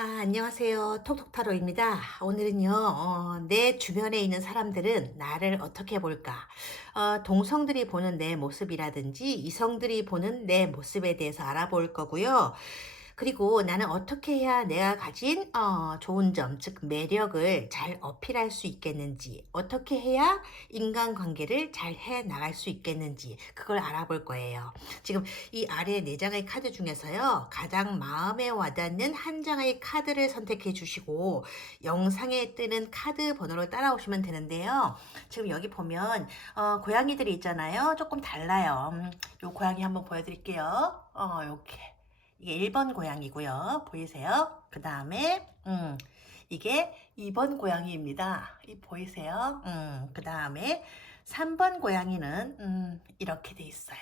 안녕하세요. 톡톡타로입니다. 오늘은요, 내 주변에 있는 사람들은 나를 어떻게 볼까? 동성들이 보는 내 모습이라든지 이성들이 보는 내 모습에 대해서 알아볼 거고요. 그리고 나는 어떻게 해야 내가 가진 좋은 점, 즉 매력을 잘 어필할 수 있겠는지, 어떻게 해야 인간관계를 잘 해 나갈 수 있겠는지, 그걸 알아볼 거예요. 지금 이 아래 네 장의 카드 중에서요, 가장 마음에 와닿는 한 장의 카드를 선택해 주시고, 영상에 뜨는 카드 번호를 따라오시면 되는데요. 지금 여기 보면, 고양이들이 있잖아요. 조금 달라요. 요 고양이 한번 보여드릴게요. 이렇게. 이게 1번 고양이고요. 보이세요? 그 다음에, 이게 2번 고양이입니다. 보이세요? 그 다음에 3번 고양이는, 이렇게 돼 있어요.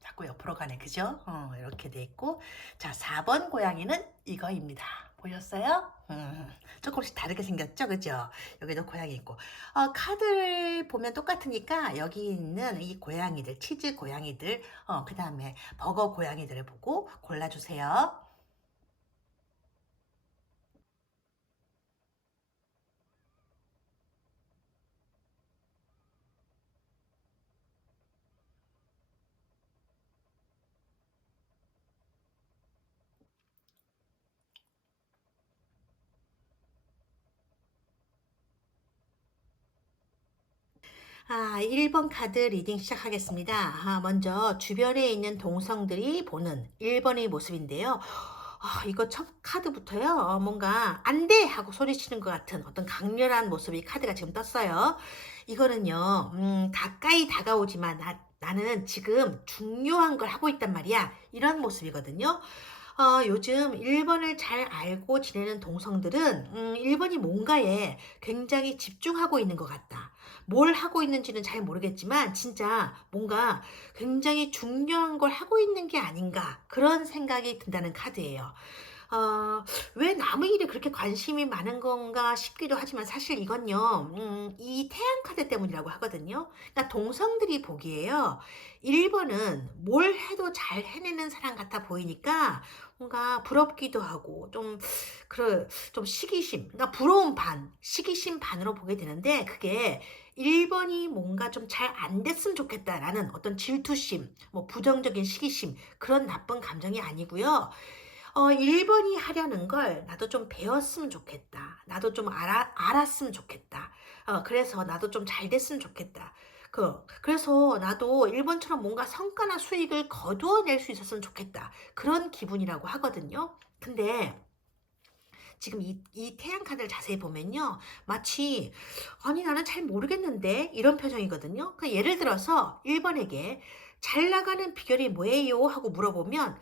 자꾸 옆으로 가네, 그죠? 이렇게 돼 있고. 자, 4번 고양이는 이거입니다. 보셨어요? 조금씩 다르게 생겼죠? 그죠? 여기도 고양이 있고. 카드를 보면 똑같으니까 여기 있는 이 고양이들, 치즈 고양이들, 그 다음에 버거 고양이들을 보고 골라주세요. 아, 1번 카드 리딩 시작하겠습니다. 먼저 주변에 있는 동성들이 보는 1번의 모습인데요. 이거 첫 카드부터요. 뭔가 안 돼! 하고 소리치는 것 같은 어떤 강렬한 모습이 카드가 지금 떴어요. 이거는요, 가까이 다가오지만 나는 지금 중요한 걸 하고 있단 말이야. 이런 모습이거든요. 요즘 1번을 잘 알고 지내는 동성들은 1번이 뭔가에 굉장히 집중하고 있는 것 같다. 뭘 하고 있는지는 잘 모르겠지만 진짜 뭔가 굉장히 중요한 걸 하고 있는 게 아닌가 그런 생각이 든다는 카드예요. 왜 남의 일에 그렇게 관심이 많은 건가 싶기도 하지만 사실 이건요, 이 태양 카드 때문이라고 하거든요. 그러니까 동성들이 보기에요, 1번은 뭘 해도 잘 해내는 사람 같아 보이니까 뭔가 부럽기도 하고 좀 시기심, 그러니까 부러운 반, 시기심 반으로 보게 되는데 그게 1번이 뭔가 좀 잘 안 됐으면 좋겠다라는 어떤 질투심, 뭐 부정적인 시기심, 그런 나쁜 감정이 아니고요. 1번이 하려는 걸 나도 좀 배웠으면 좋겠다. 나도 좀 알았으면 좋겠다. 그래서 나도 좀 잘 됐으면 좋겠다. 그래서 나도 1번처럼 뭔가 성과나 수익을 거두어낼 수 있었으면 좋겠다. 그런 기분이라고 하거든요. 근데 지금 이 태양 카드를 자세히 보면요. 마치, 아니, 나는 잘 모르겠는데? 이런 표정이거든요. 그러니까 예를 들어서 1번에게 잘 나가는 비결이 뭐예요? 하고 물어보면,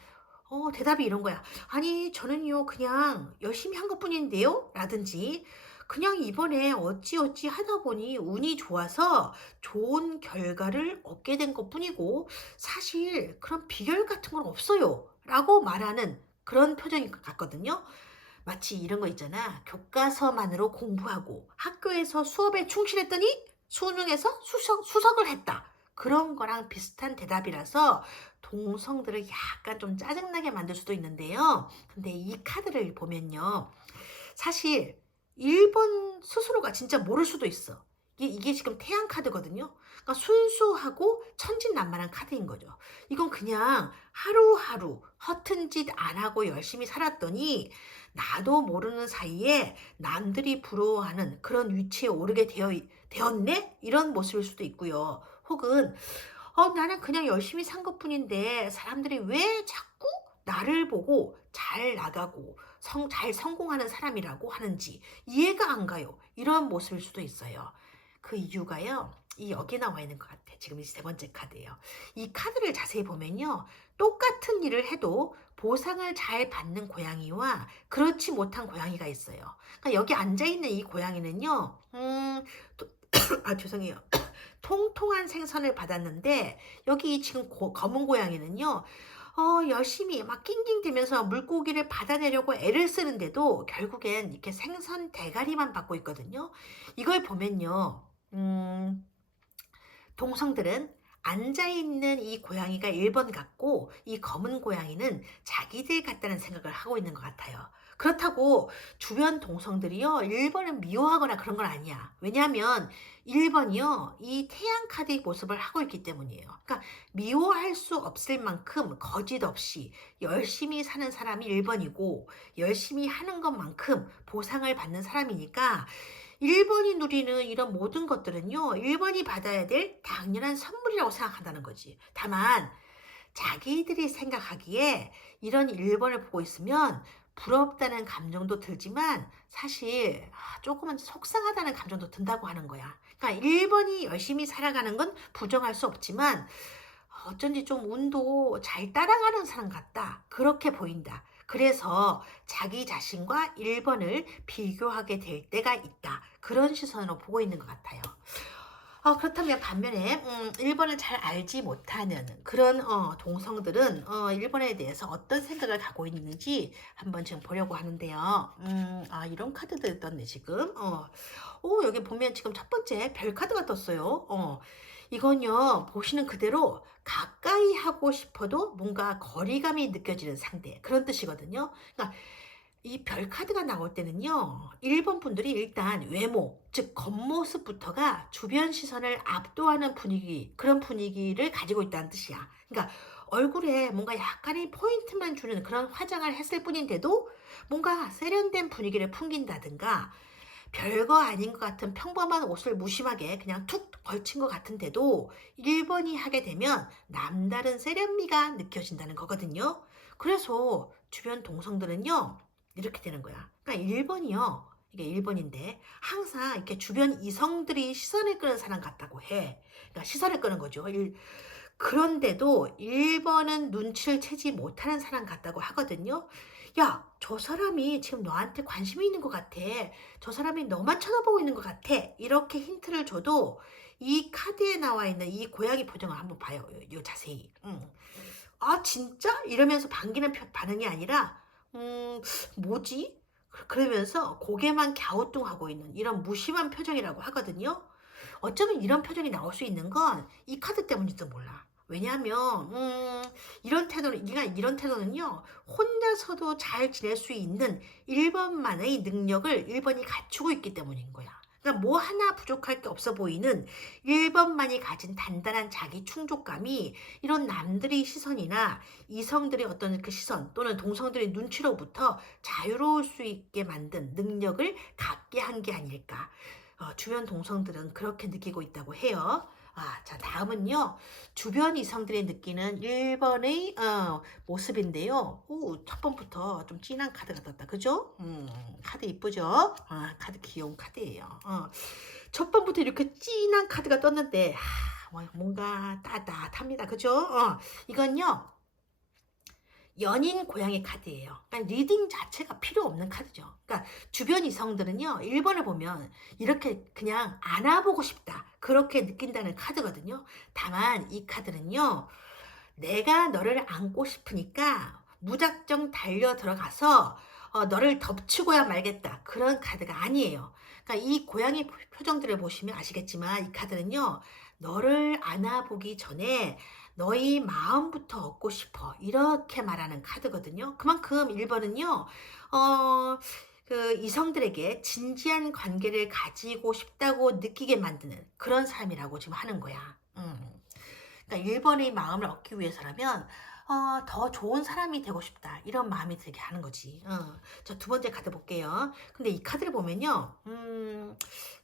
대답이 이런 거야. 아니, 저는요, 그냥 열심히 한 것뿐인데요? 라든지, 그냥 이번에 어찌어찌 하다 보니 운이 좋아서 좋은 결과를 얻게 된 것뿐이고, 사실 그런 비결 같은 건 없어요. 라고 말하는 그런 표정이 같거든요. 마치 이런 거 있잖아. 교과서만으로 공부하고 학교에서 수업에 충실했더니 수능에서 수석을 했다. 그런 거랑 비슷한 대답이라서 동성들을 약간 좀 짜증나게 만들 수도 있는데요. 근데 이 카드를 보면요. 사실 1번 스스로가 진짜 모를 수도 있어. 이게 지금 태양 카드거든요. 그러니까 순수하고 천진난만한 카드인 거죠. 이건 그냥 하루하루 허튼 짓 안 하고 열심히 살았더니 나도 모르는 사이에 남들이 부러워하는 그런 위치에 오르게 되었네? 이런 모습일 수도 있고요. 혹은 나는 그냥 열심히 산 것뿐인데 사람들이 왜 자꾸 나를 보고 잘 나가고 잘 성공하는 사람이라고 하는지 이해가 안 가요. 이런 모습일 수도 있어요. 그 이유가요. 여기 나와 있는 것 같아. 지금 이 세 번째 카드예요. 이 카드를 자세히 보면요. 똑같은 일을 해도 보상을 잘 받는 고양이와 그렇지 못한 고양이가 있어요. 그러니까 여기 앉아있는 이 고양이는요. 죄송해요. 통통한 생선을 받았는데 여기 지금 검은 고양이는요. 열심히 막 낑낑대면서 물고기를 받아내려고 애를 쓰는데도 결국엔 이렇게 생선 대가리만 받고 있거든요. 이걸 보면요. 동성들은 앉아있는 이 고양이가 1번 같고 이 검은 고양이는 자기들 같다는 생각을 하고 있는 것 같아요. 그렇다고 주변 동성들이요 1번을 미워하거나 그런 건 아니야. 왜냐하면 1번이요 이 태양 카드의 모습을 하고 있기 때문이에요. 그러니까 미워할 수 없을 만큼 거짓 없이 열심히 사는 사람이 1번이고 열심히 하는 것만큼 보상을 받는 사람이니까 1번이 누리는 이런 모든 것들은요 1번이 받아야 될 당연한 선물이라고 생각한다는 거지. 다만 자기들이 생각하기에 이런 1번을 보고 있으면 부럽다는 감정도 들지만 사실 조금은 속상하다는 감정도 든다고 하는 거야. 그러니까 1번이 열심히 살아가는 건 부정할 수 없지만 어쩐지 좀 운도 잘 따라가는 사람 같다. 그렇게 보인다. 그래서 자기 자신과 1번을 비교하게 될 때가 있다. 그런 시선으로 보고 있는 것 같아요. 그렇다면 반면에 1번을 잘 알지 못하는 그런 동성들은 1번에 대해서 어떤 생각을 갖고 있는지 한번 지금 보려고 하는데요. 이런 카드들 떴네 지금. 여기 보면 지금 첫 번째 별 카드가 떴어요. 이건요 보시는 그대로 가까이 하고 싶어도 뭔가 거리감이 느껴지는 상대 그런 뜻이거든요. 그러니까 이 별 카드가 나올 때는요 1번 분들이 일단 외모 즉 겉모습부터가 주변 시선을 압도하는 분위기 그런 분위기를 가지고 있다는 뜻이야. 그러니까 얼굴에 뭔가 약간의 포인트만 주는 그런 화장을 했을 뿐인데도 뭔가 세련된 분위기를 풍긴다든가 별거 아닌 것 같은 평범한 옷을 무심하게 그냥 툭 걸친 것 같은데도 1번이 하게 되면 남다른 세련미가 느껴진다는 거거든요. 그래서 주변 동성들은요 이렇게 되는 거야. 그러니까 1번이요. 이게 1번인데 항상 이렇게 주변 이성들이 시선을 끄는 사람 같다고 해. 그러니까 시선을 끄는 거죠. 그런데도 1번은 눈치를 채지 못하는 사람 같다고 하거든요. 야, 저 사람이 지금 너한테 관심이 있는 것 같아. 저 사람이 너만 쳐다보고 있는 것 같아. 이렇게 힌트를 줘도 이 카드에 나와 있는 이 고양이 표정을 한번 봐요. 요 자세히. 아, 진짜? 이러면서 반기는 반응이 아니라, 뭐지? 그러면서 고개만 갸우뚱하고 있는 이런 무심한 표정이라고 하거든요. 어쩌면 이런 표정이 나올 수 있는 건 이 카드 때문일지도 몰라. 왜냐하면 이런 태도는요 혼자서도 잘 지낼 수 있는 1번만의 능력을 1번이 갖추고 있기 때문인 거야. 그러니까 뭐 하나 부족할 게 없어 보이는 1번만이 가진 단단한 자기 충족감이 이런 남들의 시선이나 이성들의 어떤 그 시선 또는 동성들의 눈치로부터 자유로울 수 있게 만든 능력을 갖게 한 게 아닐까. 주변 동성들은 그렇게 느끼고 있다고 해요. 자, 다음은요. 주변 이성들이 느끼는 1번의 모습인데요. 첫 번부터 좀 진한 카드가 떴다. 그죠? 카드 이쁘죠? 카드 귀여운 카드예요. 첫 번부터 이렇게 진한 카드가 떴는데 뭔가 따뜻합니다. 그죠? 이건요. 연인 고양이 카드예요. 그러니까 리딩 자체가 필요 없는 카드죠. 그러니까 주변 이성들은요. 1번을 보면 이렇게 그냥 안아보고 싶다. 그렇게 느낀다는 카드거든요. 다만 이 카드는요. 내가 너를 안고 싶으니까 무작정 달려 들어가서 너를 덮치고야 말겠다. 그런 카드가 아니에요. 그러니까 이 고양이 표정들을 보시면 아시겠지만 이 카드는요. 너를 안아보기 전에 너의 마음부터 얻고 싶어. 이렇게 말하는 카드거든요. 그만큼 1번은요. 그 이성들에게 진지한 관계를 가지고 싶다고 느끼게 만드는 그런 사람이라고 지금 하는 거야. 그러니까 1번의 마음을 얻기 위해서라면 더 좋은 사람이 되고 싶다. 이런 마음이 들게 하는 거지. 자, 두 번째 카드 볼게요. 근데 이 카드를 보면요.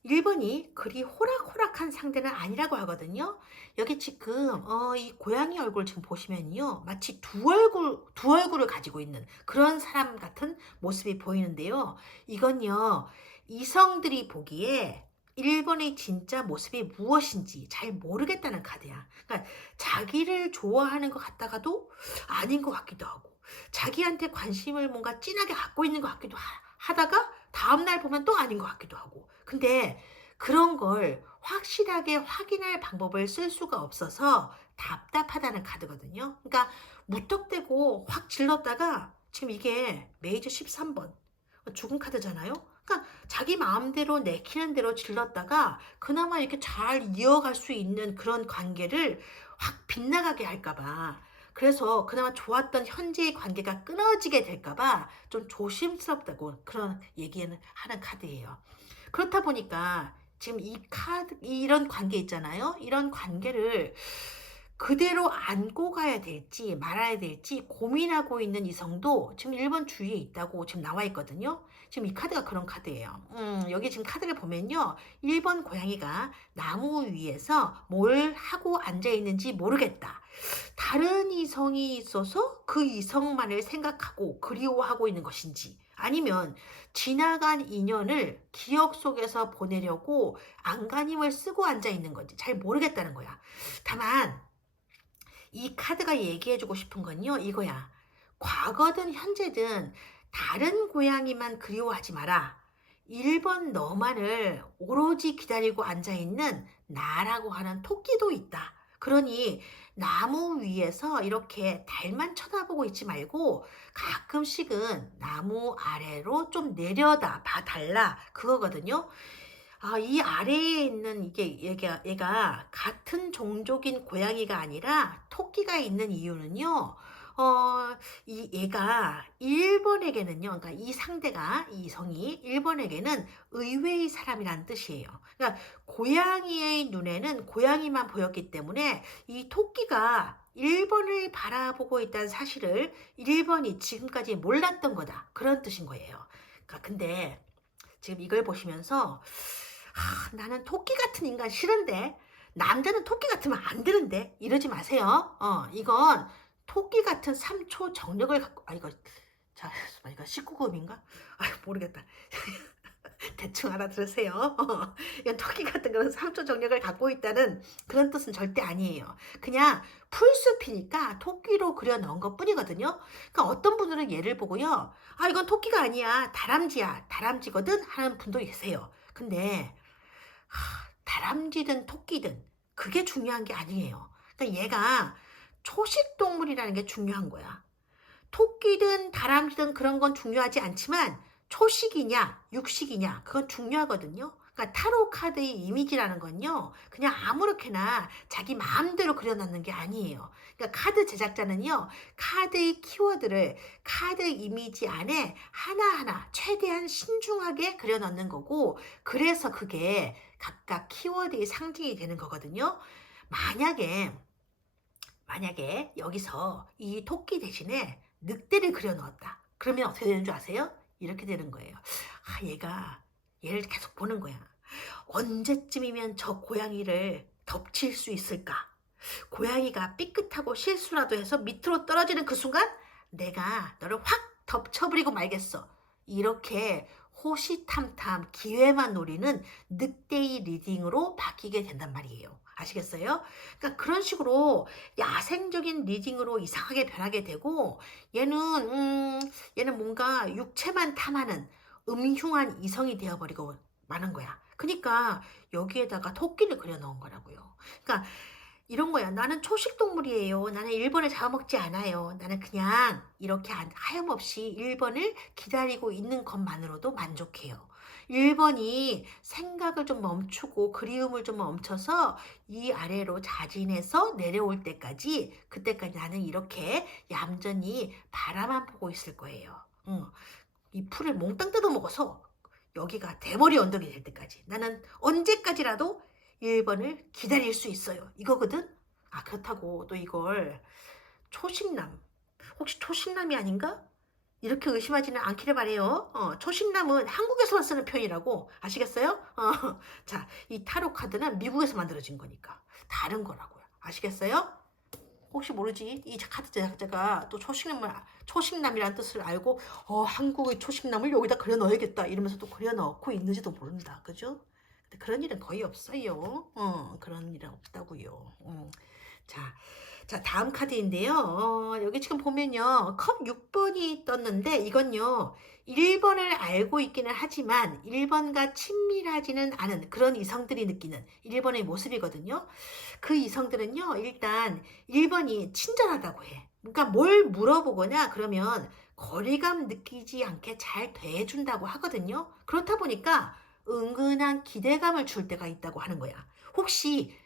1번이 그리 호락호락한 상대는 아니라고 하거든요. 여기 지금 이 고양이 얼굴 지금 보시면요. 마치 두 얼굴을 가지고 있는 그런 사람 같은 모습이 보이는데요. 이건요. 이성들이 보기에 1번의 진짜 모습이 무엇인지 잘 모르겠다는 카드야. 그러니까 자기를 좋아하는 것 같다가도 아닌 것 같기도 하고 자기한테 관심을 뭔가 진하게 갖고 있는 것 같기도 하다가 다음날 보면 또 아닌 것 같기도 하고 근데 그런 걸 확실하게 확인할 방법을 쓸 수가 없어서 답답하다는 카드거든요. 그러니까 무턱대고 확 질렀다가 지금 이게 메이저 13번 죽은 카드잖아요. 그러니까 자기 마음대로 내키는 대로 질렀다가 그나마 이렇게 잘 이어갈 수 있는 그런 관계를 확 빗나가게 할까 봐 그래서 그나마 좋았던 현재의 관계가 끊어지게 될까 봐 좀 조심스럽다고 그런 얘기는 하는 카드예요. 그렇다 보니까 지금 이 카드 이런 관계 있잖아요. 이런 관계를 그대로 안고 가야 될지 말아야 될지 고민하고 있는 이성도 지금 1번 주위에 있다고 지금 나와 있거든요. 지금 이 카드가 그런 카드예요. 여기 지금 카드를 보면요. 1번 고양이가 나무 위에서 뭘 하고 앉아 있는지 모르겠다. 다른 이성이 있어서 그 이성만을 생각하고 그리워하고 있는 것인지, 아니면 지나간 인연을 기억 속에서 보내려고 안간힘을 쓰고 앉아 있는 건지 잘 모르겠다는 거야. 다만 이 카드가 얘기해주고 싶은 건요, 이거야. 과거든 현재든 다른 고양이만 그리워하지 마라. 1번 너만을 오로지 기다리고 앉아있는 나라고 하는 토끼도 있다. 그러니 나무 위에서 이렇게 달만 쳐다보고 있지 말고 가끔씩은 나무 아래로 좀 내려다 봐달라. 그거거든요. 이 아래에 있는 얘가 같은 종족인 고양이가 아니라 토끼가 있는 이유는요. 얘가 1번에게는요, 그러니까 이 상대가, 이 이성이 1번에게는 의외의 사람이란 뜻이에요. 그러니까 고양이의 눈에는 고양이만 보였기 때문에 이 토끼가 1번을 바라보고 있다는 사실을 1번이 지금까지 몰랐던 거다. 그런 뜻인 거예요. 그러니까 근데 지금 이걸 보시면서 나는 토끼 같은 인간 싫은데, 남자는 토끼 같으면 안 되는데, 이러지 마세요. 이건 토끼 같은 3초 정력을 갖고, 이거 19금인가? 모르겠다. 대충 알아들으세요. 이건 토끼 같은 그런 3초 정력을 갖고 있다는 그런 뜻은 절대 아니에요. 그냥 풀숲이니까 토끼로 그려 넣은 것 뿐이거든요. 그러니까 어떤 분들은 얘를 보고요, 이건 토끼가 아니야, 다람쥐야, 다람쥐거든 하는 분도 계세요. 근데 다람쥐든 토끼든 그게 중요한 게 아니에요. 그러니까 얘가 초식 동물이라는 게 중요한 거야. 토끼든 다람쥐든 그런 건 중요하지 않지만 초식이냐 육식이냐 그건 중요하거든요. 그러니까 타로 카드의 이미지라는 건요, 그냥 아무렇게나 자기 마음대로 그려놨는 게 아니에요. 그러니까 카드 제작자는요, 카드의 키워드를 카드 이미지 안에 하나하나 최대한 신중하게 그려넣는 거고, 그래서 그게 각각 키워드의 상징이 되는 거거든요. 만약에 여기서 이 토끼 대신에 늑대를 그려 넣었다. 그러면 어떻게 되는 줄 아세요? 이렇게 되는 거예요. 얘를 계속 보는 거야. 언제쯤이면 저 고양이를 덮칠 수 있을까? 고양이가 삐끗하고 실수라도 해서 밑으로 떨어지는 그 순간 내가 너를 확 덮쳐버리고 말겠어. 이렇게 호시탐탐 기회만 노리는 늑대의 리딩으로 바뀌게 된단 말이에요. 아시겠어요? 그러니까 그런 식으로 야생적인 리딩으로 이상하게 변하게 되고, 얘는 뭔가 육체만 탐하는 음흉한 이성이 되어버리고 마는 거야. 그러니까 여기에다가 토끼를 그려 넣은 거라고요. 그러니까 이런 거야. 나는 초식 동물이에요. 나는 1번을 잡아먹지 않아요. 나는 그냥 이렇게 하염없이 1번을 기다리고 있는 것만으로도 만족해요. 1번이 생각을 좀 멈추고 그리움을 좀 멈춰서 이 아래로 자진해서 내려올 때까지, 그때까지 나는 이렇게 얌전히 바라만 보고 있을 거예요. 이 풀을 몽땅 뜯어먹어서 여기가 대머리 언덕이 될 때까지 나는 언제까지라도 1번을 기다릴 수 있어요. 이거거든? 그렇다고 또 이걸 초식남, 혹시 초식남이 아닌가? 이렇게 의심하지는 않기를 바래요. 초식남은 한국에서만 쓰는 표현이라고, 아시겠어요? 자, 이 타로 카드는 미국에서 만들어진 거니까 다른 거라고요. 아시겠어요? 혹시 모르지, 이 카드 제작자가 또 초식남이라는 뜻을 알고 한국의 초식남을 여기다 그려 넣어야겠다 이러면서 또 그려 넣고 있는지도 모릅니다. 그죠? 근데 그런 일은 거의 없어요. 그런 일은 없다고요. 자, 다음 카드인데요. 여기 지금 보면요, 컵 6번이 떴는데, 이건요 1번을 알고 있기는 하지만 1번과 친밀하지는 않은 그런 이성들이 느끼는 1번의 모습이거든요. 그 이성들은요, 일단 1번이 친절하다고 해. 그러니까 뭘 물어보거나 그러면 거리감 느끼지 않게 잘 대해준다고 하거든요. 그렇다 보니까 은근한 기대감을 줄 때가 있다고 하는 거야. 혹시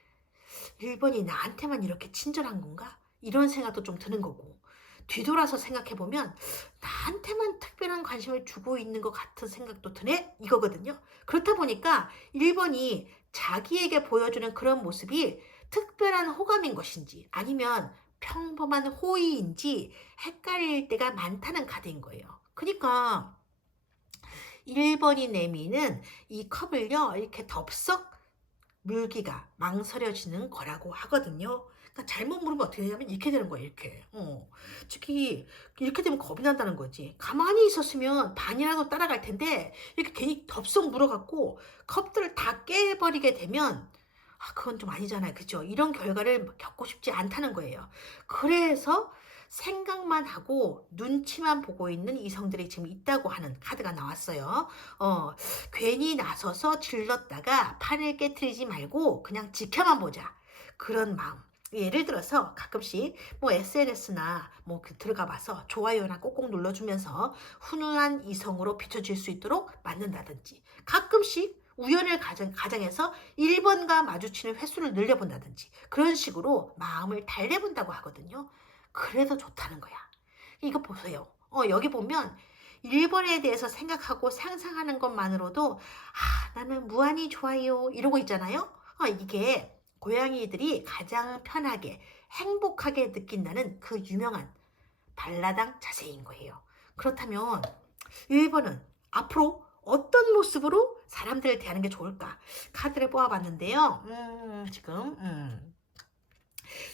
1번이 나한테만 이렇게 친절한 건가? 이런 생각도 좀 드는 거고, 뒤돌아서 생각해보면 나한테만 특별한 관심을 주고 있는 것 같은 생각도 드네? 이거거든요. 그렇다 보니까 1번이 자기에게 보여주는 그런 모습이 특별한 호감인 것인지 아니면 평범한 호의인지 헷갈릴 때가 많다는 카드인 거예요. 그러니까 1번이 내미는 이 컵을요, 이렇게 덥석 물기가 망설여지는 거라고 하거든요. 그러니까 잘못 물으면 어떻게 되냐면 이렇게 되는 거예요, 이렇게. 특히 이렇게 되면 겁이 난다는 거지. 가만히 있었으면 반이라도 따라갈 텐데 이렇게 괜히 덥석 물어갖고 컵들을 다 깨버리게 되면 그건 좀 아니잖아요. 그죠? 이런 결과를 겪고 싶지 않다는 거예요. 그래서 생각만 하고 눈치만 보고 있는 이성들이 지금 있다고 하는 카드가 나왔어요. 어, 괜히 나서서 질렀다가 판을 깨트리지 말고 그냥 지켜만 보자. 그런 마음. 예를 들어서 가끔씩 뭐 SNS나 뭐 들어가 봐서 좋아요나 꼭꼭 눌러주면서 훈훈한 이성으로 비춰질 수 있도록 만든다든지, 가끔씩 우연을 가정해서 1번과 마주치는 횟수를 늘려본다든지, 그런 식으로 마음을 달래본다고 하거든요. 그래도 좋다는 거야. 이거 보세요. 여기 보면 1번에 대해서 생각하고 상상하는 것만으로도 나는 무한히 좋아요 이러고 있잖아요. 이게 고양이들이 가장 편하게 행복하게 느낀다는 그 유명한 발라당 자세인 거예요. 그렇다면 1번은 앞으로 어떤 모습으로 사람들을 대하는 게 좋을까? 카드를 뽑아봤는데요.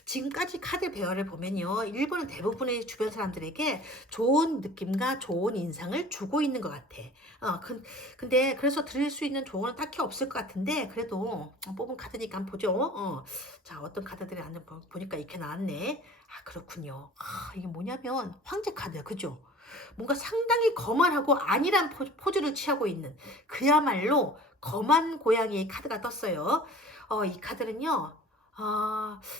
지금까지 카드 배열을 보면요, 1번은 대부분의 주변 사람들에게 좋은 느낌과 좋은 인상을 주고 있는 것 같아. 근데 그래서 드릴 수 있는 조언은 딱히 없을 것 같은데, 그래도 뽑은 카드니까 한번 보죠. 자, 어떤 카드들이 나는 보니까 이렇게 나왔네. 그렇군요. 이게 뭐냐면 황제 카드야, 그죠? 뭔가 상당히 거만하고 안일한 포즈를 취하고 있는, 그야말로 거만 고양이의 카드가 떴어요. 이 카드는요,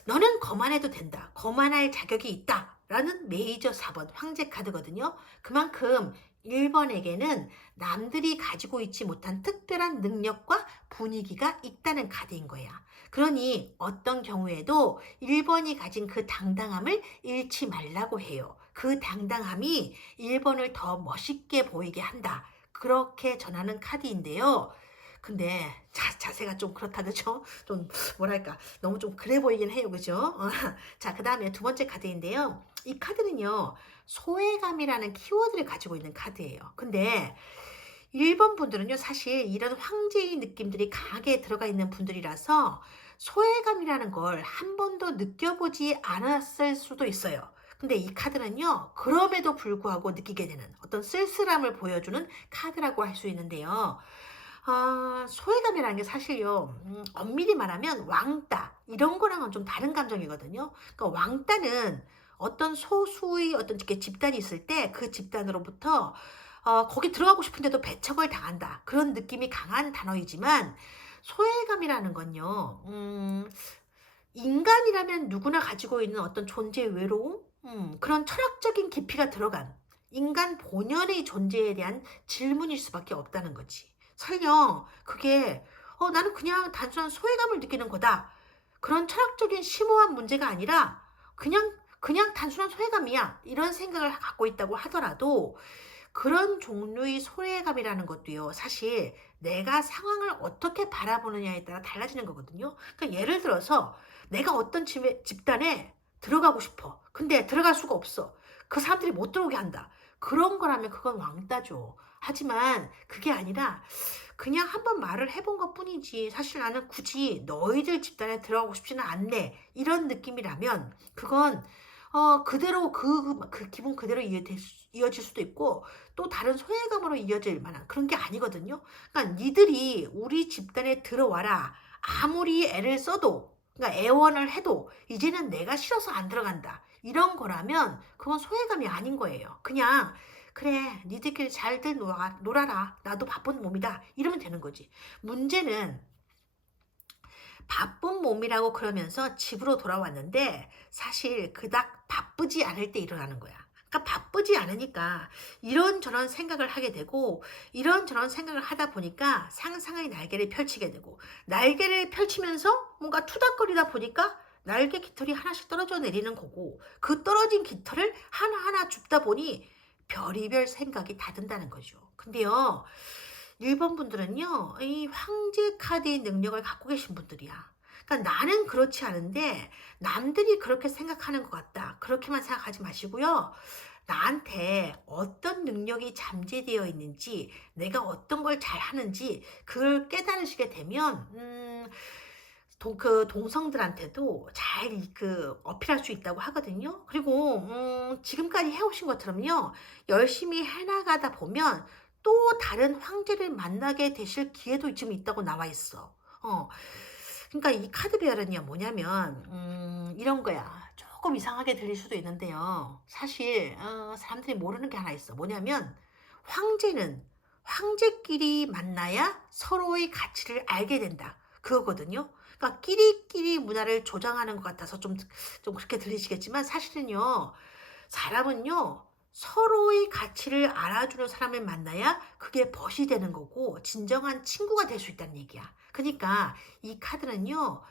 너는 거만해도 된다. 거만할 자격이 있다. 라는 메이저 4번 황제 카드거든요. 그만큼 1번에게는 남들이 가지고 있지 못한 특별한 능력과 분위기가 있다는 카드인 거야. 그러니 어떤 경우에도 1번이 가진 그 당당함을 잃지 말라고 해요. 그 당당함이 1번을 더 멋있게 보이게 한다. 그렇게 전하는 카드인데요. 근데 자세가 좀 그렇다, 그죠? 좀 뭐랄까, 너무 좀 그래 보이긴 해요, 그죠? 자, 그 다음에 두 번째 카드인데요. 이 카드는요, 소외감이라는 키워드를 가지고 있는 카드예요. 근데 1번 분들은요, 사실 이런 황제의 느낌들이 강하게 들어가 있는 분들이라서 소외감이라는 걸 한 번도 느껴보지 않았을 수도 있어요. 근데 이 카드는요, 그럼에도 불구하고 느끼게 되는 어떤 쓸쓸함을 보여주는 카드라고 할 수 있는데요. 소외감이라는 게 사실요, 엄밀히 말하면 왕따, 이런 거랑은 좀 다른 감정이거든요. 그러니까 왕따는 어떤 소수의 어떤 이렇게 집단이 있을 때 그 집단으로부터 거기 들어가고 싶은데도 배척을 당한다. 그런 느낌이 강한 단어이지만, 소외감이라는 건요, 인간이라면 누구나 가지고 있는 어떤 존재의 외로움, 그런 철학적인 깊이가 들어간 인간 본연의 존재에 대한 질문일 수밖에 없다는 거지. 설령 그게 나는 그냥 단순한 소외감을 느끼는 거다, 그런 철학적인 심오한 문제가 아니라 그냥 단순한 소외감이야, 이런 생각을 갖고 있다고 하더라도, 그런 종류의 소외감이라는 것도요, 사실 내가 상황을 어떻게 바라보느냐에 따라 달라지는 거거든요. 그러니까 예를 들어서 내가 어떤 집단에 들어가고 싶어. 근데 들어갈 수가 없어. 그 사람들이 못 들어오게 한다. 그런 거라면 그건 왕따죠. 하지만 그게 아니라 그냥 한번 말을 해본 것 뿐이지, 사실 나는 굳이 너희들 집단에 들어가고 싶지는 않네, 이런 느낌이라면 그건 그대로 그 기분 그대로 이어질 수도 있고, 또 다른 소외감으로 이어질 만한 그런 게 아니거든요. 그러니까 니들이 우리 집단에 들어와라, 아무리 애를 써도, 그러니까 애원을 해도 이제는 내가 싫어서 안 들어간다, 이런 거라면 그건 소외감이 아닌 거예요. 그냥 그래, 니들끼리 잘들 놀아라, 나도 바쁜 몸이다, 이러면 되는 거지. 문제는 바쁜 몸이라고 그러면서 집으로 돌아왔는데 사실 그닥 바쁘지 않을 때 일어나는 거야. 그러니까 바쁘지 않으니까 이런저런 생각을 하게 되고, 이런저런 생각을 하다 보니까 상상의 날개를 펼치게 되고, 날개를 펼치면서 뭔가 투닥거리다 보니까 날개 깃털이 하나씩 떨어져 내리는 거고 그 떨어진 깃털을 하나하나 줍다 보니 별의별 생각이 다 든다는 거죠. 근데요. 일본 분들은요. 이 황제 카드의 능력을 갖고 계신 분들이야. 그러니까 나는 그렇지 않은데 남들이 그렇게 생각하는 것 같다. 그렇게만 생각하지 마시고요. 나한테 어떤 능력이 잠재되어 있는지, 내가 어떤 걸 잘하는지 그걸 깨달으시게 되면 그 동성들한테도 잘 어필할 수 있다고 하거든요. 그리고 지금까지 해오신 것처럼요. 열심히 해나가다 보면 또 다른 황제를 만나게 되실 기회도 지금 있다고 나와 있어. 그러니까 이 카드 배열은요 뭐냐면 이런 거야. 조금 이상하게 들릴 수도 있는데요. 사실 사람들이 모르는 게 하나 있어. 뭐냐면 황제는 황제끼리 만나야 서로의 가치를 알게 된다. 그거거든요. 그러니까 끼리끼리 문화를 조장하는 것 같아서 좀 그렇게 들리시겠지만 사실은요. 사람은요. 서로의 가치를 알아주는 사람을 만나야 그게 벗이 되는 거고 진정한 친구가 될 수 있다는 얘기야. 그러니까 이 카드는요.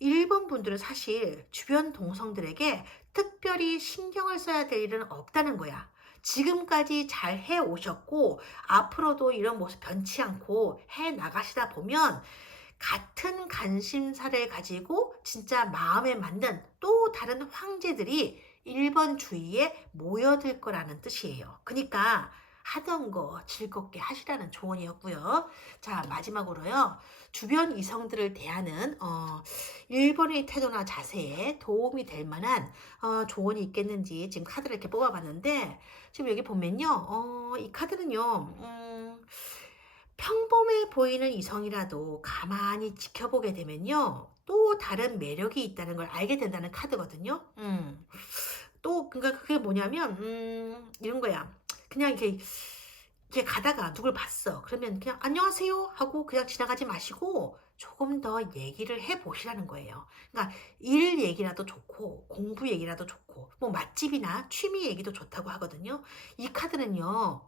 일본 분들은 사실 주변 동성들에게 특별히 신경을 써야 될 일은 없다는 거야. 지금까지 잘 해 오셨고 앞으로도 이런 모습 변치 않고 해 나가시다 보면 같은 관심사를 가지고 진짜 마음에 맞는 또 다른 황제들이 1번 주위에 모여들 거라는 뜻이에요. 그러니까 하던 거 즐겁게 하시라는 조언이었고요. 자, 마지막으로요. 주변 이성들을 대하는 1번의 태도나 자세에 도움이 될 만한 조언이 있겠는지 지금 카드를 이렇게 뽑아봤는데 지금 여기 보면요. 이 카드는요. 평범해 보이는 이성이라도 가만히 지켜보게 되면요. 또 다른 매력이 있다는 걸 알게 된다는 카드거든요. 또 그러니까 그게 뭐냐면 이런 거야. 그냥 이렇게 가다가 누굴 봤어. 그러면 그냥 안녕하세요 하고 그냥 지나가지 마시고 조금 더 얘기를 해보시라는 거예요. 그러니까 일 얘기라도 좋고 공부 얘기라도 좋고 뭐 맛집이나 취미 얘기도 좋다고 하거든요. 이 카드는요.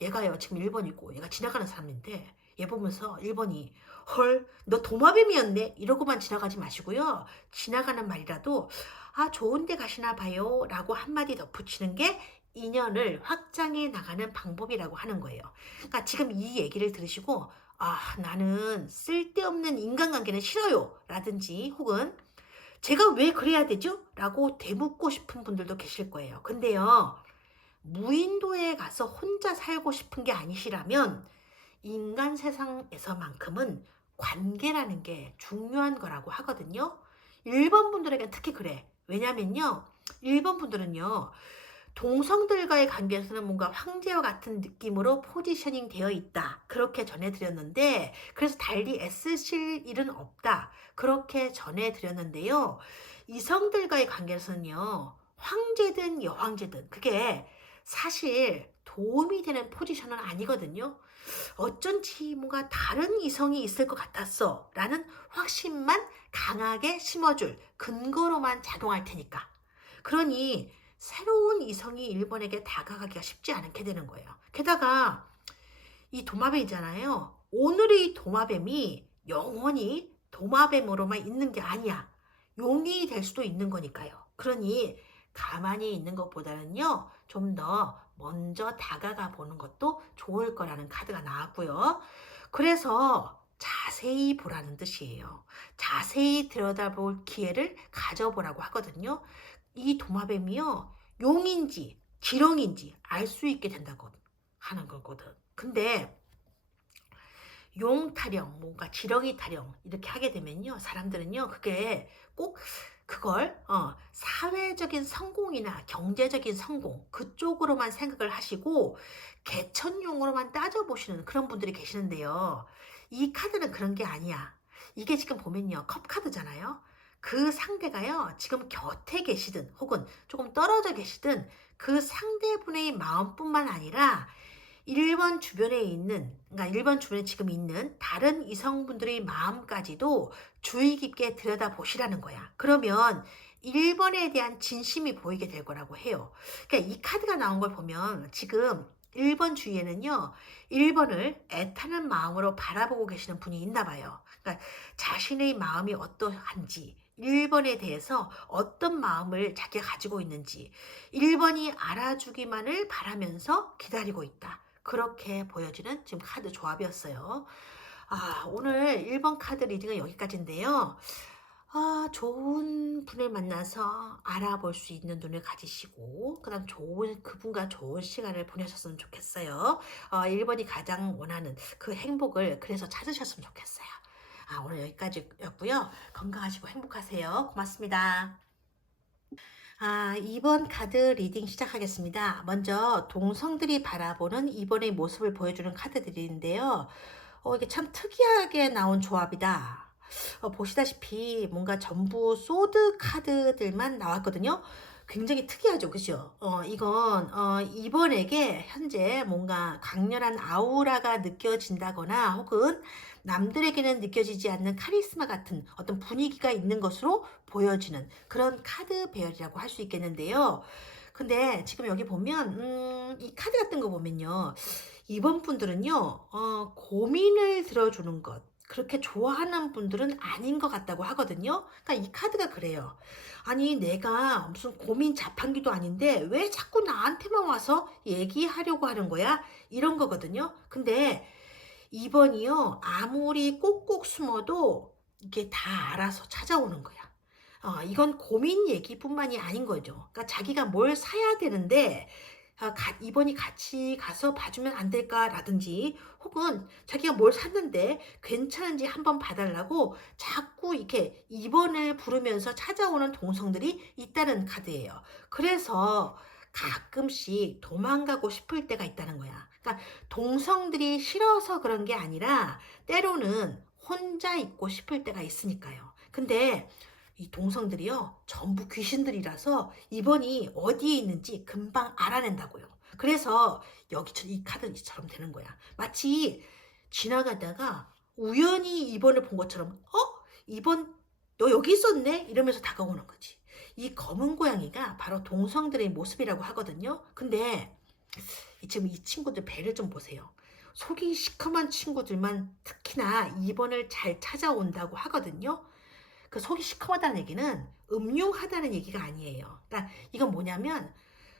얘가요 지금 1번이고 얘가 지나가는 사람인데 얘 보면서 1번이 헐 너 도마뱀이었네 이러고만 지나가지 마시고요. 지나가는 말이라도 아 좋은 데 가시나 봐요 라고 한마디 덧붙이는 게 인연을 확장해 나가는 방법이라고 하는 거예요. 그러니까 지금 이 얘기를 들으시고 아 나는 쓸데없는 인간관계는 싫어요 라든지 혹은 제가 왜 그래야 되죠? 라고 되묻고 싶은 분들도 계실 거예요. 근데요 무인도에 가서 혼자 살고 싶은 게 아니시라면 인간 세상에서만큼은 관계라는 게 중요한 거라고 하거든요. 1번 분들에겐 특히 그래. 왜냐면요. 1번 분들은요. 동성들과의 관계에서는 뭔가 황제와 같은 느낌으로 포지셔닝 되어 있다. 그렇게 전해드렸는데 그래서 달리 애쓰실 일은 없다. 그렇게 전해드렸는데요. 이성들과의 관계에서는요. 황제든 여황제든 그게 사실 도움이 되는 포지션은 아니거든요. 어쩐지 뭔가 다른 이성이 있을 것 같았어 라는 확신만 강하게 심어줄 근거로만 작용할 테니까. 그러니 새로운 이성이 1번에게 다가가기가 쉽지 않게 되는 거예요. 게다가 이 도마뱀이잖아요. 오늘의 도마뱀이 영원히 도마뱀으로만 있는 게 아니야. 용이 될 수도 있는 거니까요. 그러니 가만히 있는 것보다는요. 좀 더 먼저 다가가 보는 것도 좋을 거라는 카드가 나왔고요. 그래서 자세히 보라는 뜻이에요. 자세히 들여다볼 기회를 가져보라고 하거든요. 이 도마뱀이요. 용인지 지렁인지 알 수 있게 된다고 하는 거거든. 근데 용 타령, 뭔가 지렁이 타령 이렇게 하게 되면요. 사람들은요. 그게 꼭 그걸 사회적인 성공이나 경제적인 성공 그쪽으로만 생각을 하시고 개천용으로만 따져보시는 그런 분들이 계시는데요. 이 카드는 그런 게 아니야. 이게 지금 보면요. 컵 카드잖아요. 그 상대가요. 지금 곁에 계시든 혹은 조금 떨어져 계시든 그 상대분의 마음뿐만 아니라 1번 주변에 있는, 그러니까 1번 주변에 지금 있는 다른 이성분들의 마음까지도 주의 깊게 들여다보시라는 거야. 그러면 1번에 대한 진심이 보이게 될 거라고 해요. 그러니까 이 카드가 나온 걸 보면 지금 1번 주위에는요, 1번을 애타는 마음으로 바라보고 계시는 분이 있나 봐요. 그러니까 자신의 마음이 어떠한지, 1번에 대해서 어떤 마음을 자기가 가지고 있는지 1번이 알아주기만을 바라면서 기다리고 있다. 그렇게 보여지는 지금 카드 조합이었어요. 오늘 1번 카드 리딩은 여기까지인데요. 좋은 분을 만나서 알아볼 수 있는 눈을 가지시고 그다음 그분과 좋은 시간을 보내셨으면 좋겠어요. 1번이 가장 원하는 그 행복을 그래서 찾으셨으면 좋겠어요. 오늘 여기까지였고요. 건강하시고 행복하세요. 고맙습니다. 2번 카드 리딩 시작하겠습니다. 먼저 동성들이 바라보는 2번의 모습을 보여주는 카드들인데요. 이게 참 특이하게 나온 조합이다. 보시다시피 뭔가 전부 소드 카드들만 나왔거든요. 굉장히 특이하죠, 그죠? 이건 2번에게 현재 뭔가 강렬한 아우라가 느껴진다거나 혹은 남들에게는 느껴지지 않는 카리스마 같은 어떤 분위기가 있는 것으로 보여지는 그런 카드 배열이라고 할 수 있겠는데요. 근데 지금 여기 보면 이 카드 같은 거 보면요. 이번 분들은요. 고민을 들어주는 것 그렇게 좋아하는 분들은 아닌 것 같다고 하거든요. 그러니까 이 카드가 그래요. 아니 내가 무슨 고민 자판기도 아닌데 왜 자꾸 나한테만 와서 얘기하려고 하는 거야? 이런 거거든요. 근데 2번이요. 아무리 꼭꼭 숨어도 이게 다 알아서 찾아오는 거야. 이건 고민 얘기뿐만이 아닌 거죠. 그러니까 자기가 뭘 사야 되는데 2번이 같이 가서 봐주면 안 될까라든지 혹은 자기가 뭘 샀는데 괜찮은지 한번 봐달라고 자꾸 이렇게 2번을 부르면서 찾아오는 동성들이 있다는 카드예요. 그래서 가끔씩 도망가고 싶을 때가 있다는 거야. 그러니까 동성들이 싫어서 그런 게 아니라 때로는 혼자 있고 싶을 때가 있으니까요. 근데 이 동성들이요 전부 귀신들이라서 이번이 어디에 있는지 금방 알아낸다고요. 그래서 여기 이 카드처럼 되는 거야. 마치 지나가다가 우연히 2번을 본 것처럼 2번 너 여기 있었네? 이러면서 다가오는 거지. 이 검은 고양이가 바로 동성들의 모습이라고 하거든요. 근데 지금 이 친구들 배를 좀 보세요. 속이 시커먼 친구들만 특히나 2번을 잘 찾아온다고 하거든요. 그 속이 시커멓다는 얘기는 음흉하다는 얘기가 아니에요. 그러니까 이건 뭐냐면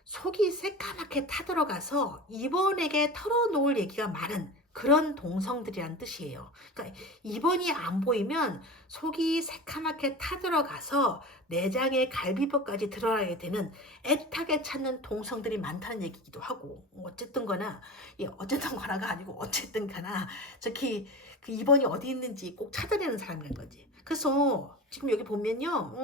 속이 새까맣게 타들어가서 이번에게 털어놓을 얘기가 많은 그런 동성들이란 뜻이에요. 그러니까 이번이 안 보이면 속이 새까맣게 타들어가서 내장의 갈비뼈까지 드러나게 되는 애타게 찾는 동성들이 많다는 얘기기도 하고 어쨌든 거나 어쨌든 거나가 아니고 어쨌든 거나 특히 그 이번이 어디 있는지 꼭 찾아내는 사람이란 거지. 그래서 지금 여기 보면요.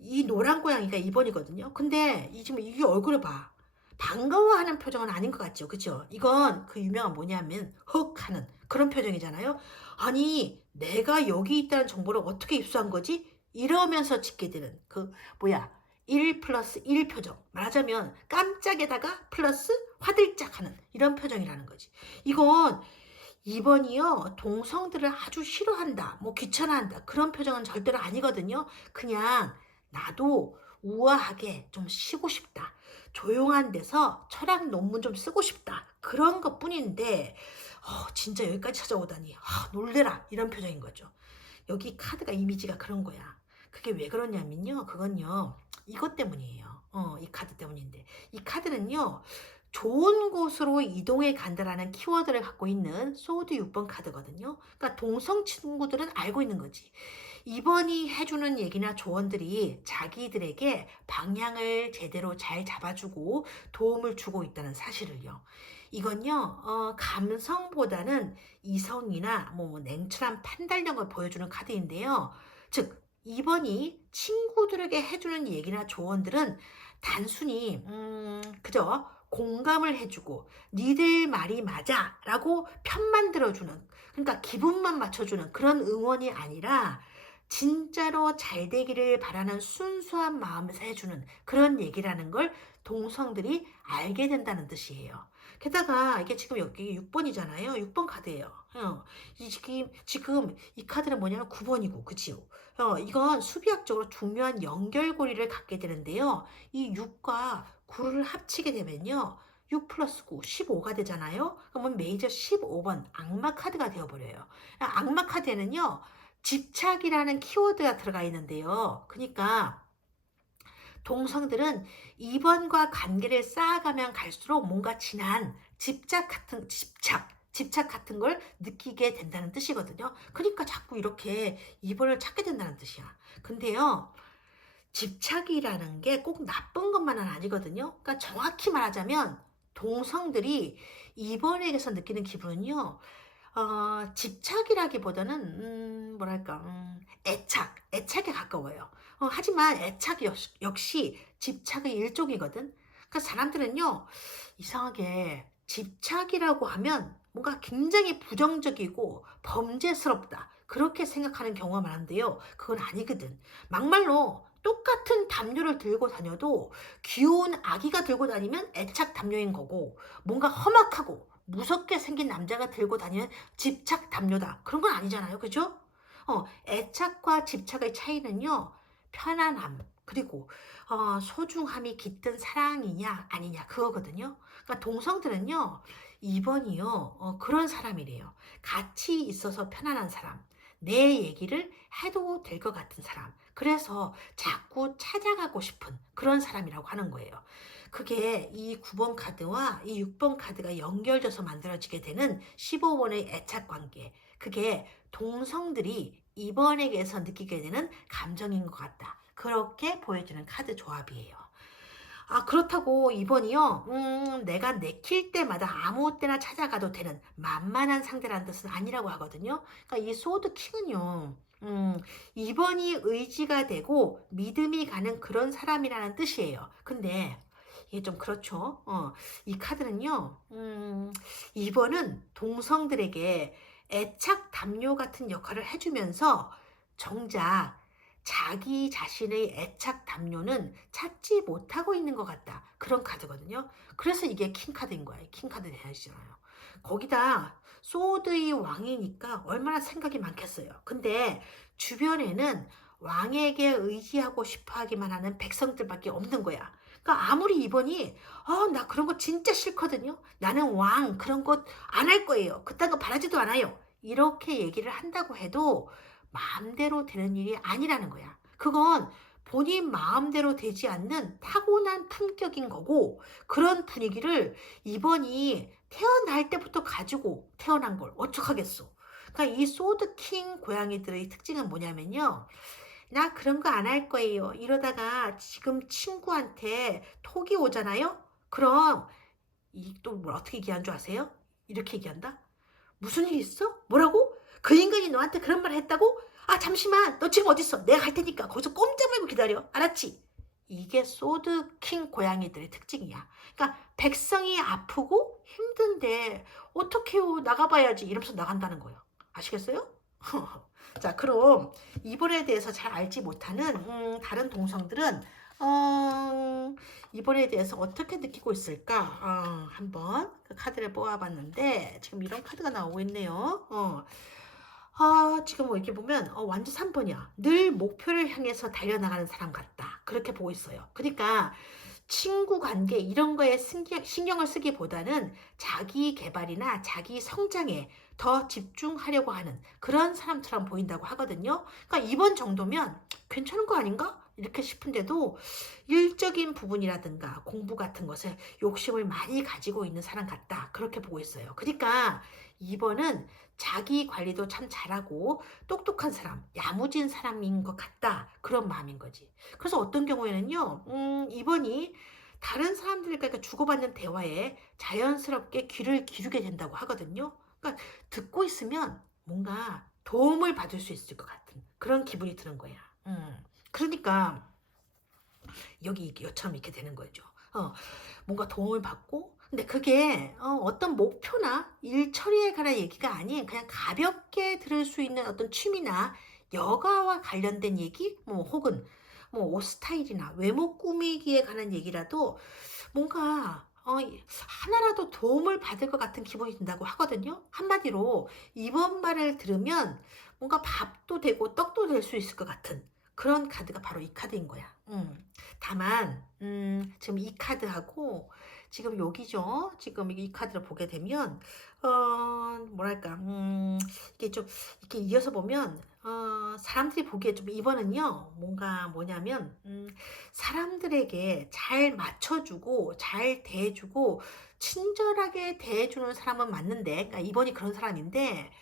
이 노란 고양이가 2번이거든요. 근데 지금 이 얼굴을 봐. 반가워하는 표정은 아닌 것 같죠. 그죠? 이건 그 유명한 뭐냐면 헉 하는 그런 표정이잖아요. 아니 내가 여기 있다는 정보를 어떻게 입수한 거지? 이러면서 짓게 되는 그 1 플러스 1 표정. 말하자면 깜짝에다가 플러스 화들짝 하는 이런 표정이라는 거지. 이건 2번이요. 동성들을 아주 싫어한다. 뭐 귀찮아한다. 그런 표정은 절대로 아니거든요. 그냥 나도 우아하게 좀 쉬고 싶다. 조용한 데서 철학 논문 좀 쓰고 싶다. 그런 것 뿐인데 진짜 여기까지 찾아오다니 놀래라 이런 표정인 거죠. 여기 카드가 이미지가 그런 거야. 그게 왜 그러냐면요. 그건요. 이것 때문이에요. 이 카드 때문인데. 이 카드는요. 좋은 곳으로 이동해 간다라는 키워드를 갖고 있는 소드 6번 카드거든요. 그러니까 동성 친구들은 알고 있는 거지. 2번이 해주는 얘기나 조언들이 자기들에게 방향을 제대로 잘 잡아주고 도움을 주고 있다는 사실을요. 이건요, 감성보다는 이성이나 뭐 냉철한 판단력을 보여주는 카드인데요. 즉, 2번이 친구들에게 해주는 얘기나 조언들은 단순히, 그저 공감을 해주고 니들 말이 맞아 라고 편만 들어주는 그러니까 기분만 맞춰주는 그런 응원이 아니라 진짜로 잘 되기를 바라는 순수한 마음에서 해주는 그런 얘기라는 걸 동성들이 알게 된다는 뜻이에요. 게다가 이게 지금 여기 6번이잖아요. 6번 카드예요. 지금 이 카드는 뭐냐면 9번이고 그치요. 이건 수비학적으로 중요한 연결고리를 갖게 되는데요. 이 6과 9를 합치게 되면요. 6 플러스 9, 15가 되잖아요. 그러면 메이저 15번 악마 카드가 되어버려요. 악마 카드에는요. 집착이라는 키워드가 들어가 있는데요. 그러니까 동성들은 2번과 관계를 쌓아가면 갈수록 뭔가 진한 집착 같은 걸 느끼게 된다는 뜻이거든요. 그러니까 자꾸 이렇게 2번을 찾게 된다는 뜻이야. 근데요, 집착이라는 게 꼭 나쁜 것만은 아니거든요. 그러니까 정확히 말하자면 동성들이 2번에게서 느끼는 기분은요, 집착이라기보다는 뭐랄까 애착에 가까워요. 하지만 애착 역시 집착의 일종이거든. 그러니까 사람들은요 이상하게 집착이라고 하면 뭔가 굉장히 부정적이고 범죄스럽다 그렇게 생각하는 경우가 많은데요. 그건 아니거든. 막말로 똑같은 담요를 들고 다녀도 귀여운 아기가 들고 다니면 애착 담요인 거고, 뭔가 험악하고 무섭게 생긴 남자가 들고 다니는 집착 담요다. 그런 건 아니잖아요. 그죠? 애착과 집착의 차이는요. 편안함, 그리고 소중함이 깃든 사랑이냐 아니냐 그거거든요. 그러니까 동성들은요. 2번이요. 그런 사람이래요. 같이 있어서 편안한 사람. 내 얘기를 해도 될 것 같은 사람. 그래서 자꾸 찾아가고 싶은 그런 사람이라고 하는 거예요. 그게 이 9번 카드와 이 6번 카드가 연결돼서 만들어지게 되는 15번의 애착 관계. 그게 동성들이 이번에게서 느끼게 되는 감정인 것 같다. 그렇게 보여지는 카드 조합이에요. 그렇다고 이번이요, 내가 내킬 때마다 아무 때나 찾아가도 되는 만만한 상대라는 뜻은 아니라고 하거든요. 그러니까 이 소드 킹은요, 이번이 의지가 되고 믿음이 가는 그런 사람이라는 뜻이에요. 근데 이게 좀 그렇죠. 이 카드는요, 2번은 동성들에게 애착 담요 같은 역할을 해주면서 정작 자기 자신의 애착 담요는 찾지 못하고 있는 것 같다. 그런 카드거든요. 그래서 이게 킹 카드인 거예요. 킹 카드 되시잖아요. 거기다 소드의 왕이니까 얼마나 생각이 많겠어요. 근데 주변에는 왕에게 의지하고 싶어 하기만 하는 백성들밖에 없는 거야. 그러니까 아무리 이번이 나 그런 거 진짜 싫거든요. 나는 왕 그런 것 안 할 거예요. 그딴 거 바라지도 않아요. 이렇게 얘기를 한다고 해도 마음대로 되는 일이 아니라는 거야. 그건 본인 마음대로 되지 않는 타고난 품격인 거고, 그런 분위기를 이번이 태어날 때부터 가지고 태어난 걸 어떡하겠어. 그러니까 이 소드킹 고양이들의 특징은 뭐냐면요. 나 그런 거 안 할 거예요. 이러다가 지금 친구한테 톡이 오잖아요? 그럼 이 또 뭘 어떻게 얘기한 줄 아세요? 이렇게 얘기한다? 무슨 일 있어? 뭐라고? 그 인간이 너한테 그런 말 했다고? 잠시만. 너 지금 어디 있어? 내가 갈 테니까 거기서 꼼짝 말고 기다려. 알았지? 이게 소드킹 고양이들의 특징이야. 그러니까 백성이 아프고 힘든데 어떻게요? 나가봐야지. 이러면서 나간다는 거예요. 아시겠어요? 자, 그럼 이번에 대해서 잘 알지 못하는 다른 동성들은 이번에 대해서 어떻게 느끼고 있을까? 한번 그 카드를 뽑아봤는데 지금 이런 카드가 나오고 있네요. 지금 뭐 이렇게 보면 완전 3번이야. 늘 목표를 향해서 달려나가는 사람 같다. 그렇게 보고 있어요. 그러니까 친구 관계 이런 거에 신경을 쓰기보다는 자기 개발이나 자기 성장에 더 집중하려고 하는 그런 사람처럼 보인다고 하거든요. 그러니까 이번 정도면 괜찮은 거 아닌가? 이렇게 싶은데도 일적인 부분이라든가 공부 같은 것에 욕심을 많이 가지고 있는 사람 같다. 그렇게 보고 있어요. 그러니까 이번은 자기 관리도 참 잘하고 똑똑한 사람, 야무진 사람인 것 같다. 그런 마음인 거지. 그래서 어떤 경우에는요, 이번이 다른 사람들과 주고받는 대화에 자연스럽게 귀를 기울게 된다고 하거든요. 그러니까 듣고 있으면 뭔가 도움을 받을 수 있을 것 같은 그런 기분이 드는 거야. 그러니까 여기 여처럼 이렇게 되는 거죠. 뭔가 도움을 받고, 근데 그게 어떤 목표나 일 처리에 관한 얘기가 아닌 그냥 가볍게 들을 수 있는 어떤 취미나 여가와 관련된 얘기, 뭐 혹은 뭐 옷 스타일이나 외모 꾸미기에 관한 얘기라도 뭔가 하나라도 도움을 받을 것 같은 기분이 든다고 하거든요. 한마디로 이번 말을 들으면 뭔가 밥도 되고 떡도 될 수 있을 것 같은 그런 카드가 바로 이 카드인 거야. 다만 지금 이 카드하고 지금 여기죠. 지금 이 카드를 보게 되면 뭐랄까 이게 좀 이렇게 이어서 보면 사람들이 보기에 좀 2번은요. 뭔가 뭐냐면 사람들에게 잘 맞춰 주고 잘 대해 주고 친절하게 대해 주는 사람은 맞는데 그러니까 2번이 그런 사람인데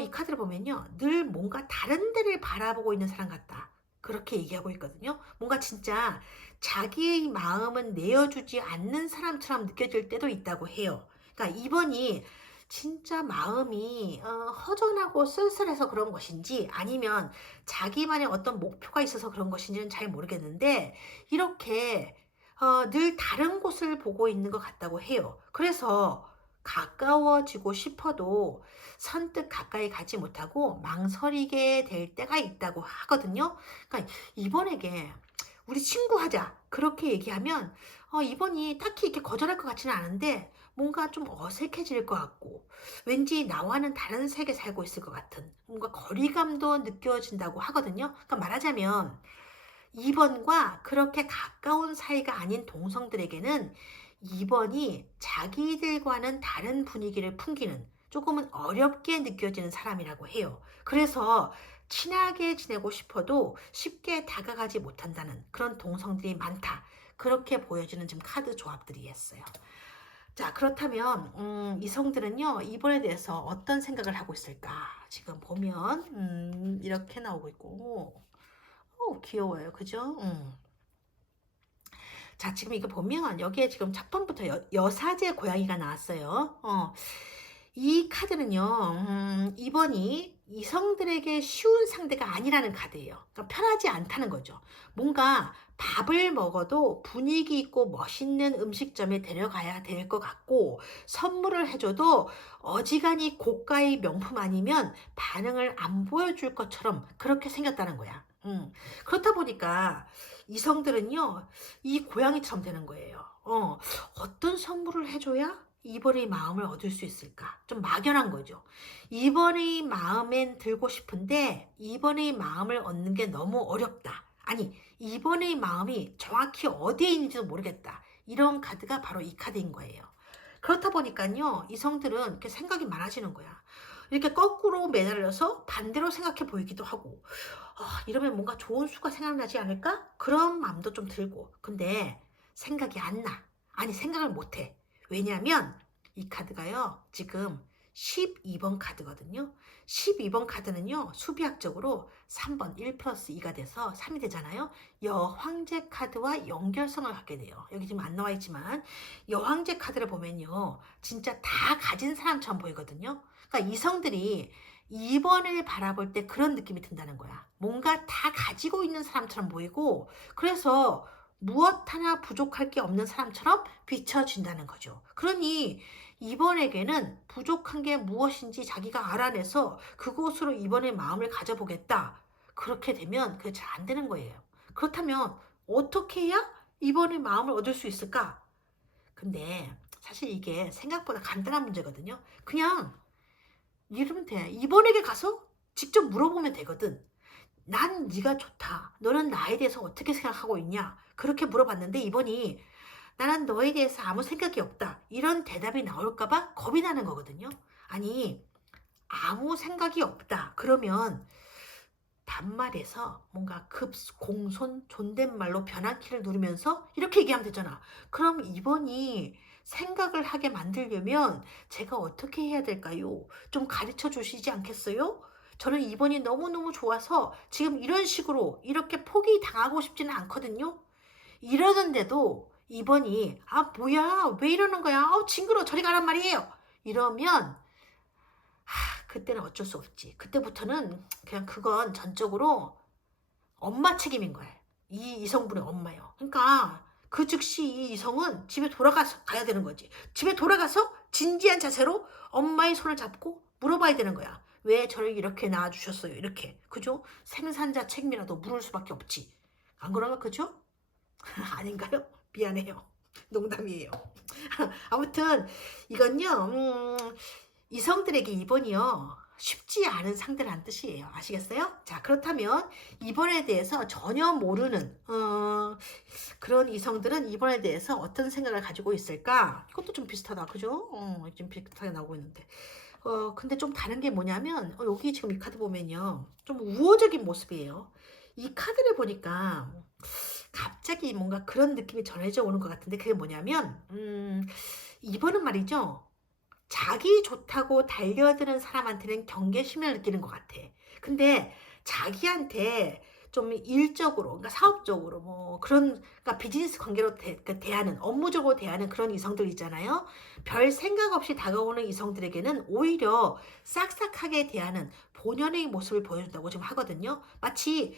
이 카드를 보면요. 늘 뭔가 다른 데를 바라보고 있는 사람 같다. 그렇게 얘기하고 있거든요. 뭔가 진짜 자기의 마음은 내어주지 않는 사람처럼 느껴질 때도 있다고 해요. 그러니까 2번이 진짜 마음이 허전하고 쓸쓸해서 그런 것인지 아니면 자기만의 어떤 목표가 있어서 그런 것인지는 잘 모르겠는데 이렇게 늘 다른 곳을 보고 있는 것 같다고 해요. 그래서 가까워지고 싶어도 선뜻 가까이 가지 못하고 망설이게 될 때가 있다고 하거든요. 그러니까 이번에게 우리 친구 하자. 그렇게 얘기하면 이번이 딱히 이렇게 거절할 것 같지는 않은데 뭔가 좀 어색해질 것 같고 왠지 나와는 다른 세계 살고 있을 것 같은 뭔가 거리감도 느껴진다고 하거든요. 그러니까 말하자면 2번과 그렇게 가까운 사이가 아닌 동성들에게는 2번이 자기들과는 다른 분위기를 풍기는 조금은 어렵게 느껴지는 사람이라고 해요. 그래서 친하게 지내고 싶어도 쉽게 다가가지 못한다는 그런 동성들이 많다. 그렇게 보여주는 지금 카드 조합들이었어요. 자, 그렇다면 이성들은요, 이번에 대해서 어떤 생각을 하고 있을까? 지금 보면 이렇게 나오고 있고 귀여워요. 그죠? 자, 지금 이거 보면 여기에 지금 첫 번부터 여사제 고양이가 나왔어요. 이 카드는요, 2번이 이성들에게 쉬운 상대가 아니라는 카드예요. 그러니까 편하지 않다는 거죠. 뭔가 밥을 먹어도 분위기 있고 멋있는 음식점에 데려가야 될 것 같고, 선물을 해줘도 어지간히 고가의 명품 아니면 반응을 안 보여줄 것처럼 그렇게 생겼다는 거야. 그렇다 보니까 이성들은요, 이 고양이처럼 되는 거예요. 어떤 선물을 해줘야 2번의 마음을 얻을 수 있을까? 좀 막연한 거죠. 2번의 마음엔 들고 싶은데 2번의 마음을 얻는 게 너무 어렵다. 아니, 2번의 마음이 정확히 어디에 있는지도 모르겠다. 이런 카드가 바로 이 카드인 거예요. 그렇다 보니까요, 이성들은 이렇게 생각이 많아지는 거야. 이렇게 거꾸로 매달려서 반대로 생각해 보이기도 하고, 이러면 뭔가 좋은 수가 생각나지 않을까? 그런 마음도 좀 들고. 근데 생각이 안 나. 아니, 생각을 못 해. 왜냐면 이 카드가요, 지금 12번 카드거든요. 12번 카드는요, 수비학적으로 3번 1 플러스 2가 돼서 3이 되잖아요. 여황제 카드와 연결성을 갖게 돼요. 여기 지금 안 나와 있지만, 여황제 카드를 보면요, 진짜 다 가진 사람처럼 보이거든요. 그러니까 이성들이 2번을 바라볼 때 그런 느낌이 든다는 거야. 뭔가 다 가지고 있는 사람처럼 보이고, 그래서 무엇 하나 부족할 게 없는 사람처럼 비춰진다는 거죠. 그러니 2번에게는 부족한 게 무엇인지 자기가 알아내서 그곳으로 2번의 마음을 가져보겠다. 그렇게 되면 그게 잘 안 되는 거예요. 그렇다면 어떻게 해야 2번의 마음을 얻을 수 있을까? 근데 사실 이게 생각보다 간단한 문제거든요. 그냥 이러면 돼. 2번에게 가서 직접 물어보면 되거든. 난 네가 좋다. 너는 나에 대해서 어떻게 생각하고 있냐? 그렇게 물어봤는데 2번이 나는 너에 대해서 아무 생각이 없다. 이런 대답이 나올까봐 겁이 나는 거거든요. 아니, 아무 생각이 없다. 그러면 반말에서 뭔가 공손, 존댓말로 변환키를 누르면서 이렇게 얘기하면 되잖아. 그럼 2번이 생각을 하게 만들려면 제가 어떻게 해야 될까요? 좀 가르쳐 주시지 않겠어요? 저는 2번이 너무너무 좋아서 지금 이런 식으로 이렇게 포기 당하고 싶지는 않거든요. 이러는데도 2번이 뭐야 왜 이러는 거야 징그러워 저리 가란 말이에요. 이러면 그때는 어쩔 수 없지. 그때부터는 그냥 그건 전적으로 엄마 책임인 거예요. 이 이성분의 엄마요. 그러니까 그 즉시 이 이성은 집에 돌아가서 가야 되는 거지. 집에 돌아가서 진지한 자세로 엄마의 손을 잡고 물어봐야 되는 거야. 왜 저를 이렇게 낳아주셨어요? 이렇게. 그죠? 생산자 책임이라도 물을 수밖에 없지. 안 그런가 그죠? 아닌가요? 미안해요. 농담이에요. 아무튼 이건요. 이성들에게 2번이요. 쉽지 않은 상대라는 뜻이에요. 아시겠어요? 자, 그렇다면 2번에 대해서 전혀 모르는 그런 이성들은 2번에 대해서 어떤 생각을 가지고 있을까? 이것도 좀 비슷하다. 그죠? 좀 비슷하게 나오고 있는데 근데 좀 다른 게 뭐냐면 여기 지금 이 카드 보면요. 좀 우호적인 모습이에요. 이 카드를 보니까 갑자기 뭔가 그런 느낌이 전해져 오는 것 같은데 그게 뭐냐면 이번은 말이죠. 자기 좋다고 달려드는 사람한테는 경계심을 느끼는 것 같아. 근데 자기한테 좀 일적으로, 그러니까 사업적으로, 뭐, 그런, 그러니까 비즈니스 관계로 그러니까 대하는, 업무적으로 대하는 그런 이성들 있잖아요. 별 생각 없이 다가오는 이성들에게는 오히려 싹싹하게 대하는 본연의 모습을 보여준다고 지금 하거든요. 마치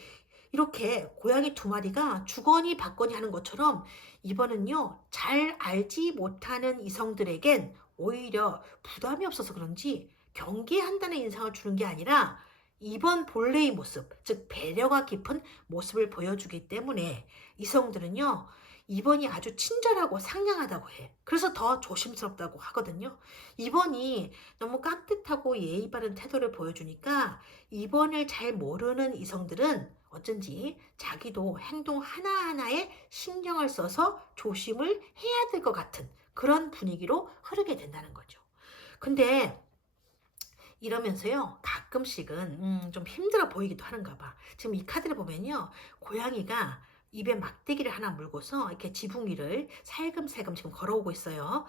이렇게 고양이 두 마리가 주거니 받거니 하는 것처럼 이번은요, 잘 알지 못하는 이성들에겐 오히려 부담이 없어서 그런지 경계한다는 인상을 주는 게 아니라 이번 본래의 모습, 즉 배려가 깊은 모습을 보여주기 때문에 이성들은요, 이번이 아주 친절하고 상냥하다고 해. 그래서 더 조심스럽다고 하거든요. 이번이 너무 깍듯하고 예의 바른 태도를 보여주니까 이번을 잘 모르는 이성들은 어쩐지 자기도 행동 하나하나에 신경을 써서 조심을 해야 될 것 같은 그런 분위기로 흐르게 된다는 거죠. 근데 이러면서요, 가끔씩은 좀 힘들어 보이기도 하는가 봐. 지금 이 카드를 보면요, 고양이가 입에 막대기를 하나 물고서 이렇게 지붕 위를 살금살금 지금 걸어오고 있어요.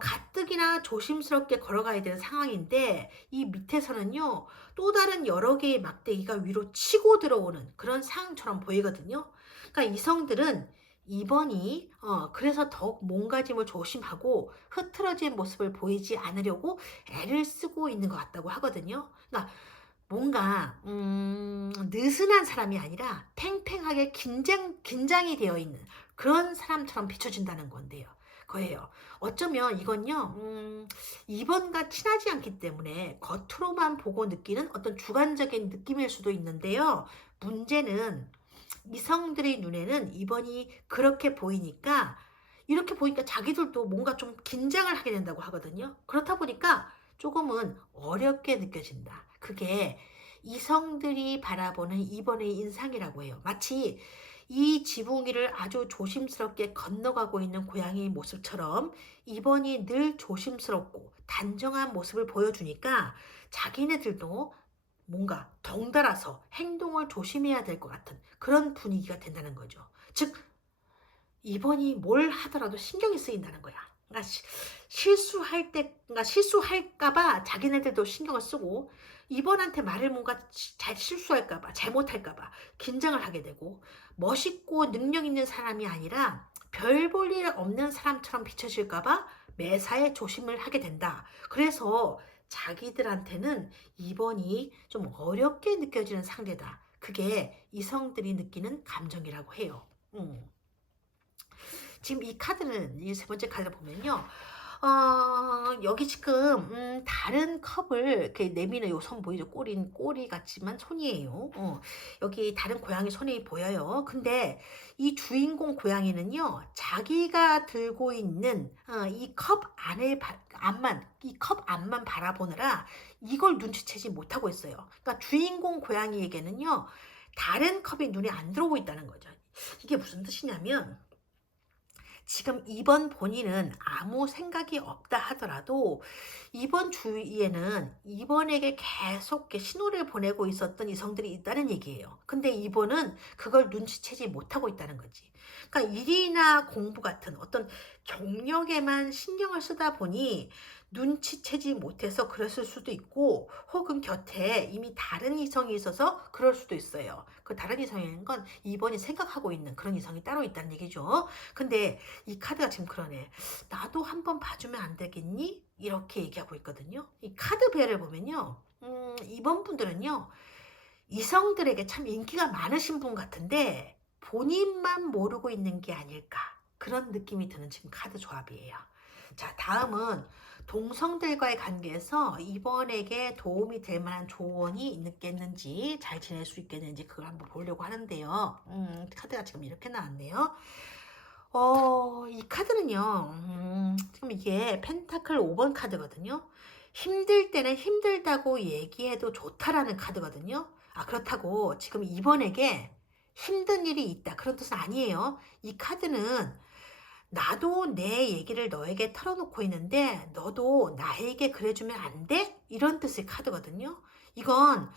가뜩이나 조심스럽게 걸어가야 되는 상황인데 이 밑에서는요, 또 다른 여러 개의 막대기가 위로 치고 들어오는 그런 상황처럼 보이거든요. 그러니까 이성들은 이번이 그래서 더욱 몸가짐을 조심하고 흐트러진 모습을 보이지 않으려고 애를 쓰고 있는 것 같다고 하거든요. 그러니까 뭔가 느슨한 사람이 아니라 팽팽하게 긴장이 되어 있는 그런 사람처럼 비춰진다는 건데요. 거예요. 어쩌면 이건요, 2번과 친하지 않기 때문에 겉으로만 보고 느끼는 어떤 주관적인 느낌일 수도 있는데요. 문제는 이성들의 눈에는 2번이 그렇게 보이니까 이렇게 보니까 자기들도 뭔가 좀 긴장을 하게 된다고 하거든요. 그렇다 보니까 조금은 어렵게 느껴진다. 그게 이성들이 바라보는 2번의 인상이라고 해요. 마치 이 지붕 위를 아주 조심스럽게 건너가고 있는 고양이의 모습처럼 2번이 늘 조심스럽고 단정한 모습을 보여주니까 자기네들도 뭔가 덩달아서 행동을 조심해야 될 것 같은 그런 분위기가 된다는 거죠. 즉, 이번이 뭘 하더라도 신경이 쓰인다는 거야. 그러니까 실수할 때, 그러니까 실수할까봐 자기네들도 신경을 쓰고, 이번한테 말을 뭔가 잘 실수할까봐, 잘못할까봐 긴장을 하게 되고, 멋있고 능력 있는 사람이 아니라 별 볼 일 없는 사람처럼 비춰질까봐 매사에 조심을 하게 된다. 그래서 자기들한테는 이번이 좀 어렵게 느껴지는 상대다. 그게 이성들이 느끼는 감정이라고 해요. 지금 이 카드는 이 세 번째 카드를 보면요. 여기 지금 다른 컵을 이렇게 내미는 요 손 보이죠? 꼬리 같지만 손이에요. 여기 다른 고양이 손이 보여요. 근데 이 주인공 고양이는요, 자기가 들고 있는 이 컵 앞만 바라보느라 이걸 눈치채지 못하고 있어요. 그러니까 주인공 고양이에게는요, 다른 컵이 눈에 안 들어오고 있다는 거죠. 이게 무슨 뜻이냐면 지금 이번 본인은 아무 생각이 없다 하더라도 이번 주위에는 이번에게 계속 이렇게 신호를 보내고 있었던 이성들이 있다는 얘기예요. 근데 이번은 그걸 눈치채지 못하고 있다는 거지. 그러니까 일이나 공부 같은 어떤 경력에만 신경을 쓰다 보니 눈치채지 못해서 그랬을 수도 있고 혹은 곁에 이미 다른 이성이 있어서 그럴 수도 있어요. 그 다른 이성인 건 이번이 생각하고 있는 그런 이성이 따로 있다는 얘기죠. 근데 이 카드가 지금 그러네. 나도 한번 봐주면 안 되겠니? 이렇게 얘기하고 있거든요. 이 카드 배열을 보면요. 이번 분들은요. 이성들에게 참 인기가 많으신 분 같은데 본인만 모르고 있는 게 아닐까. 그런 느낌이 드는 지금 카드 조합이에요. 자, 다음은 동성들과의 관계에서 이번에게 도움이 될 만한 조언이 있겠는지, 잘 지낼 수 있겠는지 그걸 한번 보려고 하는데요. 카드가 지금 이렇게 나왔네요. 이 카드는요, 지금 이게 펜타클 5번 카드거든요. 힘들 때는 힘들다고 얘기해도 좋다라는 카드거든요. 그렇다고 지금 이번에게 힘든 일이 있다. 그런 뜻은 아니에요. 이 카드는 나도 내 얘기를 너에게 털어놓고 있는데 너도 나에게 그래주면 안 돼? 이런 뜻의 카드거든요. 이건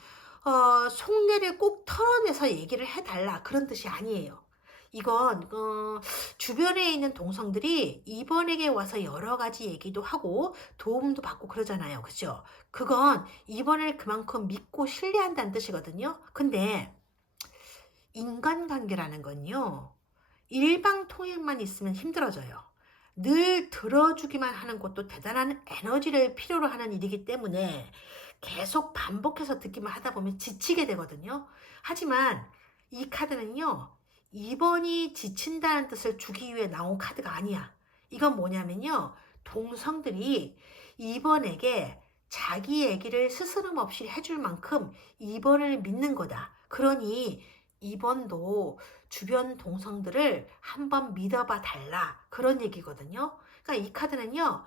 속내를 꼭 털어내서 얘기를 해달라 그런 뜻이 아니에요. 이건 주변에 있는 동성들이 이번에게 와서 여러 가지 얘기도 하고 도움도 받고 그러잖아요. 그죠? 그건 이번을 그만큼 믿고 신뢰한다는 뜻이거든요. 근데 인간관계라는 건요. 일방통행만 있으면 힘들어져요. 늘 들어주기만 하는 것도 대단한 에너지를 필요로 하는 일이기 때문에 계속 반복해서 듣기만 하다 보면 지치게 되거든요. 하지만 이 카드는요, 이번이 지친다는 뜻을 주기 위해 나온 카드가 아니야. 이건 뭐냐면요, 동성들이 이번에게 자기 얘기를 스스럼 없이 해줄 만큼 이번을 믿는 거다. 그러니 이번도 주변 동성들을 한번 믿어봐 달라. 그런 얘기거든요. 그러니까 이 카드는요,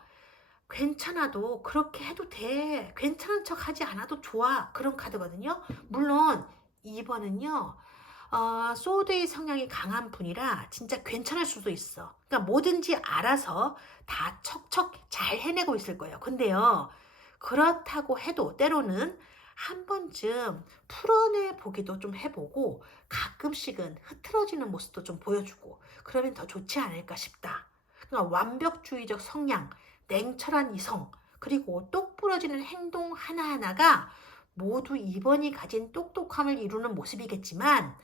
괜찮아도 그렇게 해도 돼. 괜찮은 척 하지 않아도 좋아. 그런 카드거든요. 물론 2번은요. 소드의 성향이 강한 분이라 진짜 괜찮을 수도 있어. 그러니까 뭐든지 알아서 다 척척 잘 해내고 있을 거예요. 근데요. 그렇다고 해도 때로는 한 번쯤 풀어내 보기도 좀 해보고 가끔씩은 흐트러지는 모습도 좀 보여주고 그러면 더 좋지 않을까 싶다. 그러니까 완벽주의적 성향, 냉철한 이성, 그리고 똑부러지는 행동 하나하나가 모두 이번이 가진 똑똑함을 이루는 모습이겠지만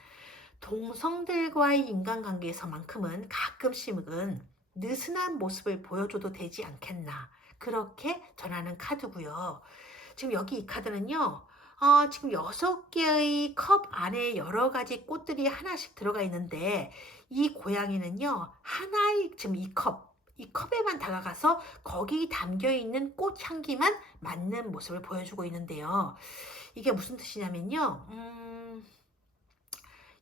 동성들과의 인간관계에서만큼은 가끔씩은 느슨한 모습을 보여줘도 되지 않겠나. 그렇게 전하는 카드고요. 지금 여기 이 카드는요. 지금 6개의 컵 안에 여러 가지 꽃들이 하나씩 들어가 있는데 이 고양이는요. 하나의 지금 이 컵에만 다가가서 거기 담겨있는 꽃 향기만 맡는 모습을 보여주고 있는데요. 이게 무슨 뜻이냐면요.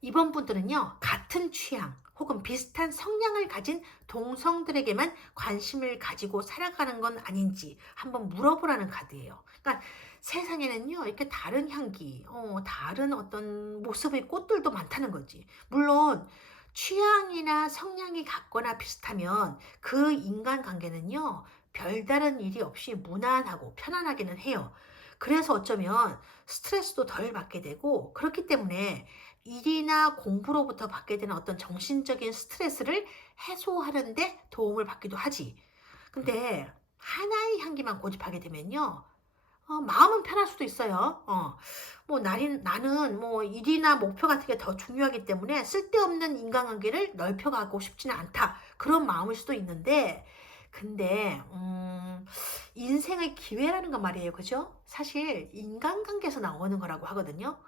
이번 분들은요, 같은 취향 혹은 비슷한 성향을 가진 동성들에게만 관심을 가지고 살아가는 건 아닌지 한번 물어보라는 카드예요. 그러니까 세상에는요, 이렇게 다른 향기, 다른 어떤 모습의 꽃들도 많다는 거지. 물론, 취향이나 성향이 같거나 비슷하면 그 인간관계는요, 별다른 일이 없이 무난하고 편안하기는 해요. 그래서 어쩌면 스트레스도 덜 받게 되고, 그렇기 때문에 일이나 공부로부터 받게 되는 어떤 정신적인 스트레스를 해소하는데 도움을 받기도 하지. 근데 하나의 향기만 고집하게 되면요. 마음은 편할 수도 있어요. 뭐 나는 뭐 일이나 목표 같은 게 더 중요하기 때문에 쓸데없는 인간관계를 넓혀가고 싶지는 않다. 그런 마음일 수도 있는데, 근데 인생의 기회라는 건 말이에요. 그죠? 사실 인간관계에서 나오는 거라고 하거든요.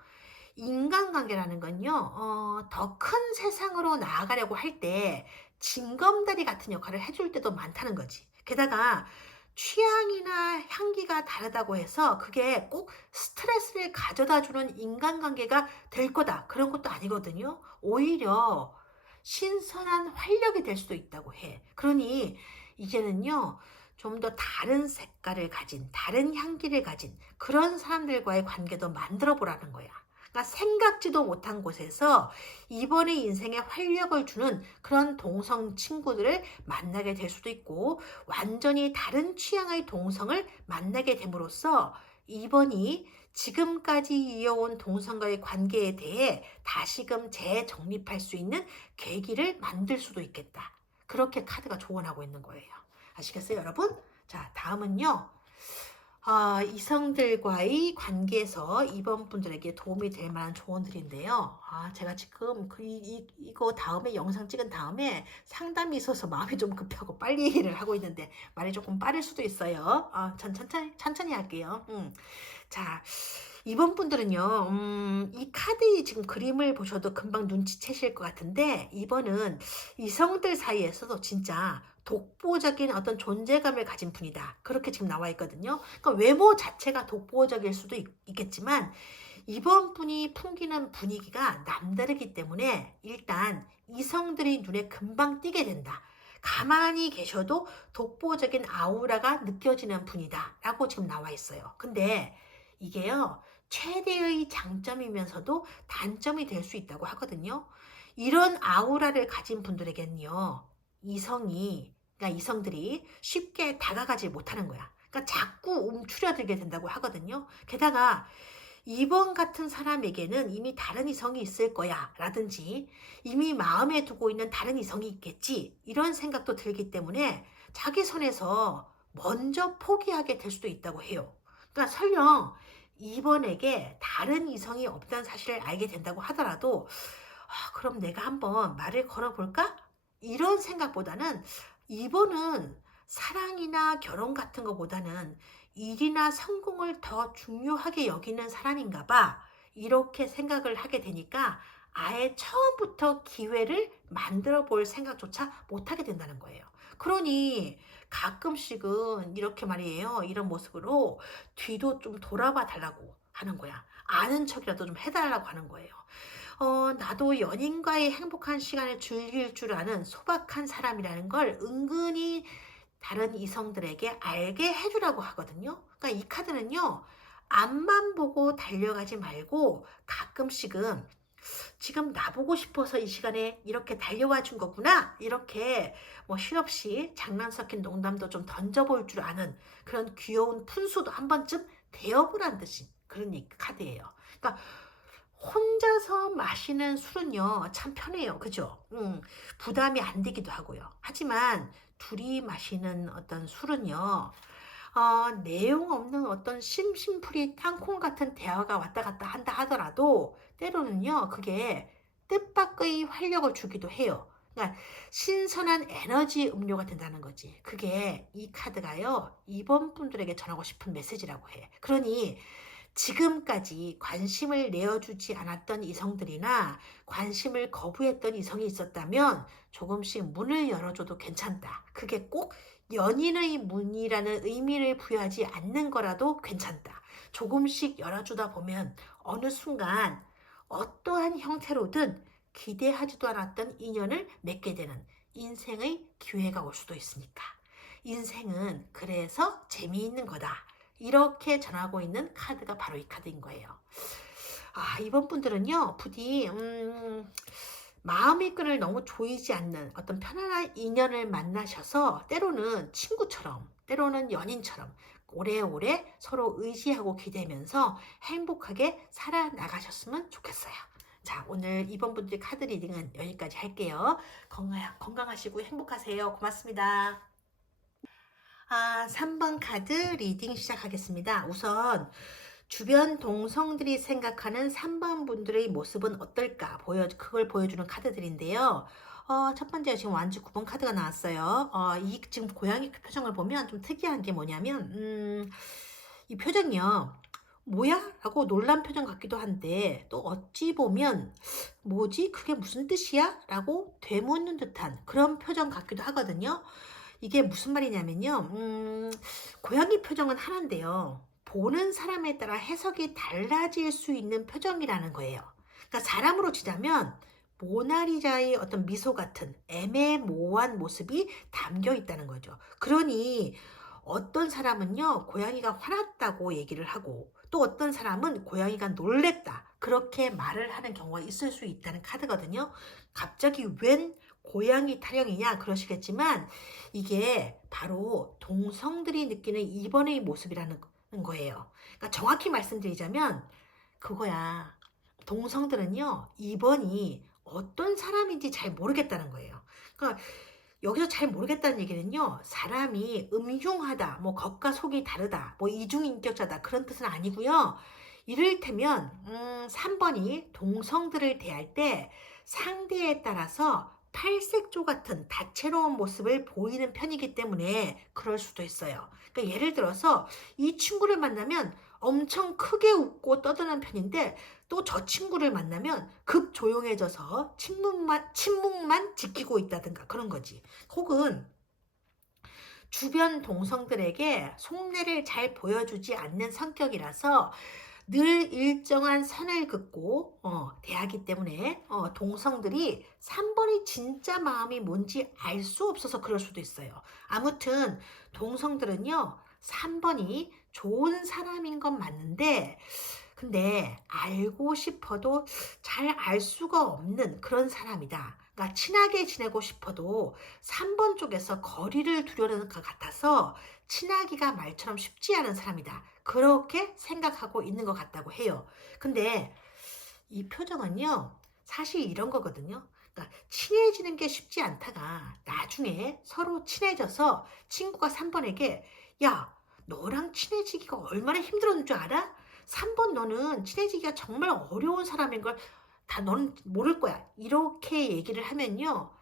인간관계라는 건요, 더 큰 세상으로 나아가려고 할 때 징검다리 같은 역할을 해줄 때도 많다는 거지. 게다가 취향이나 향기가 다르다고 해서 그게 꼭 스트레스를 가져다 주는 인간관계가 될 거다. 그런 것도 아니거든요. 오히려 신선한 활력이 될 수도 있다고 해. 그러니 이제는요, 좀 더 다른 색깔을 가진, 다른 향기를 가진 그런 사람들과의 관계도 만들어 보라는 거야. 그러니까 생각지도 못한 곳에서 이번의 인생에 활력을 주는 그런 동성 친구들을 만나게 될 수도 있고 완전히 다른 취향의 동성을 만나게 됨으로써 이번이 지금까지 이어온 동성과의 관계에 대해 다시금 재정립할 수 있는 계기를 만들 수도 있겠다. 그렇게 카드가 조언하고 있는 거예요. 아시겠어요, 여러분? 자, 다음은요. 이성들과의 관계에서 이번 분들에게 도움이 될 만한 조언들인데요. 제가 지금 이거 다음에 영상 찍은 다음에 상담이 있어서 마음이 좀 급하고 빨리 얘기를 하고 있는데 말이 조금 빠를 수도 있어요. 천천히 할게요. 자, 이번 분들은요, 이 카드의 지금 그림을 보셔도 금방 눈치채실 것 같은데, 이번은 이성들 사이에서도 진짜 독보적인 어떤 존재감을 가진 분이다. 그렇게 지금 나와 있거든요. 그러니까 외모 자체가 독보적일 수도 있겠지만, 이번 분이 풍기는 분위기가 남다르기 때문에 일단 이성들이 눈에 금방 띄게 된다. 가만히 계셔도 독보적인 아우라가 느껴지는 분이다. 라고 지금 나와 있어요. 근데 이게요, 최대의 장점이면서도 단점이 될 수 있다고 하거든요. 이런 아우라를 가진 분들에게는요, 그러니까 이성들이 쉽게 다가가지 못하는 거야. 그러니까 자꾸 움츠려들게 된다고 하거든요. 게다가 이번 같은 사람에게는 이미 다른 이성이 있을 거야 라든지 이미 마음에 두고 있는 다른 이성이 있겠지 이런 생각도 들기 때문에 자기 선에서 먼저 포기하게 될 수도 있다고 해요. 그러니까 설령 이번에게 다른 이성이 없다는 사실을 알게 된다고 하더라도 그럼 내가 한번 말을 걸어볼까? 이런 생각보다는 이번은 사랑이나 결혼 같은 것보다는 일이나 성공을 더 중요하게 여기는 사람인가 봐. 이렇게 생각을 하게 되니까 아예 처음부터 기회를 만들어 볼 생각조차 못 하게 된다는 거예요. 그러니 가끔씩은 이렇게 말이에요. 이런 모습으로 뒤도 좀 돌아봐 달라고 하는 거야. 아는 척이라도 좀 해달라고 하는 거예요. 나도 연인과의 행복한 시간을 즐길 줄 아는 소박한 사람이라는 걸 은근히 다른 이성들에게 알게 해주라고 하거든요. 그러니까 이 카드는요, 앞만 보고 달려가지 말고 가끔씩은 지금 나보고 싶어서 이 시간에 이렇게 달려와 준 거구나. 이렇게 뭐 실없이 장난 섞인 농담도 좀 던져볼 줄 아는 그런 귀여운 푼수도 한 번쯤 대여보란 듯이 그런 카드예요. 그러니까 혼자서 마시는 술은요, 참 편해요. 그죠? 부담이 안 되기도 하고요. 하지만 둘이 마시는 어떤 술은요, 내용 없는 어떤 심심풀이 땅콩 같은 대화가 왔다 갔다 한다 하더라도 때로는요, 그게 뜻밖의 활력을 주기도 해요. 그러니까 신선한 에너지 음료가 된다는 거지. 그게 이 카드가요, 이번 분들에게 전하고 싶은 메시지라고 해. 그러니 지금까지 관심을 내어주지 않았던 이성들이나 관심을 거부했던 이성이 있었다면 조금씩 문을 열어줘도 괜찮다. 그게 꼭 연인의 문이라는 의미를 부여하지 않는 거라도 괜찮다. 조금씩 열어주다 보면 어느 순간 어떠한 형태로든 기대하지도 않았던 인연을 맺게 되는 인생의 기회가 올 수도 있으니까. 인생은 그래서 재미있는 거다. 이렇게 전하고 있는 카드가 바로 이 카드인 거예요. 이번 분들은요, 부디 마음의 끈을 너무 조이지 않는 어떤 편안한 인연을 만나셔서 때로는 친구처럼, 때로는 연인처럼 오래오래 서로 의지하고 기대면서 행복하게 살아나가셨으면 좋겠어요. 자, 오늘 이번 분들 카드 리딩은 여기까지 할게요. 건강하시고 행복하세요. 고맙습니다. 3번 카드 리딩 시작하겠습니다. 우선 주변 동성들이 생각하는 3번 분들의 모습은 어떨까? 그걸 보여주는 카드들인데요. 첫 번째 지금 완주 9번 카드가 나왔어요. 이 지금 고양이 표정을 보면 좀 특이한 게 뭐냐면, 이 표정이요. 뭐야? 라고 놀란 표정 같기도 한데, 또 어찌 보면, 뭐지? 그게 무슨 뜻이야? 라고 되묻는 듯한 그런 표정 같기도 하거든요. 이게 무슨 말이냐면요. 고양이 표정은 하나인데요. 보는 사람에 따라 해석이 달라질 수 있는 표정이라는 거예요. 그러니까 사람으로 치자면 모나리자의 어떤 미소 같은 애매모호한 모습이 담겨 있다는 거죠. 그러니 어떤 사람은요, 고양이가 화났다고 얘기를 하고 또 어떤 사람은 고양이가 놀랬다. 그렇게 말을 하는 경우가 있을 수 있다는 카드거든요. 갑자기 웬 고양이 타령이냐 그러시겠지만 이게 바로 동성들이 느끼는 이번의 모습이라는 거예요. 그러니까 정확히 말씀드리자면 그거야. 동성들은요, 이번이 어떤 사람인지 잘 모르겠다는 거예요. 그러니까 여기서 잘 모르겠다는 얘기는요, 사람이 음흉하다, 뭐 겉과 속이 다르다, 뭐 이중인격자다 그런 뜻은 아니고요. 이를테면 3번이 동성들을 대할 때 상대에 따라서 팔색조 같은 다채로운 모습을 보이는 편이기 때문에 그럴 수도 있어요. 그러니까 예를 들어서 이 친구를 만나면 엄청 크게 웃고 떠드는 편인데 또 저 친구를 만나면 급 조용해져서 침묵만 지키고 있다든가 그런 거지. 혹은 주변 동성들에게 속내를 잘 보여주지 않는 성격이라서 늘 일정한 선을 긋고 대하기 때문에 동성들이 3번이 진짜 마음이 뭔지 알 수 없어서 그럴 수도 있어요. 아무튼 동성들은요, 3번이 좋은 사람인 건 맞는데 근데 알고 싶어도 잘 알 수가 없는 그런 사람이다. 그러니까 친하게 지내고 싶어도 3번 쪽에서 거리를 두려는 것 같아서 친하기가 말처럼 쉽지 않은 사람이다. 그렇게 생각하고 있는 것 같다고 해요. 근데 이 표정은요, 사실 이런 거거든요. 그러니까 친해지는 게 쉽지 않다가 나중에 서로 친해져서 친구가 3번에게 야, 너랑 친해지기가 얼마나 힘들었는 줄 알아? 3번 너는 친해지기가 정말 어려운 사람인 걸 다 너는 모를 거야. 이렇게 얘기를 하면요.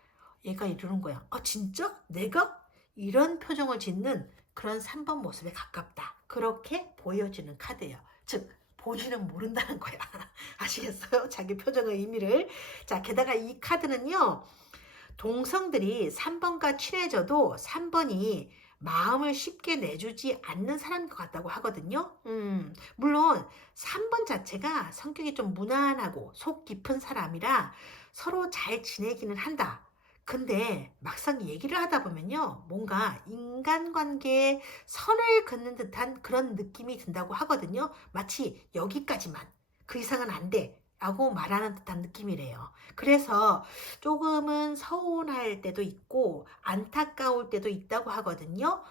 얘가 이러는 거야. 아, 진짜? 내가? 이런 표정을 짓는 그런 3번 모습에 가깝다. 그렇게 보여지는 카드예요. 즉, 본인은 모른다는 거야. 아시겠어요? 자기 표정의 의미를. 자, 게다가 이 카드는요. 동성들이 3번과 친해져도 3번이 마음을 쉽게 내주지 않는 사람인 것 같다고 하거든요. 물론 3번 자체가 성격이 좀 무난하고 속 깊은 사람이라 서로 잘 지내기는 한다. 근데 막상 얘기를 하다 보면요. 뭔가 인간관계에 선을 긋는 듯한 그런 느낌이 든다고 하거든요. 마치 여기까지만. 그 이상은 안 돼. 라고 말하는 듯한 느낌이래요. 그래서 조금은 서운할 때도 있고 안타까울 때도 있다고 하거든요.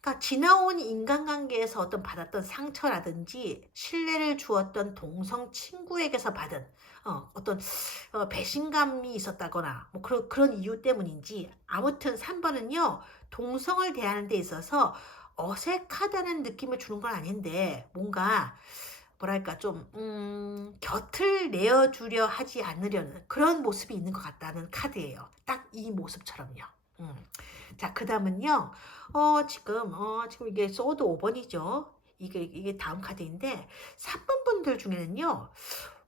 그러니까 지나온 인간관계에서 어떤 받았던 상처라든지 신뢰를 주었던 동성 친구에게서 받은 어떤 배신감이 있었다거나 뭐 그런 이유 때문인지 아무튼 3번은요. 동성을 대하는 데 있어서 어색하다는 느낌을 주는 건 아닌데 뭔가 뭐랄까 좀 곁을 내어주려 하지 않으려는 그런 모습이 있는 것 같다는 카드예요. 딱 이 모습처럼요. 자, 그다음은요. 지금 이게 소드 5번이죠. 이게 다음 카드인데 3번 분들 중에는요.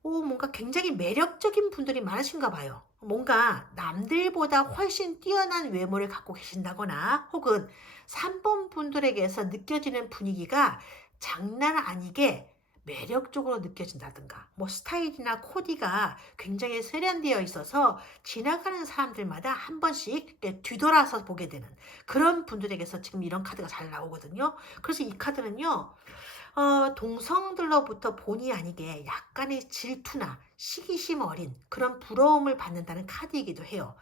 뭔가 굉장히 매력적인 분들이 많으신가 봐요. 뭔가 남들보다 훨씬 뛰어난 외모를 갖고 계신다거나 혹은 3번 분들에게서 느껴지는 분위기가 장난 아니게 매력적으로 느껴진다든가 뭐 스타일이나 코디가 굉장히 세련되어 있어서 지나가는 사람들마다 한 번씩 이렇게 뒤돌아서 보게 되는 그런 분들에게서 지금 이런 카드가 잘 나오거든요. 그래서 이 카드는요. 동성들로부터 본의 아니게 약간의 질투나 시기심 어린 그런 부러움을 받는다는 카드이기도 해요.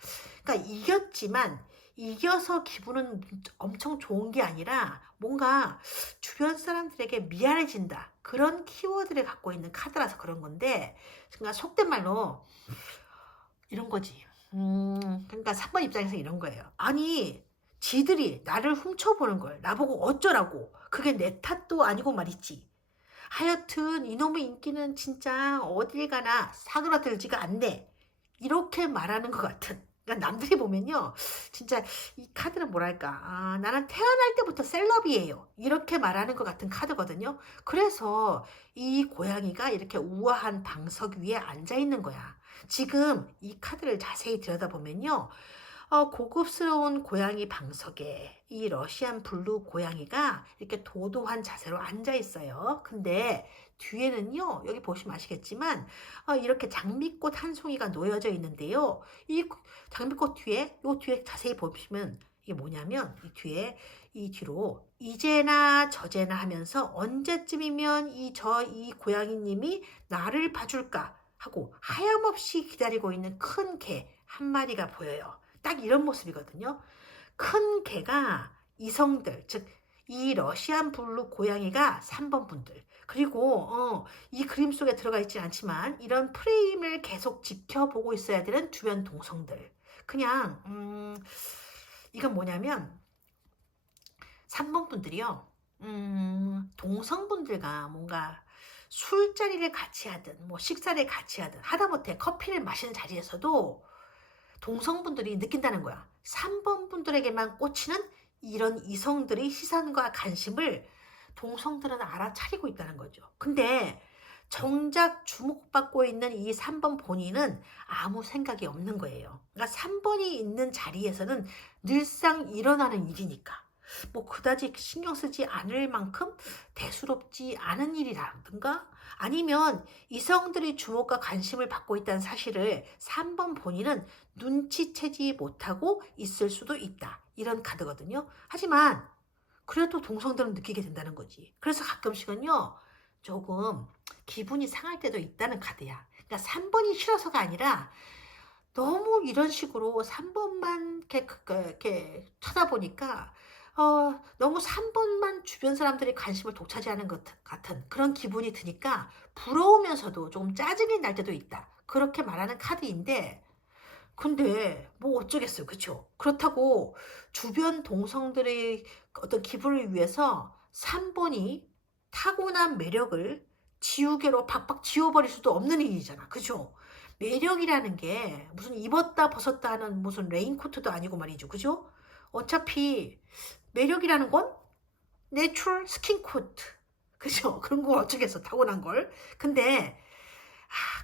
그러니까 이겼지만 이겨서 기분은 엄청 좋은 게 아니라 뭔가 주변 사람들에게 미안해진다. 그런 키워드를 갖고 있는 카드라서 그런 건데, 그러니까 속된 말로 이런 거지. 그러니까 3번 입장에서 이런 거예요. 아니, 지들이 나를 훔쳐보는 걸 나보고 어쩌라고. 그게 내 탓도 아니고 말이지. 하여튼 이놈의 인기는 진짜 어딜 가나 사그라들지가 않네. 이렇게 말하는 것 같은. 그러니까 남들이 보면요. 진짜 이 카드는 뭐랄까. 나는 태어날 때부터 셀럽이에요. 이렇게 말하는 것 같은 카드거든요. 그래서 이 고양이가 이렇게 우아한 방석 위에 앉아 있는 거야. 지금 이 카드를 자세히 들여다보면요. 고급스러운 고양이 방석에 이 러시안 블루 고양이가 이렇게 도도한 자세로 앉아 있어요. 근데 뒤에는요, 여기 보시면 아시겠지만, 이렇게 장미꽃 한 송이가 놓여져 있는데요. 이 장미꽃 뒤에, 요 뒤에 자세히 보시면 이게 뭐냐면, 이 뒤로 이제나 저제나 하면서 언제쯤이면 이 고양이님이 나를 봐줄까 하고 하염없이 기다리고 있는 큰 개 한 마리가 보여요. 딱 이런 모습이거든요. 큰 개가 이성들, 즉, 이 러시안 블루 고양이가 3번 분들. 그리고, 이 그림 속에 들어가 있지 않지만, 이런 프레임을 계속 지켜보고 있어야 되는 주변 동성들. 그냥, 이건 뭐냐면, 3번 분들이요, 동성분들과 뭔가 술자리를 같이 하든, 뭐 식사를 같이 하든, 하다못해 커피를 마시는 자리에서도 동성분들이 느낀다는 거야. 3번 분들에게만 꽂히는 이런 이성들의 시선과 관심을 동성들은 알아차리고 있다는 거죠. 근데 정작 주목받고 있는 이 3번 본인은 아무 생각이 없는 거예요. 그러니까 3번이 있는 자리에서는 늘상 일어나는 일이니까. 뭐 그다지 신경 쓰지 않을 만큼 대수롭지 않은 일이라든가 아니면 이성들의 주목과 관심을 받고 있다는 사실을 3번 본인은 눈치채지 못하고 있을 수도 있다. 이런 카드거든요. 하지만 그래도 동성들은 느끼게 된다는 거지. 그래서 가끔씩은요. 조금 기분이 상할 때도 있다는 카드야. 그러니까 3번이 싫어서가 아니라 너무 이런 식으로 3 번만 이렇게 쳐다보니까 너무 3 번만 주변 사람들이 관심을 독차지하는 것 같은 그런 기분이 드니까 부러우면서도 좀 짜증이 날 때도 있다. 그렇게 말하는 카드인데, 근데 뭐 어쩌겠어요. 그쵸? 그렇다고 주변 동성들의 어떤 기분을 위해서 3 번이 타고난 매력을 지우개로 박박 지워버릴 수도 없는 일이잖아. 그죠? 매력이라는 게 무슨 입었다 벗었다 하는 무슨 레인코트도 아니고 말이죠. 그죠? 어차피 매력이라는 건 내추럴 스킨 코트. 그죠? 그런 거 어쩌겠어. 타고난 걸. 근데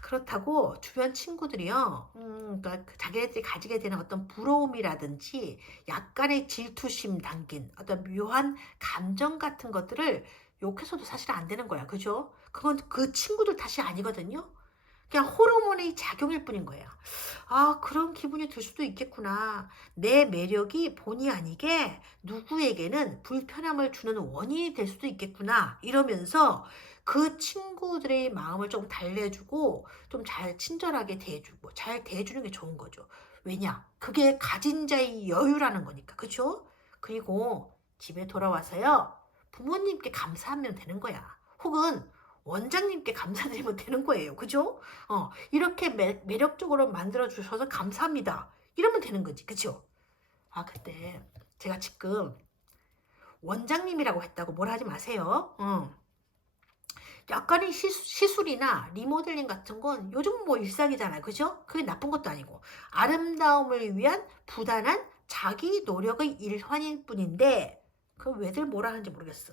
그렇다고 주변 친구들이요. 그러니까 자기네들이 가지게 되는 어떤 부러움이라든지 약간의 질투심 담긴 어떤 묘한 감정 같은 것들을 욕해서도 사실 안 되는 거야. 그죠? 그건 그 친구들 탓이 아니거든요. 그냥 호르몬의 작용일 뿐인 거예요. 그런 기분이 들 수도 있겠구나. 내 매력이 본의 아니게 누구에게는 불편함을 주는 원인이 될 수도 있겠구나. 이러면서 그 친구들의 마음을 좀 달래주고 좀 잘 친절하게 대해주고 잘 대해주는 게 좋은 거죠. 왜냐? 그게 가진 자의 여유라는 거니까. 그쵸? 그리고 집에 돌아와서요. 부모님께 감사하면 되는 거야. 혹은 원장님께 감사드리면 되는 거예요. 그죠? 이렇게 매력적으로 만들어 주셔서 감사합니다. 이러면 되는 거지. 그죠? 근데 제가 지금 원장님이라고 했다고 뭐라 하지 마세요. 약간의 시술이나 리모델링 같은 건 요즘 뭐 일상이잖아요. 그죠? 그게 나쁜 것도 아니고. 아름다움을 위한 부단한 자기 노력의 일환일 뿐인데, 그 왜들 뭐라 하는지 모르겠어.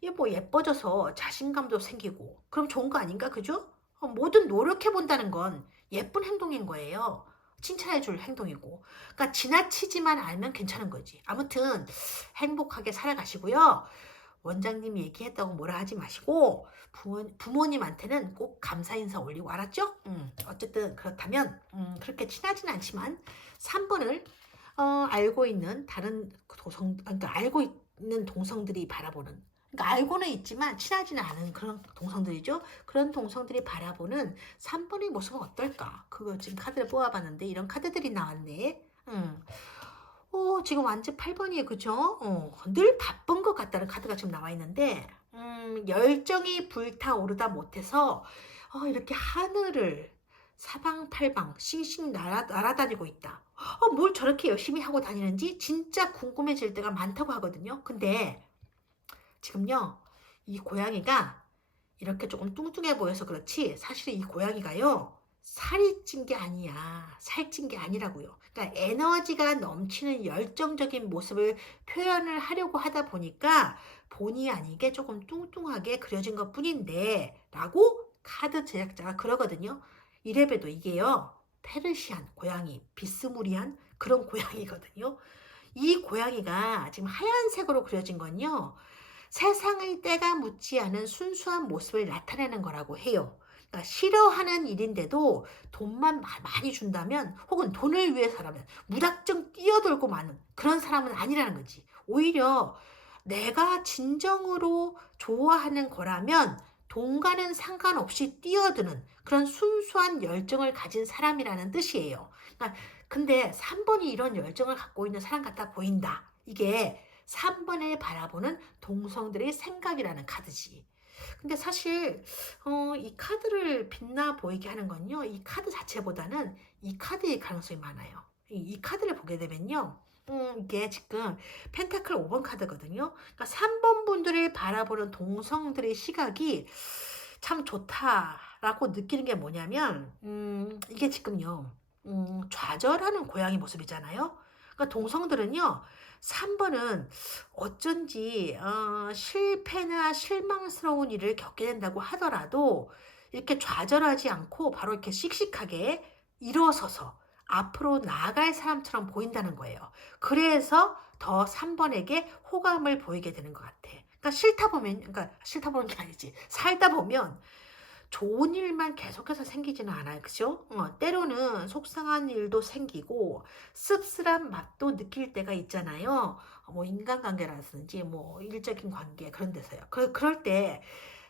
이게 뭐 예뻐져서 자신감도 생기고, 그럼 좋은 거 아닌가? 그죠? 뭐든 노력해본다는 건 예쁜 행동인 거예요. 칭찬해줄 행동이고. 그러니까 지나치지만 알면 괜찮은 거지. 아무튼 행복하게 살아가시고요. 원장님이 얘기했다고 뭐라 하지 마시고 부모님한테는 꼭 감사 인사 올리고, 알았죠? 어쨌든 그렇다면 그렇게 친하진 않지만 3번을 알고 있는 다른 그러니까 알고 있는 동성들이 바라보는, 그러니까 알고는 있지만 친하지는 않은 그런 동성들이죠. 그런 동성들이 바라보는 3번의 모습은 어떨까? 그거 지금 카드를 뽑아봤는데 이런 카드들이 나왔네. 지금 완전 8번이에요. 그죠? 늘 바쁜 것 같다는 카드가 지금 나와 있는데, 열정이 불타오르다 못해서, 이렇게 하늘을 사방팔방 싱싱 날아다니고 있다. 뭘 저렇게 열심히 하고 다니는지 진짜 궁금해질 때가 많다고 하거든요. 근데 지금요, 이 고양이가 이렇게 조금 뚱뚱해 보여서 그렇지 사실 이 고양이가요 살이 찐 게 아니야. 살찐 게 아니라고요. 그러니까 에너지가 넘치는 열정적인 모습을 표현을 하려고 하다 보니까 본의 아니게 조금 뚱뚱하게 그려진 것 뿐인데 라고 카드 제작자가 그러거든요. 이래봬도 이게요 페르시안 고양이 비스무리한 그런 고양이거든요. 이 고양이가 지금 하얀색으로 그려진 건요 세상의 때가 묻지 않은 순수한 모습을 나타내는 거라고 해요. 그러니까 싫어하는 일인데도 돈만 많이 준다면 혹은 돈을 위해서라면 무작정 뛰어들고 마는 그런 사람은 아니라는 거지. 오히려 내가 진정으로 좋아하는 거라면 돈과는 상관없이 뛰어드는 그런 순수한 열정을 가진 사람이라는 뜻이에요. 그러니까 근데 3번이 이런 열정을 갖고 있는 사람 같아 보인다. 이게 3번을 바라보는 동성들의 생각이라는 카드지. 근데 사실 이 카드를 빛나 보이게 하는 건요. 이 카드 자체보다는 이 카드의 가능성이 많아요. 이 카드를 보게 되면요. 이게 지금 펜타클 5번 카드거든요. 그러니까 3번 분들을 바라보는 동성들의 시각이 참 좋다라고 느끼는 게 뭐냐면 이게 지금요. 좌절하는 고양이 모습이잖아요. 그러니까 동성들은요. 3번은 어쩐지 실패나 실망스러운 일을 겪게 된다고 하더라도 이렇게 좌절하지 않고 바로 이렇게 씩씩하게 일어서서 앞으로 나아갈 사람처럼 보인다는 거예요. 그래서 더 3번에게 호감을 보이게 되는 것 같아. 그러니까 싫다 보는 게 아니지. 살다 보면 좋은 일만 계속해서 생기지는 않아요. 그죠? 때로는 속상한 일도 생기고 씁쓸한 맛도 느낄 때가 있잖아요. 뭐 인간관계라든지 뭐 일적인 관계 그런 데서요. 그럴 때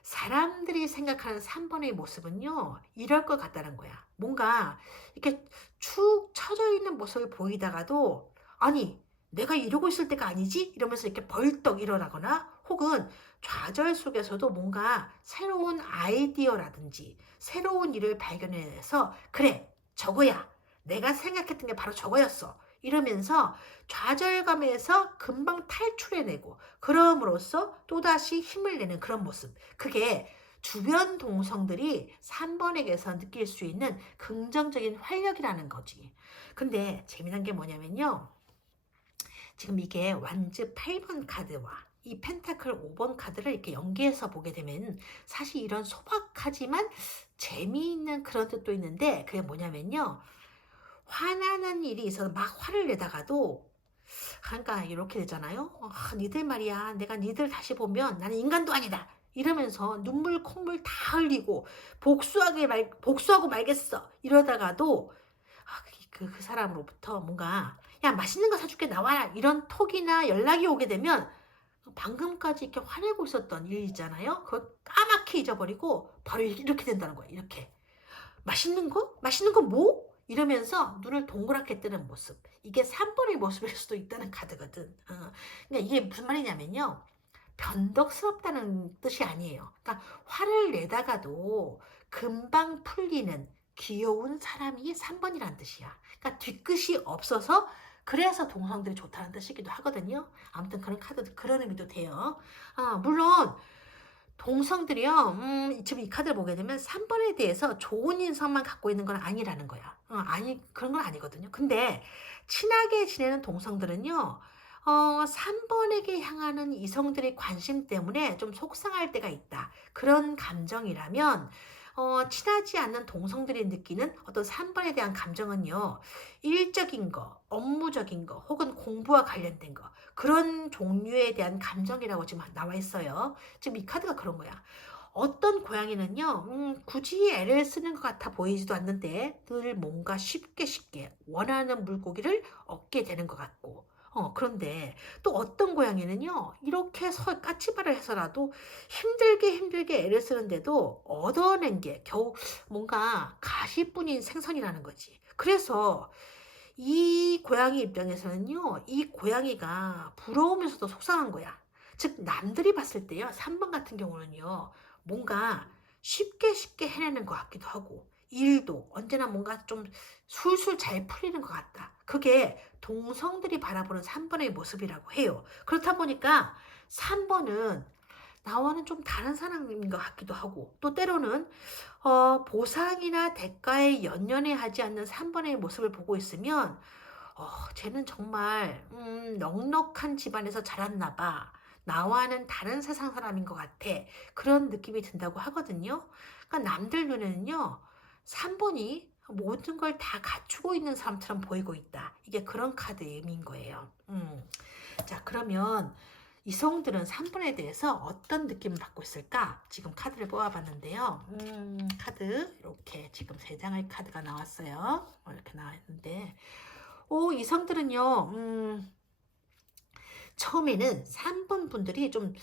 사람들이 생각하는 3번의 모습은요, 이럴 것 같다는 거야. 뭔가 이렇게 축 처져 있는 모습을 보이다가도, 아니, 내가 이러고 있을 때가 아니지? 이러면서 이렇게 벌떡 일어나거나, 혹은 좌절 속에서도 뭔가 새로운 아이디어라든지 새로운 일을 발견해서, 그래, 저거야. 내가 생각했던 게 바로 저거였어. 이러면서 좌절감에서 금방 탈출해내고, 그럼으로써 또다시 힘을 내는 그런 모습. 그게 주변 동성들이 3번에게서 느낄 수 있는 긍정적인 활력이라는 거지. 근데 재미난 게 뭐냐면요. 지금 이게 완즈 8번 카드와 이 펜타클 5번 카드를 이렇게 연계해서 보게 되면 사실 이런 소박하지만 재미있는 그런 뜻도 있는데, 그게 뭐냐면요. 화나는 일이 있어서 막 화를 내다가도, 그러니까 이렇게 되잖아요. 니들 말이야. 내가 니들 다시 보면 나는 인간도 아니다. 이러면서 눈물 콧물 다 흘리고 복수하고 말겠어. 이러다가도 그 사람으로부터 뭔가, 야, 맛있는 거 사줄게, 나와라. 이런 톡이나 연락이 오게 되면 방금까지 이렇게 화내고 있었던 일 있잖아요. 그걸 까맣게 잊어버리고 바로 이렇게 된다는 거예요. 이렇게. 맛있는 거? 맛있는 거 뭐? 이러면서 눈을 동그랗게 뜨는 모습. 이게 3번의 모습일 수도 있다는 카드거든. 그러니까 이게 무슨 말이냐면요. 변덕스럽다는 뜻이 아니에요. 그러니까 화를 내다가도 금방 풀리는 귀여운 사람이 3번이라는 뜻이야. 그러니까 뒤끝이 없어서, 그래서 동성들이 좋다는 뜻이기도 하거든요. 아무튼 그런 카드, 그런 의미도 돼요. 물론 동성들이요, 지금 이 카드를 보게 되면 3번에 대해서 좋은 인성만 갖고 있는 건 아니라는 거야. 그런 건 아니거든요. 근데 친하게 지내는 동성들은요, 3번에게 향하는 이성들의 관심 때문에 좀 속상할 때가 있다. 그런 감정이라면, 친하지 않는 동성들이 느끼는 어떤 3번에 대한 감정은요, 일적인 거, 업무적인 거, 혹은 공부와 관련된 거, 그런 종류에 대한 감정이라고 지금 나와 있어요. 지금 이 카드가 그런 거야. 어떤 고양이는요, 굳이 애를 쓰는 것 같아 보이지도 않는데 늘 뭔가 쉽게 원하는 물고기를 얻게 되는 것 같고, 그런데 또 어떤 고양이는요, 이렇게 까치발을 해서라도 힘들게 애를 쓰는데도 얻어낸 게 겨우 뭔가 가시뿐인 생선이라는 거지. 그래서 이 고양이 입장에서는요, 이 고양이가 부러우면서도 속상한 거야. 즉, 남들이 봤을 때요, 3번 같은 경우는요, 뭔가 쉽게 해내는 것 같기도 하고, 일도 언제나 뭔가 좀 술술 잘 풀리는 것 같다. 그게 동성들이 바라보는 3번의 모습이라고 해요. 그렇다 보니까 3번은 나와는 좀 다른 사람인 것 같기도 하고, 또 때로는 보상이나 대가에 연연해 하지 않는 3번의 모습을 보고 있으면, 쟤는 정말 넉넉한 집안에서 자랐나 봐. 나와는 다른 세상 사람인 것 같아. 그런 느낌이 든다고 하거든요. 그러니까 남들 눈에는요, 3번이 모든 걸 다 갖추고 있는 사람처럼 보이고 있다. 이게 그런 카드의 의미인 거예요. 자, 그러면 이성들은 3번에 대해서 어떤 느낌을 받고 있을까? 지금 카드를 뽑아봤는데요. 카드 이렇게 지금 3장의 카드가 나왔어요. 이렇게 나왔는데, 이성들은요, 처음에는 3번 분들이 좀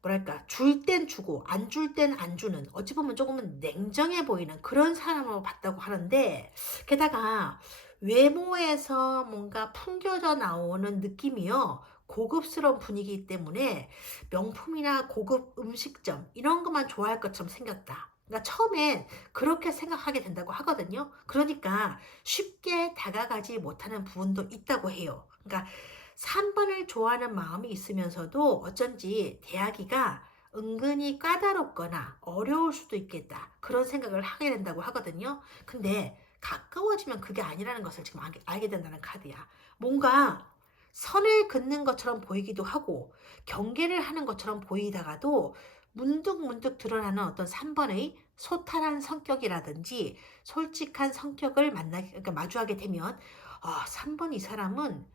뭐랄까, 줄 땐 주고 안 줄 땐 안 주는, 어찌 보면 조금은 냉정해 보이는 그런 사람으로 봤다고 하는데, 게다가 외모에서 뭔가 풍겨져 나오는 느낌이요, 고급스러운 분위기 때문에 명품이나 고급 음식점 이런 것만 좋아할 것처럼 생겼다. 그러니까 처음엔 그렇게 생각하게 된다고 하거든요. 그러니까 쉽게 다가가지 못하는 부분도 있다고 해요. 그러니까 3번을 좋아하는 마음이 있으면서도 어쩐지 대하기가 은근히 까다롭거나 어려울 수도 있겠다. 그런 생각을 하게 된다고 하거든요. 근데 가까워지면 그게 아니라는 것을 지금 알게 된다는 카드야. 뭔가 선을 긋는 것처럼 보이기도 하고 경계를 하는 것처럼 보이다가도 문득문득 드러나는 어떤 3번의 소탈한 성격이라든지 솔직한 성격을 그러니까 마주하게 되면, 3번 이 사람은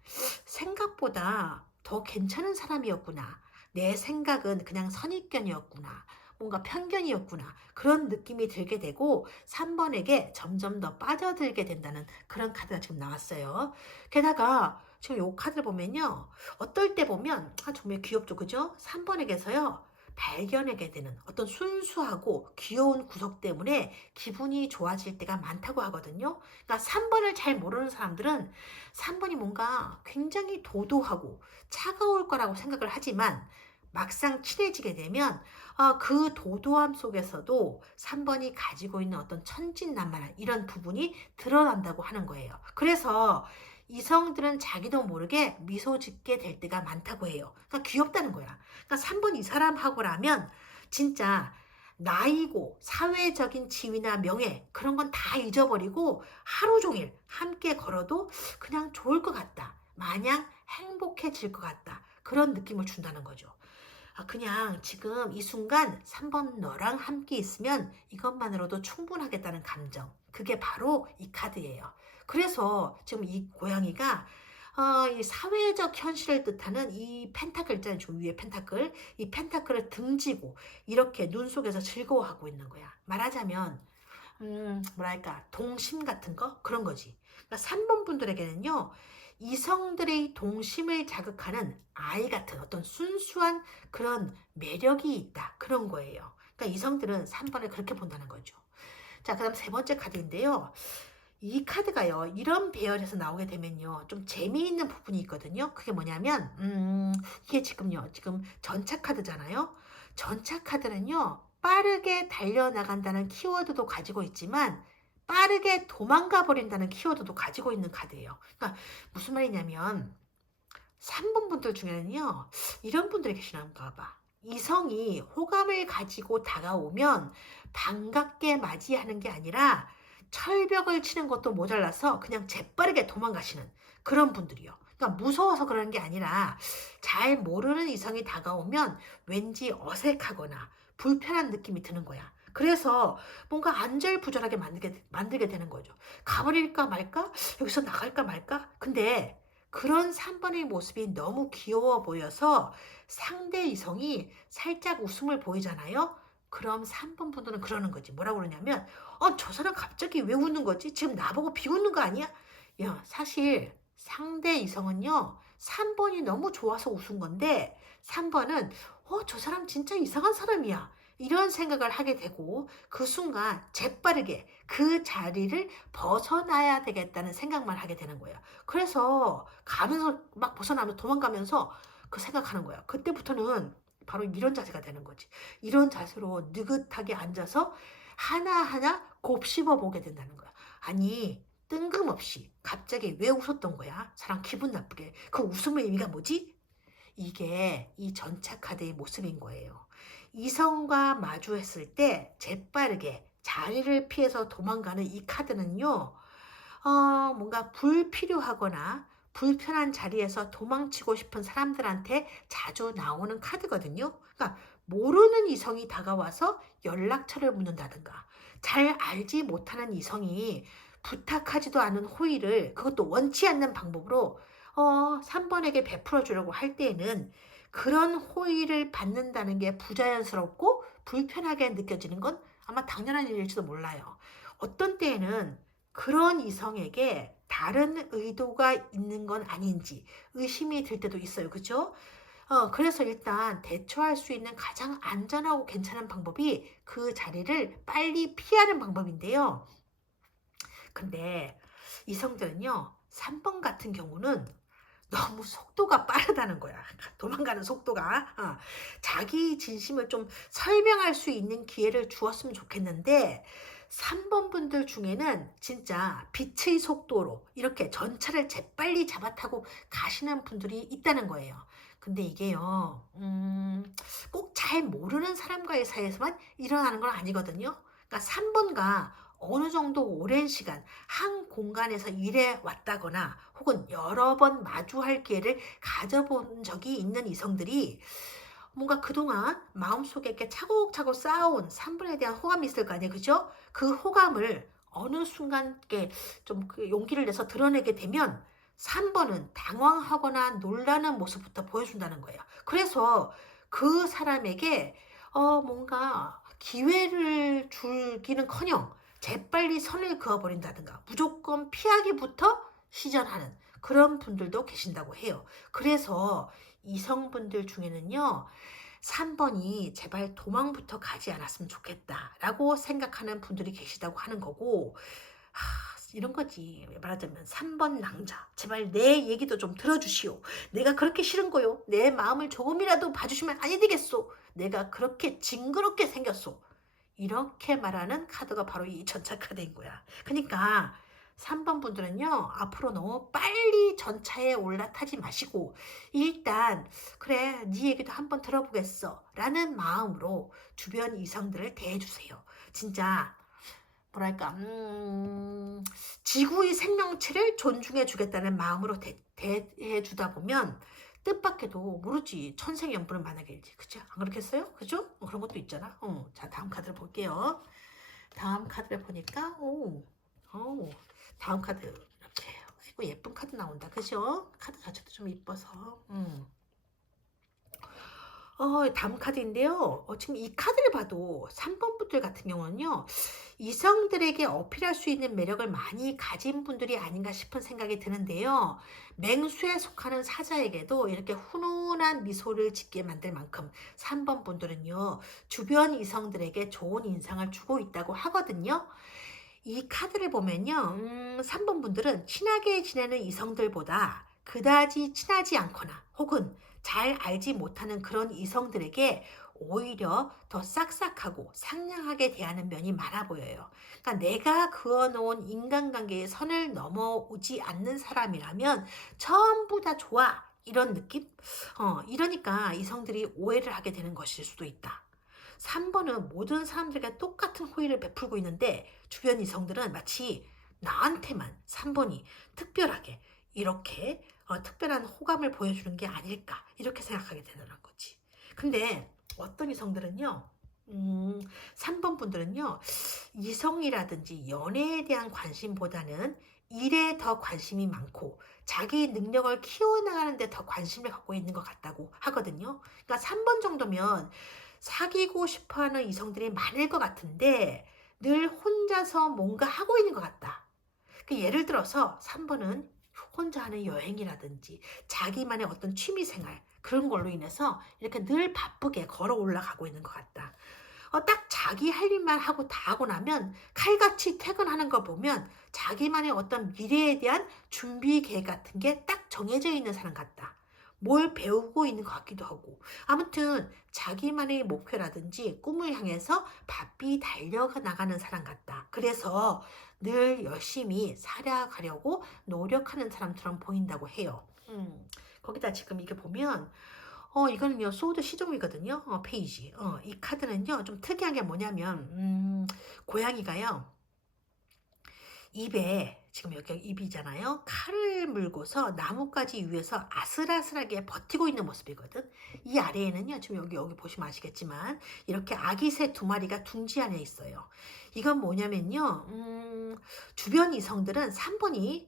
생각보다 더 괜찮은 사람이었구나. 내 생각은 그냥 선입견이었구나. 뭔가 편견이었구나. 그런 느낌이 들게 되고 3번에게 점점 더 빠져들게 된다는 그런 카드가 지금 나왔어요. 게다가 지금 이 카드를 보면요, 어떨 때 보면 정말 귀엽죠, 그죠? 3번에게서요, 발견하게 되는 어떤 순수하고 귀여운 구석 때문에 기분이 좋아질 때가 많다고 하거든요. 그러니까 3번을 잘 모르는 사람들은 3번이 뭔가 굉장히 도도하고 차가울 거라고 생각을 하지만 막상 친해지게 되면 그 도도함 속에서도 3번이 가지고 있는 어떤 천진난만한 이런 부분이 드러난다고 하는 거예요. 그래서 이성들은 자기도 모르게 미소 짓게 될 때가 많다고 해요. 그러니까 귀엽다는 거야. 그러니까 3번 이 사람하고라면 진짜 나이고 사회적인 지위나 명예 그런 건 다 잊어버리고 하루 종일 함께 걸어도 그냥 좋을 것 같다. 마냥 행복해질 것 같다. 그런 느낌을 준다는 거죠. 그냥 지금 이 순간 3번 너랑 함께 있으면 이것만으로도 충분하겠다는 감정. 그게 바로 이 카드예요. 그래서 지금 이 고양이가 이 사회적 현실을 뜻하는 이 펜타클 있잖아요. 좀 위에 펜타클. 이 펜타클을 등지고 이렇게 눈 속에서 즐거워하고 있는 거야. 말하자면 뭐랄까 동심 같은 거? 그런 거지. 그러니까 3번 분들에게는요. 이성들의 동심을 자극하는 아이 같은 어떤 순수한 그런 매력이 있다. 그런 거예요. 그러니까 이성들은 3번을 그렇게 본다는 거죠. 자, 그다음 세 번째 카드인데요. 이 카드가요. 이런 배열에서 나오게 되면요. 좀 재미있는 부분이 있거든요. 그게 뭐냐면 이게 지금 전차 카드잖아요. 전차 카드는요. 빠르게 달려나간다는 키워드도 가지고 있지만 빠르게 도망가 버린다는 키워드도 가지고 있는 카드예요. 그러니까 무슨 말이냐면 3번 분들 중에는요. 이런 분들이 계시는가 봐. 이성이 호감을 가지고 다가오면 반갑게 맞이하는 게 아니라 철벽을 치는 것도 모자라서 그냥 재빠르게 도망가시는 그런 분들이요. 그러니까 무서워서 그러는 게 아니라 잘 모르는 이성이 다가오면 왠지 어색하거나 불편한 느낌이 드는 거야. 그래서 뭔가 안절부절하게 만들게 되는 거죠. 가버릴까 말까? 여기서 나갈까 말까? 근데 그런 3번의 모습이 너무 귀여워 보여서 상대 이성이 살짝 웃음을 보이잖아요. 그럼 3번 분들은 그러는 거지. 뭐라고 그러냐면 저 사람 갑자기 왜 웃는 거지? 지금 나보고 비웃는 거 아니야? 야, 사실 상대 이성은요. 3번이 너무 좋아서 웃은 건데 3번은 저 사람 진짜 이상한 사람이야. 이런 생각을 하게 되고 그 순간 재빠르게 그 자리를 벗어나야 되겠다는 생각만 하게 되는 거예요. 그래서 가면서 막 벗어나면 도망가면서 그 생각하는 거예요. 그때부터는 바로 이런 자세가 되는 거지. 이런 자세로 느긋하게 앉아서 하나하나 곱씹어 보게 된다는 거야. 아니, 뜬금없이 갑자기 왜 웃었던 거야? 사람 기분 나쁘게. 그 웃음의 의미가 뭐지? 이게 이 전차 카드의 모습인 거예요. 이성과 마주했을 때 재빠르게 자리를 피해서 도망가는 이 카드는요, 뭔가 불필요하거나 불편한 자리에서 도망치고 싶은 사람들한테 자주 나오는 카드거든요. 그러니까 모르는 이성이 다가와서 연락처를 묻는다든가 잘 알지 못하는 이성이 부탁하지도 않은 호의를 그것도 원치 않는 방법으로 3번에게 베풀어 주려고 할 때에는 그런 호의를 받는다는 게 부자연스럽고 불편하게 느껴지는 건 아마 당연한 일일지도 몰라요. 어떤 때에는 그런 이성에게 다른 의도가 있는 건 아닌지 의심이 들 때도 있어요. 그죠? 그래서 일단 대처할 수 있는 가장 안전하고 괜찮은 방법이 그 자리를 빨리 피하는 방법인데요. 근데 이성들은요, 3번 같은 경우는 너무 속도가 빠르다는 거야. 도망가는 속도가. 자기 진심을 좀 설명할 수 있는 기회를 주었으면 좋겠는데 3번 분들 중에는 진짜 빛의 속도로 이렇게 전차를 재빨리 잡아타고 가시는 분들이 있다는 거예요. 근데 이게요, 꼭 잘 모르는 사람과의 사이에서만 일어나는 건 아니거든요. 그러니까 3번과 어느 정도 오랜 시간 한 공간에서 일해 왔다거나 혹은 여러 번 마주할 기회를 가져본 적이 있는 이성들이 뭔가 그동안 마음속에 이렇게 차곡차곡 쌓아온 3번에 대한 호감이 있을 거 아니에요. 그죠? 그 호감을 어느 순간 이렇게 좀 그 용기를 내서 드러내게 되면 3번은 당황하거나 놀라는 모습부터 보여준다는 거예요. 그래서 그 사람에게 뭔가 기회를 주기는커녕 재빨리 선을 그어버린다든가 무조건 피하기부터 시전하는 그런 분들도 계신다고 해요. 그래서 이성분들 중에는요. 3번이 제발 도망부터 가지 않았으면 좋겠다라고 생각하는 분들이 계시다고 하는 거고, 이런 거지. 말하자면 3번 낭자. 제발 내 얘기도 좀 들어주시오. 내가 그렇게 싫은 거요. 내 마음을 조금이라도 봐주시면 아니 되겠소. 내가 그렇게 징그럽게 생겼소. 이렇게 말하는 카드가 바로 이 전차 카드인 거야. 그러니까 3번 분들은요, 앞으로 너무 빨리 전차에 올라타지 마시고 일단 그래 네 얘기도 한번 들어보겠어 라는 마음으로 주변 이성들을 대해주세요. 진짜 뭐랄까 지구의 생명체를 존중해 주겠다는 마음으로 대해 주다 보면 뜻밖에도 모르지 천생연분을 만나게 되지. 그죠? 안 그렇겠어요? 그죠? 그런 것도 있잖아. 자, 다음 카드를 볼게요. 다음 카드를 보니까 다음 카드 이렇게 아이고 예쁜 카드 나온다. 그죠? 카드 자체도 좀 이뻐서 다음 카드인데요. 지금 이 카드를 봐도 3번 분들 같은 경우는요, 이성들에게 어필할 수 있는 매력을 많이 가진 분들이 아닌가 싶은 생각이 드는데요. 맹수에 속하는 사자에게도 이렇게 훈훈한 미소를 짓게 만들 만큼 3번 분들은요, 주변 이성들에게 좋은 인상을 주고 있다고 하거든요. 이 카드를 보면요, 3번 분들은 친하게 지내는 이성들보다 그다지 친하지 않거나 혹은 잘 알지 못하는 그런 이성들에게 오히려 더 싹싹하고 상냥하게 대하는 면이 많아 보여요. 그러니까 내가 그어놓은 인간관계의 선을 넘어오지 않는 사람이라면 전부 다 좋아. 이런 느낌? 이러니까 이성들이 오해를 하게 되는 것일 수도 있다. 3번은 모든 사람들에게 똑같은 호의를 베풀고 있는데 주변 이성들은 마치 나한테만 3번이 특별하게 이렇게 특별한 호감을 보여주는 게 아닐까 이렇게 생각하게 되는 거지. 근데 어떤 이성들은요, 3번 분들은요, 이성이라든지 연애에 대한 관심보다는 일에 더 관심이 많고 자기 능력을 키워나가는 데 더 관심을 갖고 있는 것 같다고 하거든요. 그러니까 3번 정도면 사귀고 싶어하는 이성들이 많을 것 같은데 늘 혼자서 뭔가 하고 있는 것 같다. 예를 들어서 3번은 혼자 하는 여행이라든지 자기만의 어떤 취미생활 그런 걸로 인해서 이렇게 늘 바쁘게 걸어 올라가고 있는 것 같다. 딱 자기 할 일만 하고 다 하고 나면 칼같이 퇴근하는 거 보면 자기만의 어떤 미래에 대한 준비 계획 같은 게 딱 정해져 있는 사람 같다. 뭘 배우고 있는 것 같기도 하고 아무튼 자기만의 목표라든지 꿈을 향해서 바삐 달려가 나가는 사람 같다. 그래서 늘 열심히 살아가려고 노력하는 사람처럼 보인다고 해요. 거기다 지금 이게 보면 이거는요 소드 시종이거든요. 페이지. 이 카드는요 좀 특이한 게 뭐냐면 고양이가요 입에 지금 여기 입이잖아요. 칼을 물고서 나뭇가지 위에서 아슬아슬하게 버티고 있는 모습이거든. 이 아래에는요. 지금 여기 보시면 아시겠지만 이렇게 아기 새 2마리가 둥지 안에 있어요. 이건 뭐냐면요. 주변 이성들은 3번이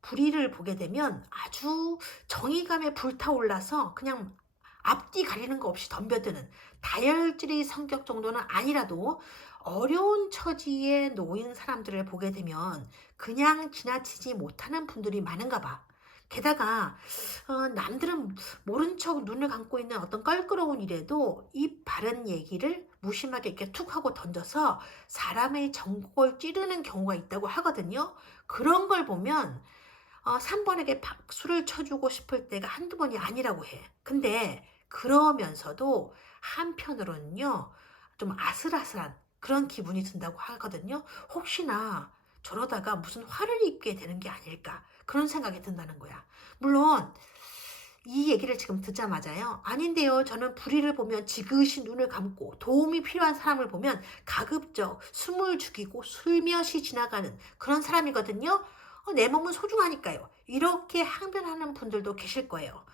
불의를 보게 되면 아주 정의감에 불타올라서 그냥 앞뒤 가리는 거 없이 덤벼드는 다혈질의 성격 정도는 아니라도 어려운 처지에 놓인 사람들을 보게 되면 그냥 지나치지 못하는 분들이 많은가 봐. 게다가 남들은 모른 척 눈을 감고 있는 어떤 껄끄러운 일에도 입 바른 얘기를 무심하게 이렇게 툭 하고 던져서 사람의 전곡을 찌르는 경우가 있다고 하거든요. 그런 걸 보면 3번에게 박수를 쳐주고 싶을 때가 한두 번이 아니라고 해. 근데 그러면서도 한편으로는요. 좀 아슬아슬한 그런 기분이 든다고 하거든요. 혹시나 저러다가 무슨 화를 입게 되는 게 아닐까 그런 생각이 든다는 거야. 물론 이 얘기를 지금 듣자마자요. 아닌데요. 저는 불의를 보면 지그시 눈을 감고 도움이 필요한 사람을 보면 가급적 숨을 죽이고 슬며시 지나가는 그런 사람이거든요. 내 몸은 소중하니까요. 이렇게 항변하는 분들도 계실 거예요.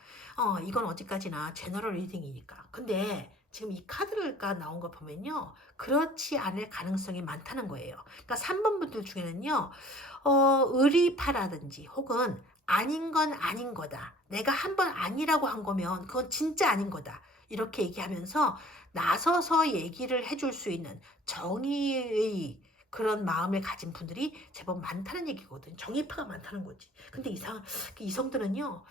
이건 어디까지나 제너럴 리딩이니까. 근데 지금 이 카드가 나온 거 보면요. 그렇지 않을 가능성이 많다는 거예요. 그러니까 3번 분들 중에는요. 의리파라든지 혹은 아닌 건 아닌 거다. 내가 한번 아니라고 한 거면 그건 진짜 아닌 거다. 이렇게 얘기하면서 나서서 얘기를 해줄 수 있는 정의의 그런 마음을 가진 분들이 제법 많다는 얘기거든. 정의파가 많다는 거지. 근데 이성들은요.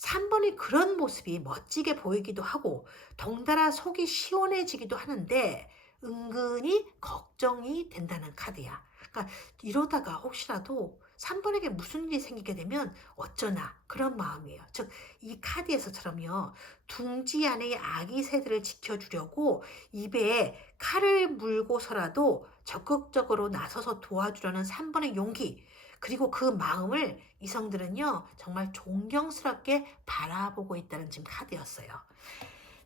3번이 그런 모습이 멋지게 보이기도 하고 덩달아 속이 시원해지기도 하는데 은근히 걱정이 된다는 카드야. 그러니까 이러다가 혹시라도 3번에게 무슨 일이 생기게 되면 어쩌나 그런 마음이에요. 즉, 이 카드에서처럼요. 둥지 안의 아기 새들을 지켜주려고 입에 칼을 물고서라도 적극적으로 나서서 도와주려는 3번의 용기, 그리고 그 마음을 이성들은요, 정말 존경스럽게 바라보고 있다는 지금 카드였어요.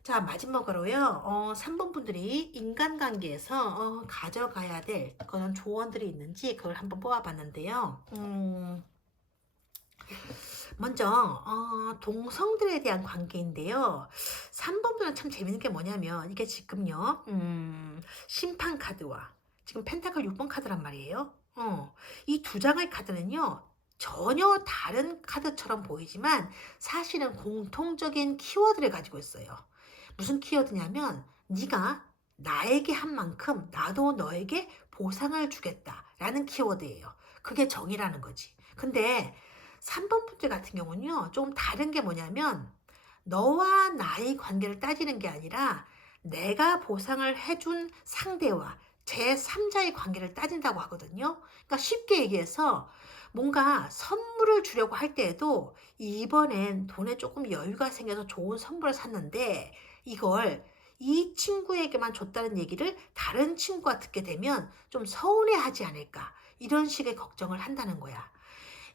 자, 마지막으로요, 3번 분들이 인간관계에서 가져가야 될 그런 조언들이 있는지 그걸 한번 뽑아봤는데요. 먼저 동성들에 대한 관계인데요. 3번 분은 참 재밌는 게 뭐냐면 이게 지금요, 심판 카드와 지금 펜타클 6번 카드란 말이에요. 이 두 장의 카드는요, 전혀 다른 카드처럼 보이지만 사실은 공통적인 키워드를 가지고 있어요. 무슨 키워드냐면 네가 나에게 한 만큼 나도 너에게 보상을 주겠다라는 키워드예요. 그게 정의라는 거지. 근데 3번 분들 같은 경우는요, 좀 다른 게 뭐냐면 너와 나의 관계를 따지는 게 아니라 내가 보상을 해준 상대와 제3자의 관계를 따진다고 하거든요. 그러니까 쉽게 얘기해서 뭔가 선물을 주려고 할 때에도 이번엔 돈에 조금 여유가 생겨서 좋은 선물을 샀는데 이걸 이 친구에게만 줬다는 얘기를 다른 친구가 듣게 되면 좀 서운해하지 않을까, 이런 식의 걱정을 한다는 거야.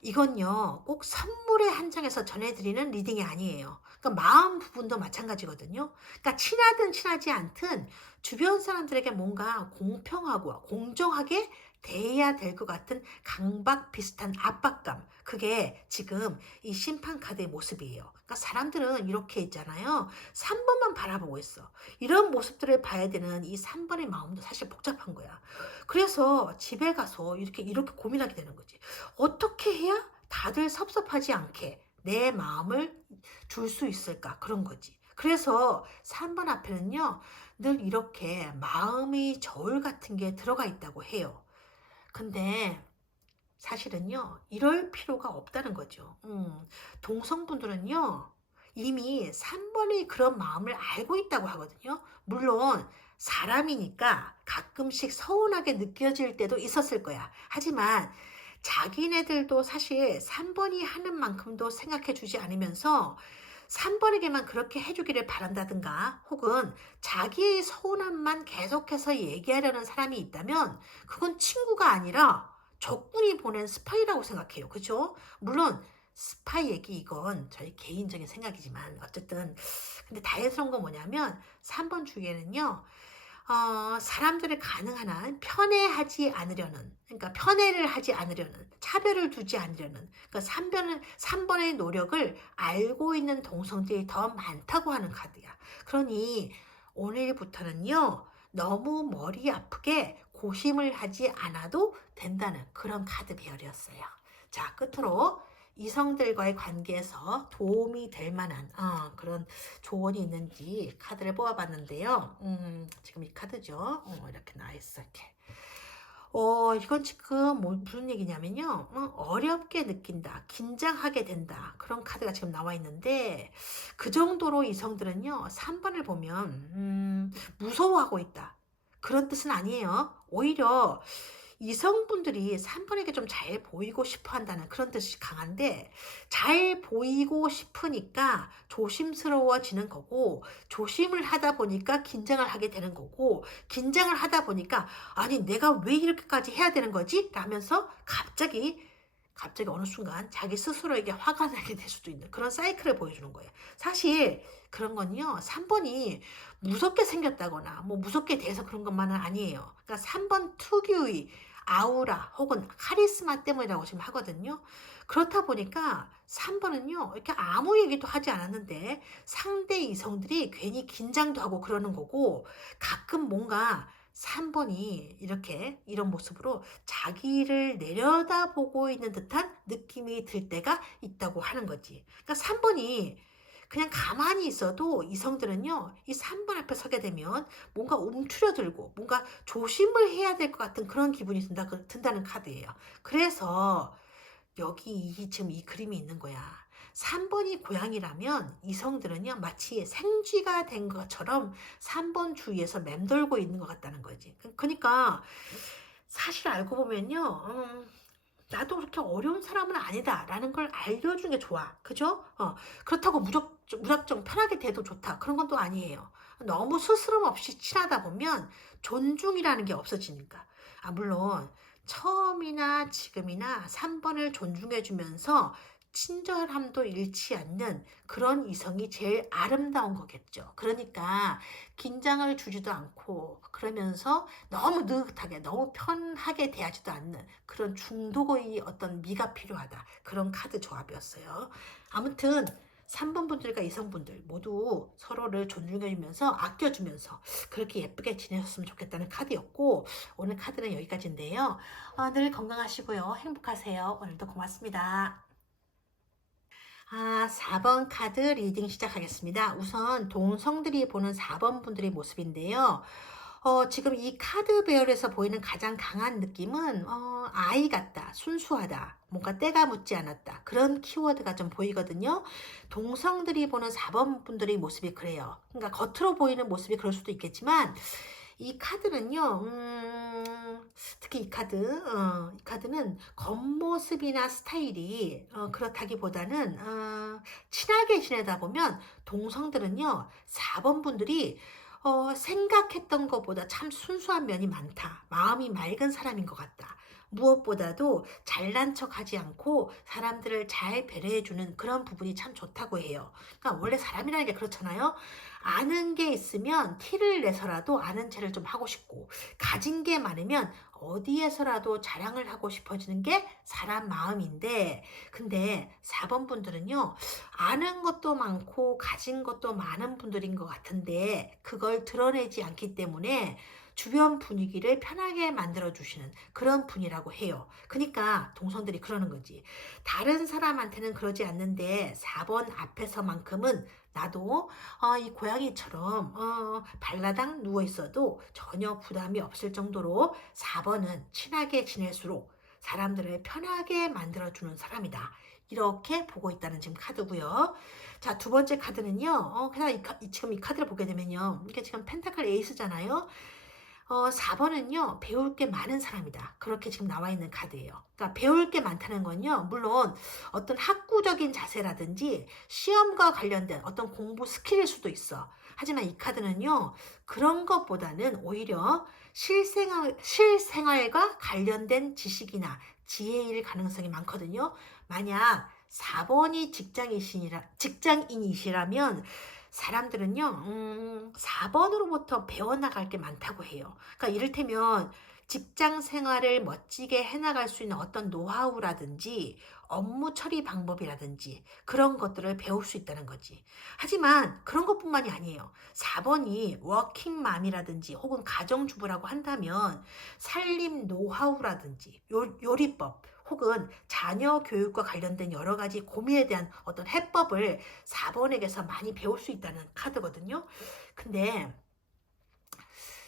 이건요, 꼭 선물의 한 장에서 전해드리는 리딩이 아니에요. 그러니까 마음 부분도 마찬가지거든요. 그러니까 친하든 친하지 않든 주변 사람들에게 뭔가 공평하고 공정하게 대해야 될 것 같은 강박 비슷한 압박감. 그게 지금 이 심판 카드의 모습이에요. 그러니까 사람들은 이렇게 있잖아요. 3번만 바라보고 있어. 이런 모습들을 봐야 되는 이 3번의 마음도 사실 복잡한 거야. 그래서 집에 가서 이렇게 고민하게 되는 거지. 어떻게 해야 다들 섭섭하지 않게 내 마음을 줄 수 있을까? 그런 거지. 그래서 3번 앞에는요, 늘 이렇게 마음의 저울 같은 게 들어가 있다고 해요. 근데 사실은요, 이럴 필요가 없다는 거죠. 동성분들은요, 이미 3번이 그런 마음을 알고 있다고 하거든요. 물론, 사람이니까 가끔씩 서운하게 느껴질 때도 있었을 거야. 하지만, 자기네들도 사실 3번이 하는 만큼도 생각해 주지 않으면서 3번에게만 그렇게 해주기를 바란다든가 혹은 자기의 서운함만 계속해서 얘기하려는 사람이 있다면 그건 친구가 아니라 적군이 보낸 스파이라고 생각해요. 그죠? 물론 스파이 얘기 이건 저희 개인적인 생각이지만 어쨌든 근데 다행스러운 건 뭐냐면 3번 주기에는요. 사람들을 가능한 한 편애하지 않으려는, 그러니까 편애를 하지 않으려는, 차별을 두지 않으려는, 그러니까 3번의 노력을 알고 있는 동성들이 더 많다고 하는 카드야. 그러니 오늘부터는요, 너무 머리 아프게 고심을 하지 않아도 된다는 그런 카드 배열이었어요. 자, 끝으로 이성들과의 관계에서 도움이 될 만한 그런 조언이 있는지 카드를 뽑아봤는데요. 지금 이 카드죠. 이렇게 나있어 이렇게. 이건 지금 무슨 얘기냐면요. 어렵게 느낀다, 긴장하게 된다. 그런 카드가 지금 나와 있는데, 그 정도로 이성들은요, 3번을 보면, 무서워하고 있다. 그런 뜻은 아니에요. 오히려 이성분들이 3번에게 좀 잘 보이고 싶어 한다는 그런 뜻이 강한데, 잘 보이고 싶으니까 조심스러워지는 거고, 조심을 하다 보니까 긴장을 하게 되는 거고, 긴장을 하다 보니까 아니 내가 왜 이렇게까지 해야 되는 거지? 라면서 갑자기 어느 순간 자기 스스로에게 화가 나게 될 수도 있는 그런 사이클을 보여주는 거예요. 사실 그런 건요, 3번이 무섭게 생겼다거나 뭐 무섭게 돼서 그런 것만은 아니에요. 그러니까 3번 특유의 아우라 혹은 카리스마 때문이라고 지금 하거든요. 그렇다 보니까 3번은요, 이렇게 아무 얘기도 하지 않았는데 상대 이성들이 괜히 긴장도 하고 그러는 거고, 가끔 뭔가 3번이 이렇게 이런 모습으로 자기를 내려다보고 있는 듯한 느낌이 들 때가 있다고 하는 거지. 그러니까 3번이 그냥 가만히 있어도 이성들은요, 이 3번 앞에 서게 되면 뭔가 움츠려들고 뭔가 조심을 해야 될 것 같은 그런 기분이 든다는 카드예요. 그래서 여기 지금 이 그림이 있는 거야. 3번이 고양이라면 이성들은요, 마치 생쥐가 된 것처럼 3번 주위에서 맴돌고 있는 것 같다는 거지. 그러니까 사실 알고 보면요, 나도 그렇게 어려운 사람은 아니다라는 걸 알려주는 게 좋아. 그죠? 그렇다고 무작정 편하게 돼도 좋다. 그런 건 또 아니에요. 너무 스스럼 없이 친하다 보면 존중이라는 게 없어지니까. 물론 처음이나 지금이나 3번을 존중해주면서 친절함도 잃지 않는 그런 이성이 제일 아름다운 거겠죠. 그러니까 긴장을 주지도 않고 그러면서 너무 느긋하게 너무 편하게 대하지도 않는 그런 중도의 어떤 미가 필요하다. 그런 카드 조합이었어요. 아무튼 3번 분들과 이성분들 모두 서로를 존중해주면서 아껴주면서 그렇게 예쁘게 지내셨으면 좋겠다는 카드였고, 오늘 카드는 여기까지인데요. 늘 건강하시고요. 행복하세요. 오늘도 고맙습니다. 4번 카드 리딩 시작하겠습니다. 우선 동성들이 보는 4번 분들의 모습인데요. 지금 이 카드 배열에서 보이는 가장 강한 느낌은 아이 같다, 순수하다, 뭔가 때가 묻지 않았다, 그런 키워드가 좀 보이거든요. 동성들이 보는 4번 분들의 모습이 그래요. 그러니까 겉으로 보이는 모습이 그럴 수도 있겠지만 이 카드는요, 특히 이 카드는 겉모습이나 스타일이 그렇다기보다는 친하게 지내다 보면 동성들은요, 4번 분들이 생각했던 것보다 참 순수한 면이 많다. 마음이 맑은 사람인 것 같다. 무엇보다도 잘난 척하지 않고 사람들을 잘 배려해주는 그런 부분이 참 좋다고 해요. 그러니까 원래 사람이라는 게 그렇잖아요. 아는 게 있으면 티를 내서라도 아는 체를 좀 하고 싶고, 가진 게 많으면 어디에서라도 자랑을 하고 싶어지는 게 사람 마음인데, 근데 4번 분들은요, 아는 것도 많고 가진 것도 많은 분들인 것 같은데 그걸 드러내지 않기 때문에 주변 분위기를 편하게 만들어주시는 그런 분이라고 해요. 그러니까 동성들이 그러는 거지. 다른 사람한테는 그러지 않는데 4번 앞에서만큼은 나도 이 고양이처럼 발라당 누워있어도 전혀 부담이 없을 정도로 4번은 친하게 지낼수록 사람들을 편하게 만들어주는 사람이다. 이렇게 보고 있다는 지금 카드고요. 자, 두 번째 카드는요. 그냥 지금 이 카드를 보게 되면요. 이게 지금 펜타클 에이스잖아요. 4번은요, 배울 게 많은 사람이다. 그렇게 지금 나와 있는 카드예요. 그러니까 배울 게 많다는 건요, 물론 어떤 학구적인 자세라든지 시험과 관련된 어떤 공부 스킬일 수도 있어. 하지만 이 카드는요, 그런 것보다는 오히려 실생활과 관련된 지식이나 지혜일 가능성이 많거든요. 만약 4번이 직장인이시라면 사람들은요, 4번으로부터 배워나갈 게 많다고 해요. 그러니까 이를테면 직장 생활을 멋지게 해나갈 수 있는 어떤 노하우라든지 업무 처리 방법이라든지 그런 것들을 배울 수 있다는 거지. 하지만 그런 것뿐만이 아니에요. 4번이 워킹맘이라든지 혹은 가정주부라고 한다면 살림 노하우라든지 요리법, 혹은 자녀 교육과 관련된 여러 가지 고민에 대한 어떤 해법을 4번에게서 많이 배울 수 있다는 카드거든요. 근데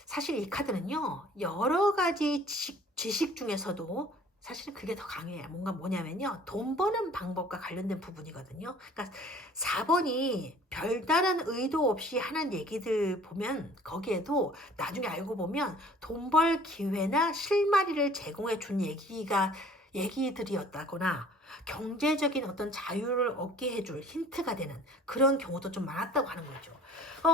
사실 이 카드는요, 여러 가지 지식 중에서도 사실은 그게 더 강해요. 뭐냐면요, 돈 버는 방법과 관련된 부분이거든요. 그러니까 4번이 별다른 의도 없이 하는 얘기들 보면 거기에도 나중에 알고 보면 돈 벌 기회나 실마리를 제공해 준 얘기들이었다거나 경제적인 어떤 자유를 얻게 해줄 힌트가 되는 그런 경우도 좀 많았다고 하는 거죠.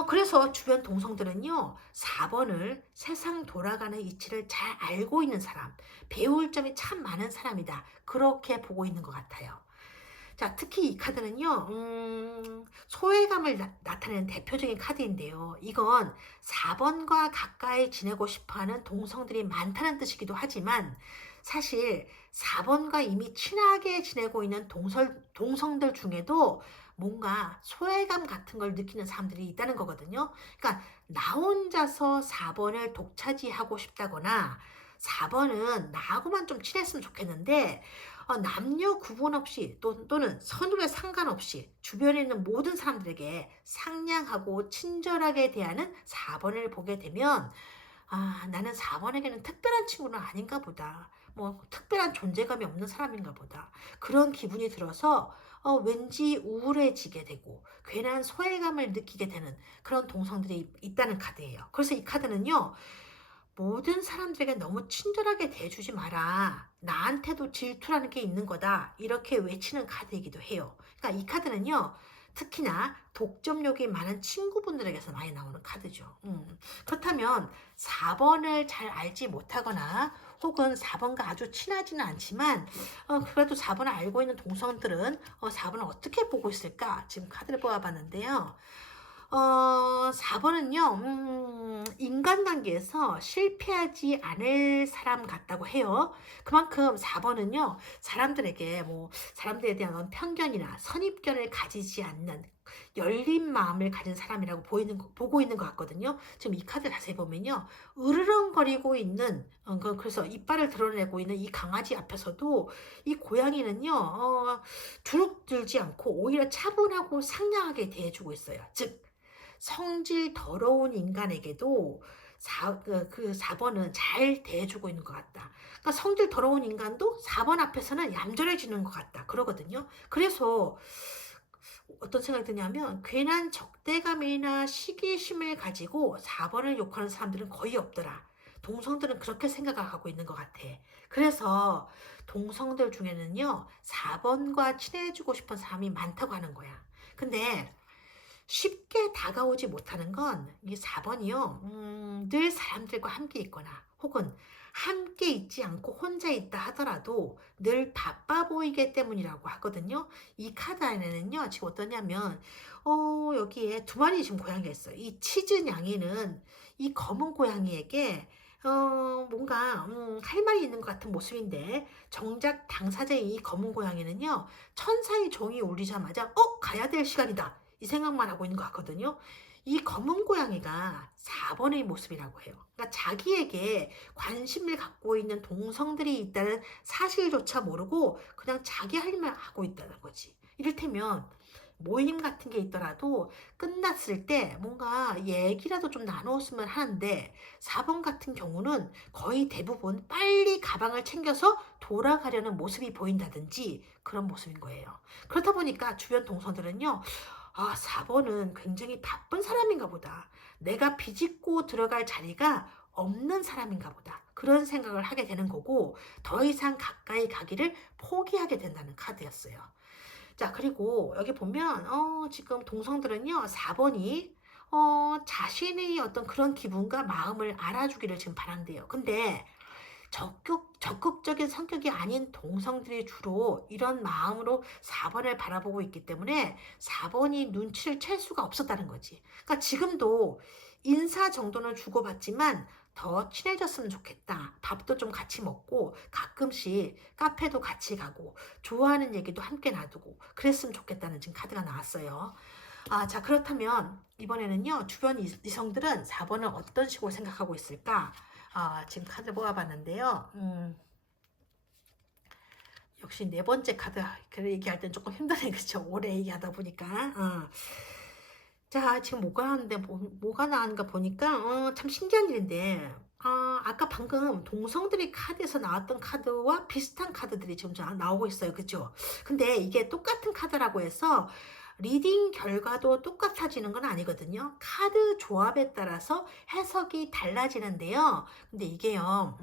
그래서 주변 동성들은요, 4번을 세상 돌아가는 이치를 잘 알고 있는 사람, 배울 점이 참 많은 사람이다. 그렇게 보고 있는 것 같아요. 자, 특히 이 카드는요, 소외감을 나타내는 대표적인 카드인데요. 이건 4번과 가까이 지내고 싶어하는 동성들이 많다는 뜻이기도 하지만 사실 4번과 이미 친하게 지내고 있는 동성들 중에도 뭔가 소외감 같은 걸 느끼는 사람들이 있다는 거거든요. 그러니까 나 혼자서 4번을 독차지하고 싶다거나 4번은 나하고만 좀 친했으면 좋겠는데 남녀 구분 없이 또는 선후배 상관없이 주변에 있는 모든 사람들에게 상냥하고 친절하게 대하는 4번을 보게 되면 나는 4번에게는 특별한 친구는 아닌가 보다. 뭐 특별한 존재감이 없는 사람인가 보다. 그런 기분이 들어서 왠지 우울해지게 되고 괜한 소외감을 느끼게 되는 그런 동성들이 있다는 카드예요. 그래서 이 카드는요. 모든 사람들에게 너무 친절하게 대해주지 마라. 나한테도 질투라는 게 있는 거다. 이렇게 외치는 카드이기도 해요. 그러니까 이 카드는요. 특히나 독점욕이 많은 친구분들에게서 많이 나오는 카드죠. 그렇다면 4번을 잘 알지 못하거나 혹은 4번과 아주 친하지는 않지만 그래도 4번을 알고 있는 동성들은 4번을 어떻게 보고 있을까? 지금 카드를 뽑아봤는데요. 4번은요, 인간관계에서 실패하지 않을 사람 같다고 해요. 그만큼 4번은요, 사람들에게 사람들에 대한 어떤 편견이나 선입견을 가지지 않는 열린 마음을 가진 사람이라고 보고 있는 것 같거든요. 지금 이 카드 자세히 보면요, 으르렁거리고 있는, 그래서 이빨을 드러내고 있는 이 강아지 앞에서도 이 고양이는요, 주눅들지 않고 오히려 차분하고 상냥하게 대해주고 있어요. 즉, 성질 더러운 인간에게도 4번은 잘 대해주고 있는 것 같다. 그러니까 성질 더러운 인간도 4번 앞에서는 얌전해지는 것 같다. 그러거든요. 그래서 어떤 생각이 드냐면 괜한 적대감이나 시기심을 가지고 4번을 욕하는 사람들은 거의 없더라. 동성들은 그렇게 생각을 하고 있는 것 같아. 그래서 동성들 중에는요, 4번과 친해지고 싶은 사람이 많다고 하는 거야. 근데 쉽게 다가오지 못하는 건 이 4번이요. 늘 사람들과 함께 있거나 혹은 함께 있지 않고 혼자 있다 하더라도 늘 바빠 보이기 때문이라고 하거든요. 이 카드 안에는요. 지금 어떠냐면 여기에 두 마리 지금 고양이가 있어요. 이 치즈 냥이는 이 검은 고양이에게 뭔가 할 말이 있는 것 같은 모습인데 정작 당사자인 이 검은 고양이는요. 천사의 종이 울리자마자 가야 될 시간이다. 이 생각만 하고 있는 것 같거든요. 이 검은 고양이가 4번의 모습이라고 해요. 그러니까 자기에게 관심을 갖고 있는 동성들이 있다는 사실조차 모르고 그냥 자기 할 말 하고 있다는 거지. 이를테면 모임 같은 게 있더라도 끝났을 때 뭔가 얘기라도 좀 나누었으면 하는데 4번 같은 경우는 거의 대부분 빨리 가방을 챙겨서 돌아가려는 모습이 보인다든지 그런 모습인 거예요. 그렇다 보니까 주변 동성들은요. 4번은 굉장히 바쁜 사람인가 보다. 내가 비집고 들어갈 자리가 없는 사람인가 보다. 그런 생각을 하게 되는 거고 더 이상 가까이 가기를 포기하게 된다는 카드였어요. 자, 그리고 여기 보면 지금 동성들은요. 4번이 자신의 어떤 그런 기분과 마음을 알아주기를 지금 바란대요. 근데 적극적인 성격이 아닌 동성들이 주로 이런 마음으로 4번을 바라보고 있기 때문에 4번이 눈치를 챌 수가 없었다는 거지. 그러니까 지금도 인사 정도는 주고받지만 더 친해졌으면 좋겠다. 밥도 좀 같이 먹고 가끔씩 카페도 같이 가고 좋아하는 얘기도 함께 놔두고 그랬으면 좋겠다는 지금 카드가 나왔어요. 자, 그렇다면 이번에는요. 주변 이성들은 4번을 어떤 식으로 생각하고 있을까? 지금 카드 뽑아봤는데요. 역시 네 번째 카드 그 얘기할 땐 조금 힘드네, 그쵸? 오래 얘기하다 보니까. 자, 지금 뭐가 나왔는가 보니까 참 신기한 일인데 아까 방금 동성들이 카드에서 나왔던 카드와 비슷한 카드들이 지금 나오고 있어요, 그죠? 근데 이게 똑같은 카드라고 해서 리딩 결과도 똑같아지는 건 아니거든요. 카드 조합에 따라서 해석이 달라지는데요. 근데 이게요,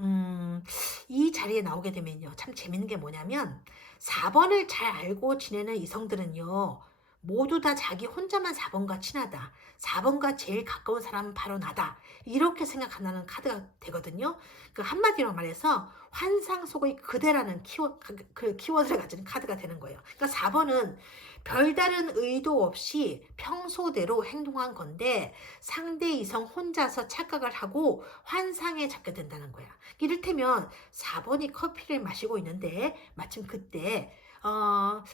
이 자리에 나오게 되면요. 참 재밌는 게 뭐냐면, 4번을 잘 알고 지내는 이성들은요, 모두 다 자기 혼자만 4번과 친하다. 4번과 제일 가까운 사람은 바로 나다. 이렇게 생각한다는 카드가 되거든요. 그 한마디로 말해서 환상 속의 그대라는 키워드를 가진 카드가 되는 거예요. 그러니까 4번은 별다른 의도 없이 평소대로 행동한 건데 상대 이성 혼자서 착각을 하고 환상에 잡게 된다는 거야. 이를테면 4번이 커피를 마시고 있는데 마침 그때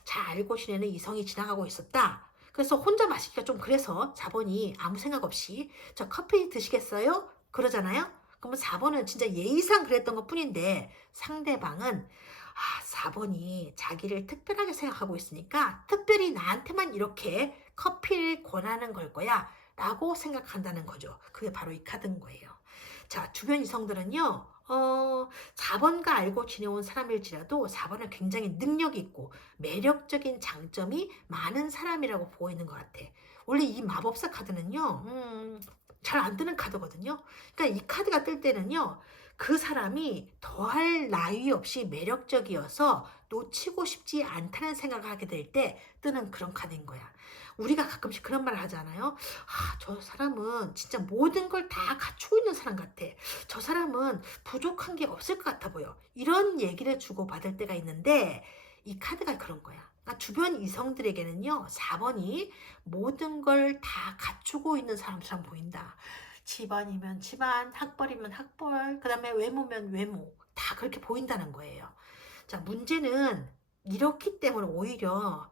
잘 알고 지내는 이성이 지나가고 있었다. 그래서 혼자 마시기가 좀 그래서 4번이 아무 생각 없이 저 커피 드시겠어요? 그러잖아요. 그러면 4번은 진짜 예의상 그랬던 것 뿐인데 상대방은 4번이 자기를 특별하게 생각하고 있으니까 특별히 나한테만 이렇게 커피를 권하는 걸 거야 라고 생각한다는 거죠. 그게 바로 이 카드인 거예요. 자, 주변 이성들은요, 4번과 알고 지내온 사람일지라도 4번은 굉장히 능력 있고 매력적인 장점이 많은 사람이라고 보이는 것 같아. 원래 이 마법사 카드는요, 잘 안 뜨는 카드거든요. 그러니까 이 카드가 뜰 때는요, 그 사람이 더할 나위 없이 매력적이어서 놓치고 싶지 않다는 생각을 하게 될 때 뜨는 그런 카드인 거야. 우리가 가끔씩 그런 말을 하잖아요. 아, 저 사람은 진짜 모든 걸 다 갖추고 있는 사람 같아. 저 사람은 부족한 게 없을 것 같아 보여. 이런 얘기를 주고받을 때가 있는데 이 카드가 그런 거야. 그러니까 주변 이성들에게는요, 4번이 모든 걸 다 갖추고 있는 사람처럼 보인다. 집안이면 집안, 학벌이면 학벌, 그 다음에 외모면 외모. 다 그렇게 보인다는 거예요. 자, 문제는 이렇기 때문에 오히려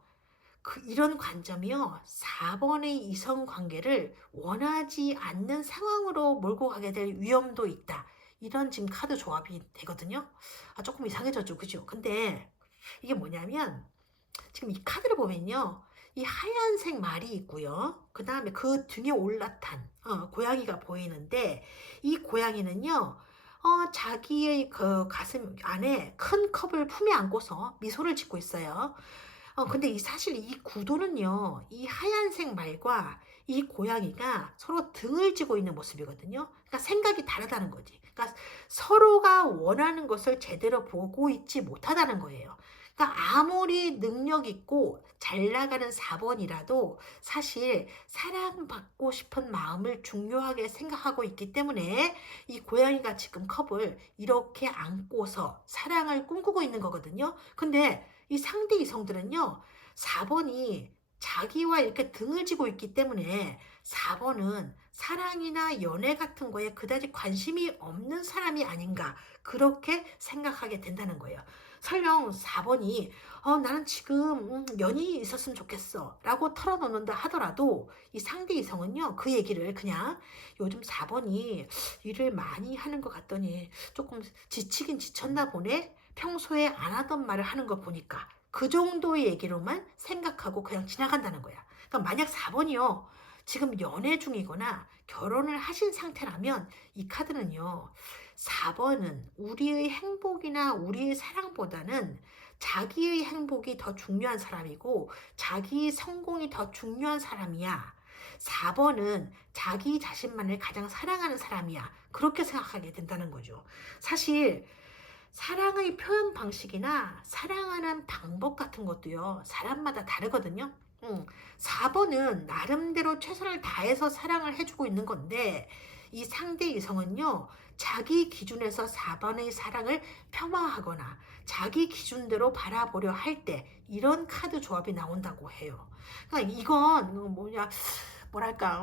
이런 관점이요, 4번의 이성 관계를 원하지 않는 상황으로 몰고 가게 될 위험도 있다. 이런 지금 카드 조합이 되거든요. 아, 조금 이상해졌죠. 그죠? 근데 이게 뭐냐면, 지금 이 카드를 보면요, 이 하얀색 말이 있고요. 그 다음에 그 등에 올라탄 고양이가 보이는데, 이 고양이는요, 자기의 그 가슴 안에 큰 컵을 품에 안고서 미소를 짓고 있어요. 근데 사실 이 구도는요, 이 하얀색 말과 이 고양이가 서로 등을 지고 있는 모습이거든요. 그러니까 생각이 다르다는 거지. 그러니까 서로가 원하는 것을 제대로 보고 있지 못하다는 거예요. 그러니까 아무리 능력 있고 잘 나가는 4번이라도 사실 사랑받고 싶은 마음을 중요하게 생각하고 있기 때문에 이 고양이가 지금 컵을 이렇게 안고서 사랑을 꿈꾸고 있는 거거든요. 근데 이 상대 이성들은요, 4번이 자기와 이렇게 등을 지고 있기 때문에 4번은 사랑이나 연애 같은 거에 그다지 관심이 없는 사람이 아닌가, 그렇게 생각하게 된다는 거예요. 설령 4번이 나는 지금 연인이 있었으면 좋겠어 라고 털어놓는다 하더라도 이 상대 이성은요, 그 얘기를 그냥 요즘 4번이 일을 많이 하는 것 같더니 조금 지치긴 지쳤나 보네, 평소에 안 하던 말을 하는 거 보니까, 그 정도의 얘기로만 생각하고 그냥 지나간다는 거야. 그러니까 만약 4번이요, 지금 연애 중이거나 결혼을 하신 상태라면 이 카드는요, 4번은 우리의 행복이나 우리의 사랑보다는 자기의 행복이 더 중요한 사람이고 자기의 성공이 더 중요한 사람이야. 4번은 자기 자신만을 가장 사랑하는 사람이야. 그렇게 생각하게 된다는 거죠. 사실 사랑의 표현 방식이나 사랑하는 방법 같은 것도요, 사람마다 다르거든요. 4번은 나름대로 최선을 다해서 사랑을 해주고 있는 건데, 이 상대 이성은요, 자기 기준에서 4번의 사랑을 폄하하거나 자기 기준대로 바라보려 할 때 이런 카드 조합이 나온다고 해요. 그러니까 이건 뭐랄까,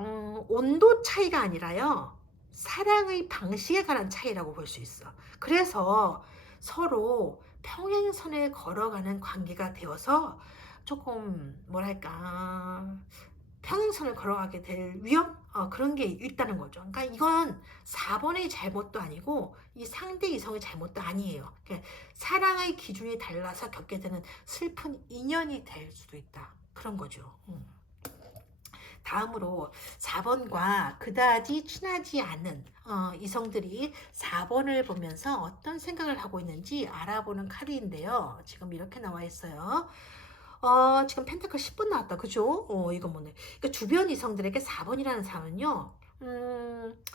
온도 차이가 아니라요, 사랑의 방식에 관한 차이라고 볼 수 있어. 그래서 서로 평행선에 걸어가는 관계가 되어서 조금 뭐랄까, 평행선을 걸어가게 될 위험? 그런 게 있다는 거죠. 그러니까 이건 4번의 잘못도 아니고 이 상대 이성의 잘못도 아니에요. 그러니까 사랑의 기준이 달라서 겪게 되는 슬픈 인연이 될 수도 있다. 그런 거죠. 다음으로 4번과 그다지 친하지 않은 이성들이 4번을 보면서 어떤 생각을 하고 있는지 알아보는 카드인데요. 지금 이렇게 나와 있어요. 지금 펜타클 10번 나왔다. 그죠? 이거 뭐네. 그러니까 주변 이성들에게 4번이라는 사람은요,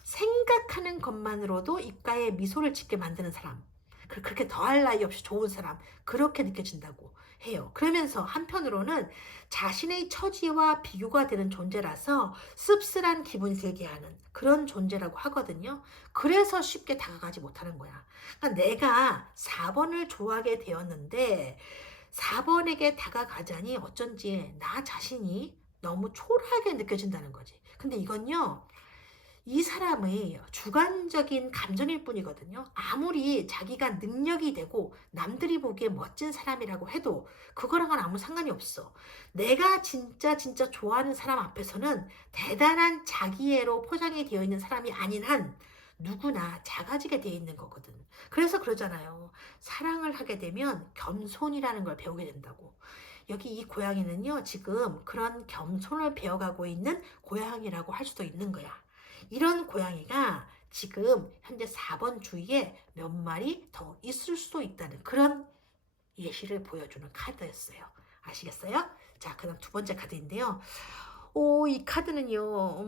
생각하는 것만으로도 입가에 미소를 짓게 만드는 사람. 그렇게 더할 나위 없이 좋은 사람. 그렇게 느껴진다고 해요. 그러면서 한편으로는 자신의 처지와 비교가 되는 존재라서 씁쓸한 기분이 들게 하는 그런 존재라고 하거든요. 그래서 쉽게 다가가지 못하는 거야. 그러니까 내가 4번을 좋아하게 되었는데 4번에게 다가가자니 어쩐지 나 자신이 너무 초라하게 느껴진다는 거지. 근데 이건요, 이 사람의 주관적인 감정일 뿐이거든요. 아무리 자기가 능력이 되고 남들이 보기에 멋진 사람이라고 해도 그거랑은 아무 상관이 없어. 내가 진짜 좋아하는 사람 앞에서는 대단한 자기애로 포장이 되어 있는 사람이 아닌 한 누구나 작아지게 되어 있는 거거든. 그래서 그러잖아요. 사랑을 하게 되면 겸손이라는 걸 배우게 된다고. 여기 이 고양이는요, 지금 그런 겸손을 배워가고 있는 고양이라고 할 수도 있는 거야. 이런 고양이가 지금 현재 4번 주위에 몇 마리 더 있을 수도 있다는 그런 예시를 보여주는 카드였어요. 아시겠어요? 자, 그다음 두 번째 카드인데요. 이 카드는요,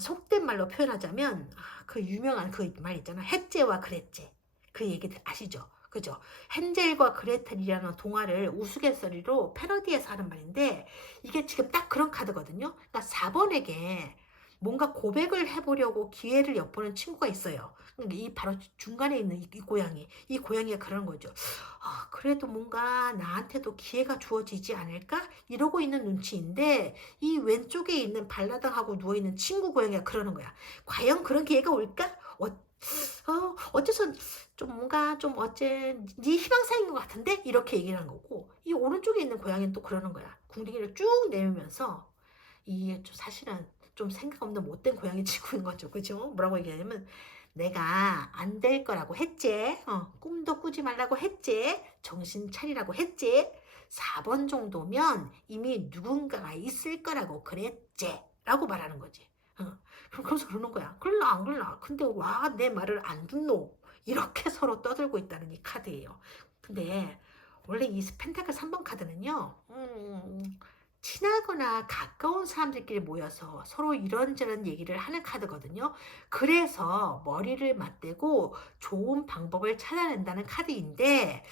속된 말로 표현하자면, 그 유명한 그 말 있잖아. 햇제와 그레제. 그 얘기 아시죠? 그죠? 헨젤과 그레텔이라는 동화를 우스갯소리로 패러디해서 하는 말인데, 이게 지금 딱 그런 카드거든요. 그러니까 4번에게 뭔가 고백을 해보려고 기회를 엿보는 친구가 있어요. 그러니까 이 바로 중간에 있는 이 고양이. 이 고양이가 그런 거죠. 그래도 뭔가 나한테도 기회가 주어지지 않을까? 이러고 있는 눈치인데, 이 왼쪽에 있는 발라당하고 누워있는 친구 고양이가 그러는 거야. 과연 그런 기회가 올까? 어째서 좀 뭔가 좀 어째 네 희망사인 것 같은데? 이렇게 얘기를 한 거고, 이 오른쪽에 있는 고양이는 또 그러는 거야. 궁둥이를 쭉 내밀면서, 이게 좀 사실은 좀 생각 없는 못된 고양이 친구인 거죠. 그죠? 뭐라고 얘기하냐면, 내가 안 될 거라고 했지. 꿈도 꾸지 말라고 했지. 정신 차리라고 했지. 4번 정도면 이미 누군가가 있을 거라고 그랬지. 라고 말하는 거지. 그러면서 그러는 거야. 그럴라 안 그럴라. 근데 와 내 말을 안 듣노. 이렇게 서로 떠들고 있다는 이 카드예요. 근데 원래 이 펜타클 3번 카드는요. 친하거나 가까운 사람들끼리 모여서 서로 이런저런 얘기를 하는 카드거든요. 그래서 머리를 맞대고 좋은 방법을 찾아낸다는 카드인데,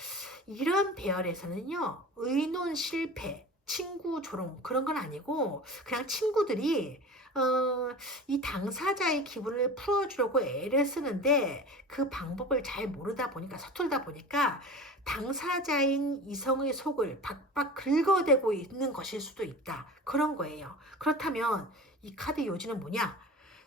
이런 배열에서는요, 의논 실패, 친구 조롱 그런 건 아니고 그냥 친구들이 이 당사자의 기분을 풀어주려고 애를 쓰는데, 그 방법을 잘 모르다 보니까, 서툴다 보니까 당사자인 이성의 속을 박박 긁어대고 있는 것일 수도 있다. 그런 거예요. 그렇다면 이 카드 요지는 뭐냐?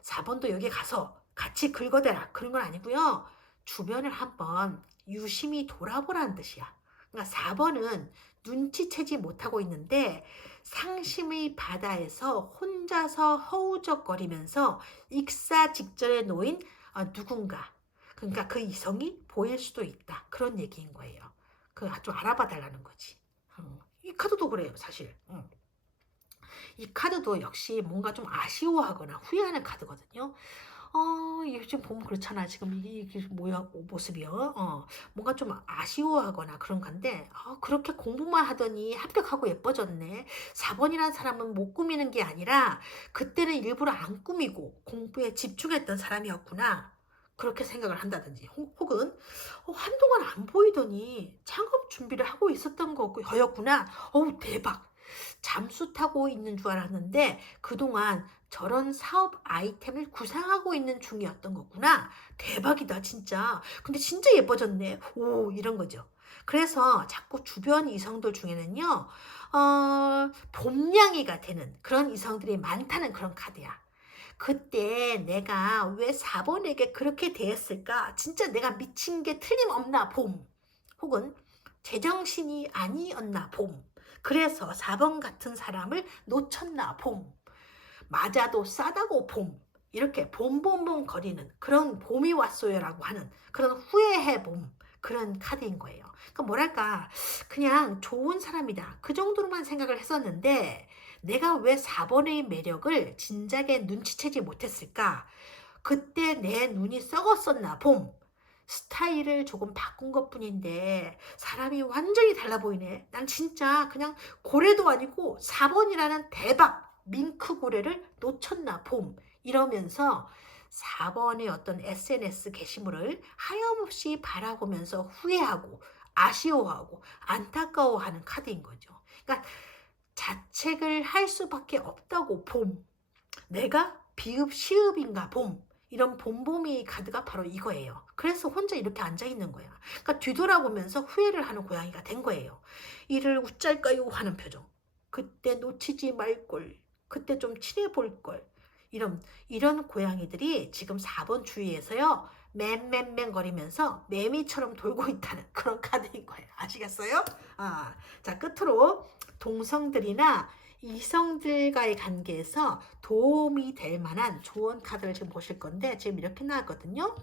4번도 여기 가서 같이 긁어대라. 그런 건 아니고요. 주변을 한번 유심히 돌아보라는 뜻이야. 그러니까 4번은 눈치채지 못하고 있는데, 상심의 바다에서 혼자서 허우적거리면서 익사 직전에 놓인 누군가, 그러니까 그 이성이 보일 수도 있다. 그런 얘기인 거예요. 좀 알아봐 달라는 거지. 이 카드도 그래요, 사실. 이 카드도 역시 뭔가 좀 아쉬워하거나 후회하는 카드거든요. 요즘 보면 그렇잖아. 지금 이 모습이요. 뭔가 좀 아쉬워하거나 그런 건데, 그렇게 공부만 하더니 합격하고 예뻐졌네. 4번이라는 사람은 못 꾸미는 게 아니라, 그때는 일부러 안 꾸미고 공부에 집중했던 사람이었구나. 그렇게 생각을 한다든지, 혹은 한동안 안 보이더니 창업 준비를 하고 있었던 거였구나. 대박. 잠수 타고 있는 줄 알았는데 그동안 저런 사업 아이템을 구상하고 있는 중이었던 거구나. 대박이다, 진짜. 근데 진짜 예뻐졌네. 이런 거죠. 그래서 자꾸 주변 이성들 중에는요, 봄냥이가 되는 그런 이성들이 많다는 그런 카드야. 그때 내가 왜 4번에게 그렇게 대했을까? 진짜 내가 미친 게 틀림없나, 봄. 혹은 제정신이 아니었나, 봄. 그래서 4번 같은 사람을 놓쳤나, 봄. 맞아도 싸다고, 봄. 이렇게 봄봄봄 거리는 그런 봄이 왔어요라고 하는 그런 후회해 봄. 그런 카드인 거예요. 그러니까 뭐랄까, 그냥 좋은 사람이다. 그 정도로만 생각을 했었는데, 내가 왜 4번의 매력을 진작에 눈치채지 못했을까? 그때 내 눈이 썩었었나, 봄. 스타일을 조금 바꾼 것뿐인데 사람이 완전히 달라 보이네. 난 진짜 그냥 고래도 아니고 4번이라는 대박 밍크 고래를 놓쳤나, 봄. 이러면서 4번의 어떤 SNS 게시물을 하염없이 바라보면서 후회하고 아쉬워하고 안타까워하는 카드인 거죠. 그러니까 자책을 할 수밖에 없다고, 봄. 내가 비읍 시읍인가, 봄. 이런 봄봄이 카드가 바로 이거예요. 그래서 혼자 이렇게 앉아있는 거야. 그러니까 뒤돌아보면서 후회를 하는 고양이가 된 거예요. 이를 웃잘까요 하는 표정. 그때 놓치지 말걸. 그때 좀 친해볼걸. 이런 고양이들이 지금 4번 주위에서요, 맴맴맴 거리면서 매미처럼 돌고 있다는 그런 카드인 거예요. 아시겠어요? 자, 끝으로 동성들이나 이성들과의 관계에서 도움이 될 만한 좋은 카드를 지금 보실 건데, 지금 이렇게 나왔거든요.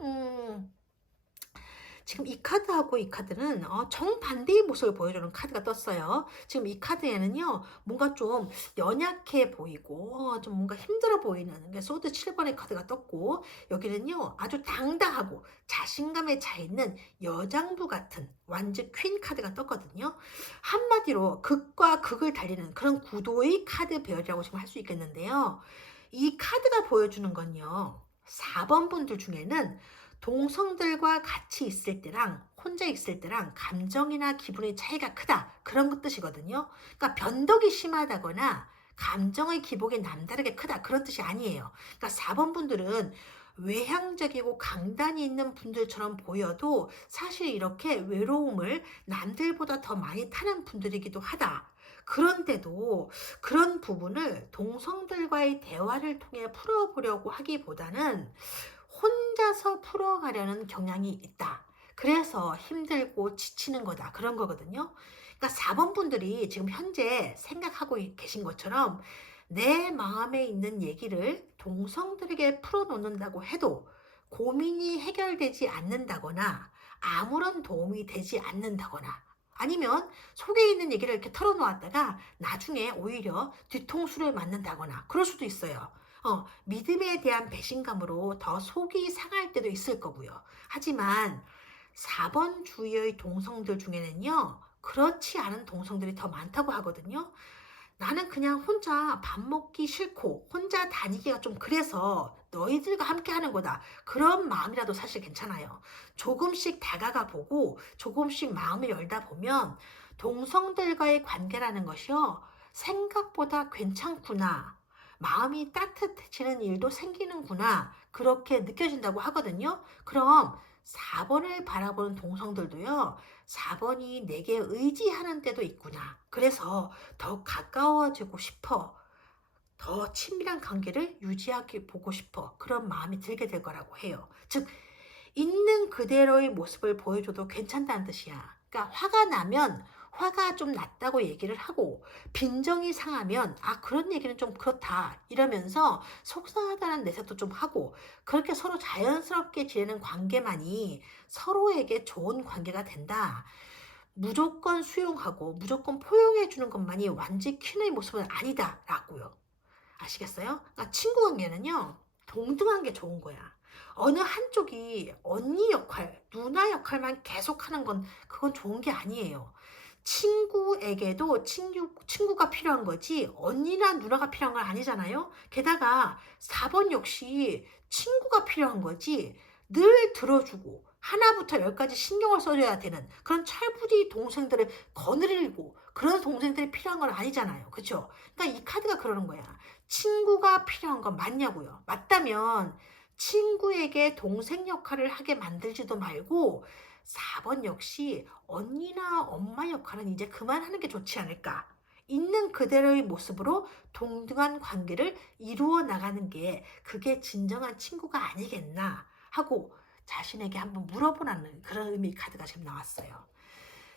지금 이 카드하고 이 카드는 정반대의 모습을 보여주는 카드가 떴어요. 지금 이 카드에는요, 뭔가 좀 연약해 보이고, 좀 뭔가 힘들어 보이는 게 소드 7번의 카드가 떴고, 여기는요, 아주 당당하고 자신감에 차 있는 여장부 같은 완즈 퀸 카드가 떴거든요. 한마디로 극과 극을 달리는 그런 구도의 카드 배열이라고 지금 할 수 있겠는데요. 이 카드가 보여주는 건요, 4번 분들 중에는 동성들과 같이 있을 때랑 혼자 있을 때랑 감정이나 기분의 차이가 크다, 그런 것 뜻이거든요. 그러니까 변덕이 심하다거나 감정의 기복이 남다르게 크다, 그런 뜻이 아니에요. 그러니까 4번 분들은 외향적이고 강단이 있는 분들처럼 보여도 사실 이렇게 외로움을 남들보다 더 많이 타는 분들이기도 하다. 그런데도 그런 부분을 동성들과의 대화를 통해 풀어보려고 하기보다는 혼자서 풀어가려는 경향이 있다. 그래서 힘들고 지치는 거다, 그런 거거든요. 그러니까 4번 분들이 지금 현재 생각하고 계신 것처럼 내 마음에 있는 얘기를 동성들에게 풀어놓는다고 해도 고민이 해결되지 않는다거나 아무런 도움이 되지 않는다거나, 아니면 속에 있는 얘기를 이렇게 털어놓았다가 나중에 오히려 뒤통수를 맞는다거나 그럴 수도 있어요. 믿음에 대한 배신감으로 더 속이 상할 때도 있을 거고요. 하지만 4번 주위의 동성들 중에는요, 그렇지 않은 동성들이 더 많다고 하거든요. 나는 그냥 혼자 밥 먹기 싫고 혼자 다니기가 좀 그래서 너희들과 함께 하는 거다, 그런 마음이라도 사실 괜찮아요. 조금씩 다가가 보고 조금씩 마음을 열다 보면 동성들과의 관계라는 것이요, 생각보다 괜찮구나, 마음이 따뜻해지는 일도 생기는구나, 그렇게 느껴진다고 하거든요. 그럼 4번을 바라보는 동성들도요, 4번이 내게 의지하는 때도 있구나, 그래서 더 가까워지고 싶어, 더 친밀한 관계를 유지하게 보고 싶어, 그런 마음이 들게 될 거라고 해요. 즉, 있는 그대로의 모습을 보여줘도 괜찮다는 뜻이야. 그러니까 화가 나면 화가 좀 났다고 얘기를 하고, 빈정이 상하면 그런 얘기는 좀 그렇다, 이러면서 속상하다는 내색도 좀 하고, 그렇게 서로 자연스럽게 지내는 관계만이 서로에게 좋은 관계가 된다. 무조건 수용하고 무조건 포용해 주는 것만이 완지 퀸의 모습은 아니다라고요. 아시겠어요? 그러니까 친구 관계는요, 동등한 게 좋은 거야. 어느 한쪽이 언니 역할, 누나 역할만 계속하는 건 그건 좋은 게 아니에요. 친구에게도 친구가 필요한 거지 언니나 누나가 필요한 건 아니잖아요. 게다가 4번 역시 친구가 필요한 거지 늘 들어주고 하나부터 열까지 신경을 써줘야 되는 그런 철부지 동생들을 거느리고 그런 동생들이 필요한 건 아니잖아요. 그렇죠? 그러니까 이 카드가 그러는 거야. 친구가 필요한 건 맞냐고요. 맞다면 친구에게 동생 역할을 하게 만들지도 말고 4번 역시 언니나 엄마 역할은 이제 그만하는 게 좋지 않을까. 있는 그대로의 모습으로 동등한 관계를 이루어 나가는 게 그게 진정한 친구가 아니겠나 하고 자신에게 한번 물어보라는 그런 의미 카드가 지금 나왔어요.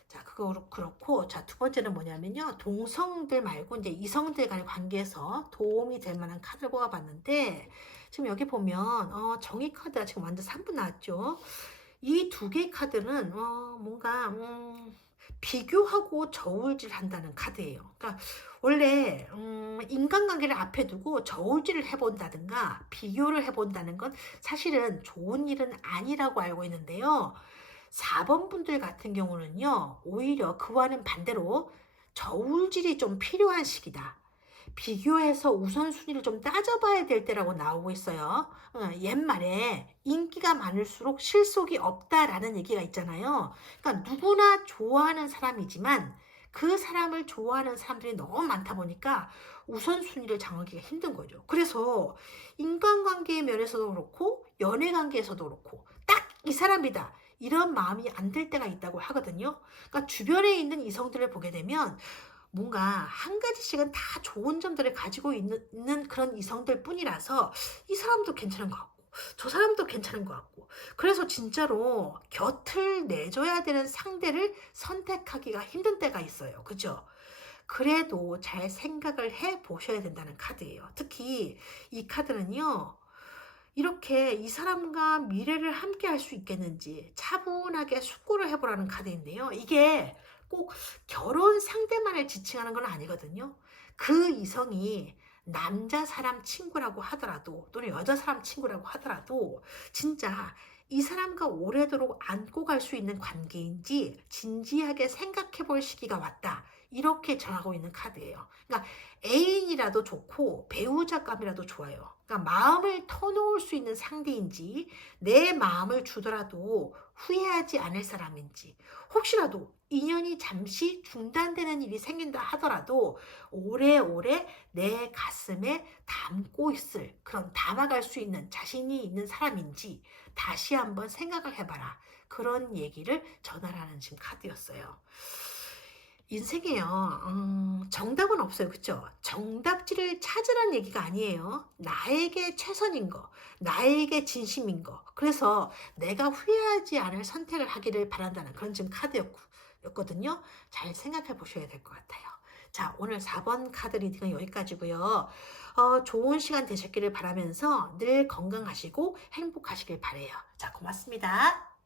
자, 그거 그렇고, 자, 두 번째는 뭐냐면요, 동성들 말고 이제 이성들 간의 관계에서 도움이 될 만한 카드를 뽑아봤는데, 지금 여기 보면 정의 카드가 지금 완전 3분 나왔죠. 이 두 개의 카드는 뭔가 비교하고 저울질한다는 카드예요. 그러니까 원래 인간관계를 앞에 두고 저울질을 해본다든가 비교를 해본다는 건 사실은 좋은 일은 아니라고 알고 있는데요. 4번 분들 같은 경우는요, 오히려 그와는 반대로 저울질이 좀 필요한 시기다. 비교해서 우선순위를 좀 따져봐야 될 때라고 나오고 있어요. 옛말에 인기가 많을수록 실속이 없다라는 얘기가 있잖아요. 그러니까 누구나 좋아하는 사람이지만 그 사람을 좋아하는 사람들이 너무 많다 보니까 우선순위를 정하기가 힘든 거죠. 그래서 인간관계 면에서도 그렇고 연애관계에서도 그렇고 딱 이 사람이다, 이런 마음이 안 들 때가 있다고 하거든요. 그러니까 주변에 있는 이성들을 보게 되면 뭔가 한 가지씩은 다 좋은 점들을 가지고 있는 그런 이성들 뿐이라서 이 사람도 괜찮은 것 같고 저 사람도 괜찮은 것 같고, 그래서 진짜로 곁을 내줘야 되는 상대를 선택하기가 힘든 때가 있어요. 그죠? 그래도 잘 생각을 해 보셔야 된다는 카드예요. 특히 이 카드는요, 이렇게 이 사람과 미래를 함께 할 수 있겠는지 차분하게 숙고를 해 보라는 카드인데요. 이게 꼭 결혼 상대만을 지칭하는 건 아니거든요. 그 이성이 남자 사람 친구라고 하더라도 또는 여자 사람 친구라고 하더라도 진짜 이 사람과 오래도록 안고 갈 수 있는 관계인지 진지하게 생각해 볼 시기가 왔다. 이렇게 정하고 있는 카드예요. 그러니까 애인이라도 좋고 배우자감이라도 좋아요. 그러니까 마음을 터놓을 수 있는 상대인지 내 마음을 주더라도 후회하지 않을 사람인지 혹시라도 인연이 잠시 중단되는 일이 생긴다 하더라도 오래오래 내 가슴에 담고 있을 그런 담아갈 수 있는 자신이 있는 사람인지 다시 한번 생각을 해봐라. 그런 얘기를 전하라는 지금 카드였어요. 인생에요. 정답은 없어요. 그쵸? 정답지를 찾으란 얘기가 아니에요. 나에게 최선인 거, 나에게 진심인 거. 그래서 내가 후회하지 않을 선택을 하기를 바란다는 그런 지금 카드였거든요. 잘 생각해 보셔야 될 것 같아요. 자, 오늘 4번 카드 리딩은 여기까지고요. 좋은 시간 되셨기를 바라면서 늘 건강하시고 행복하시길 바래요. 자, 고맙습니다.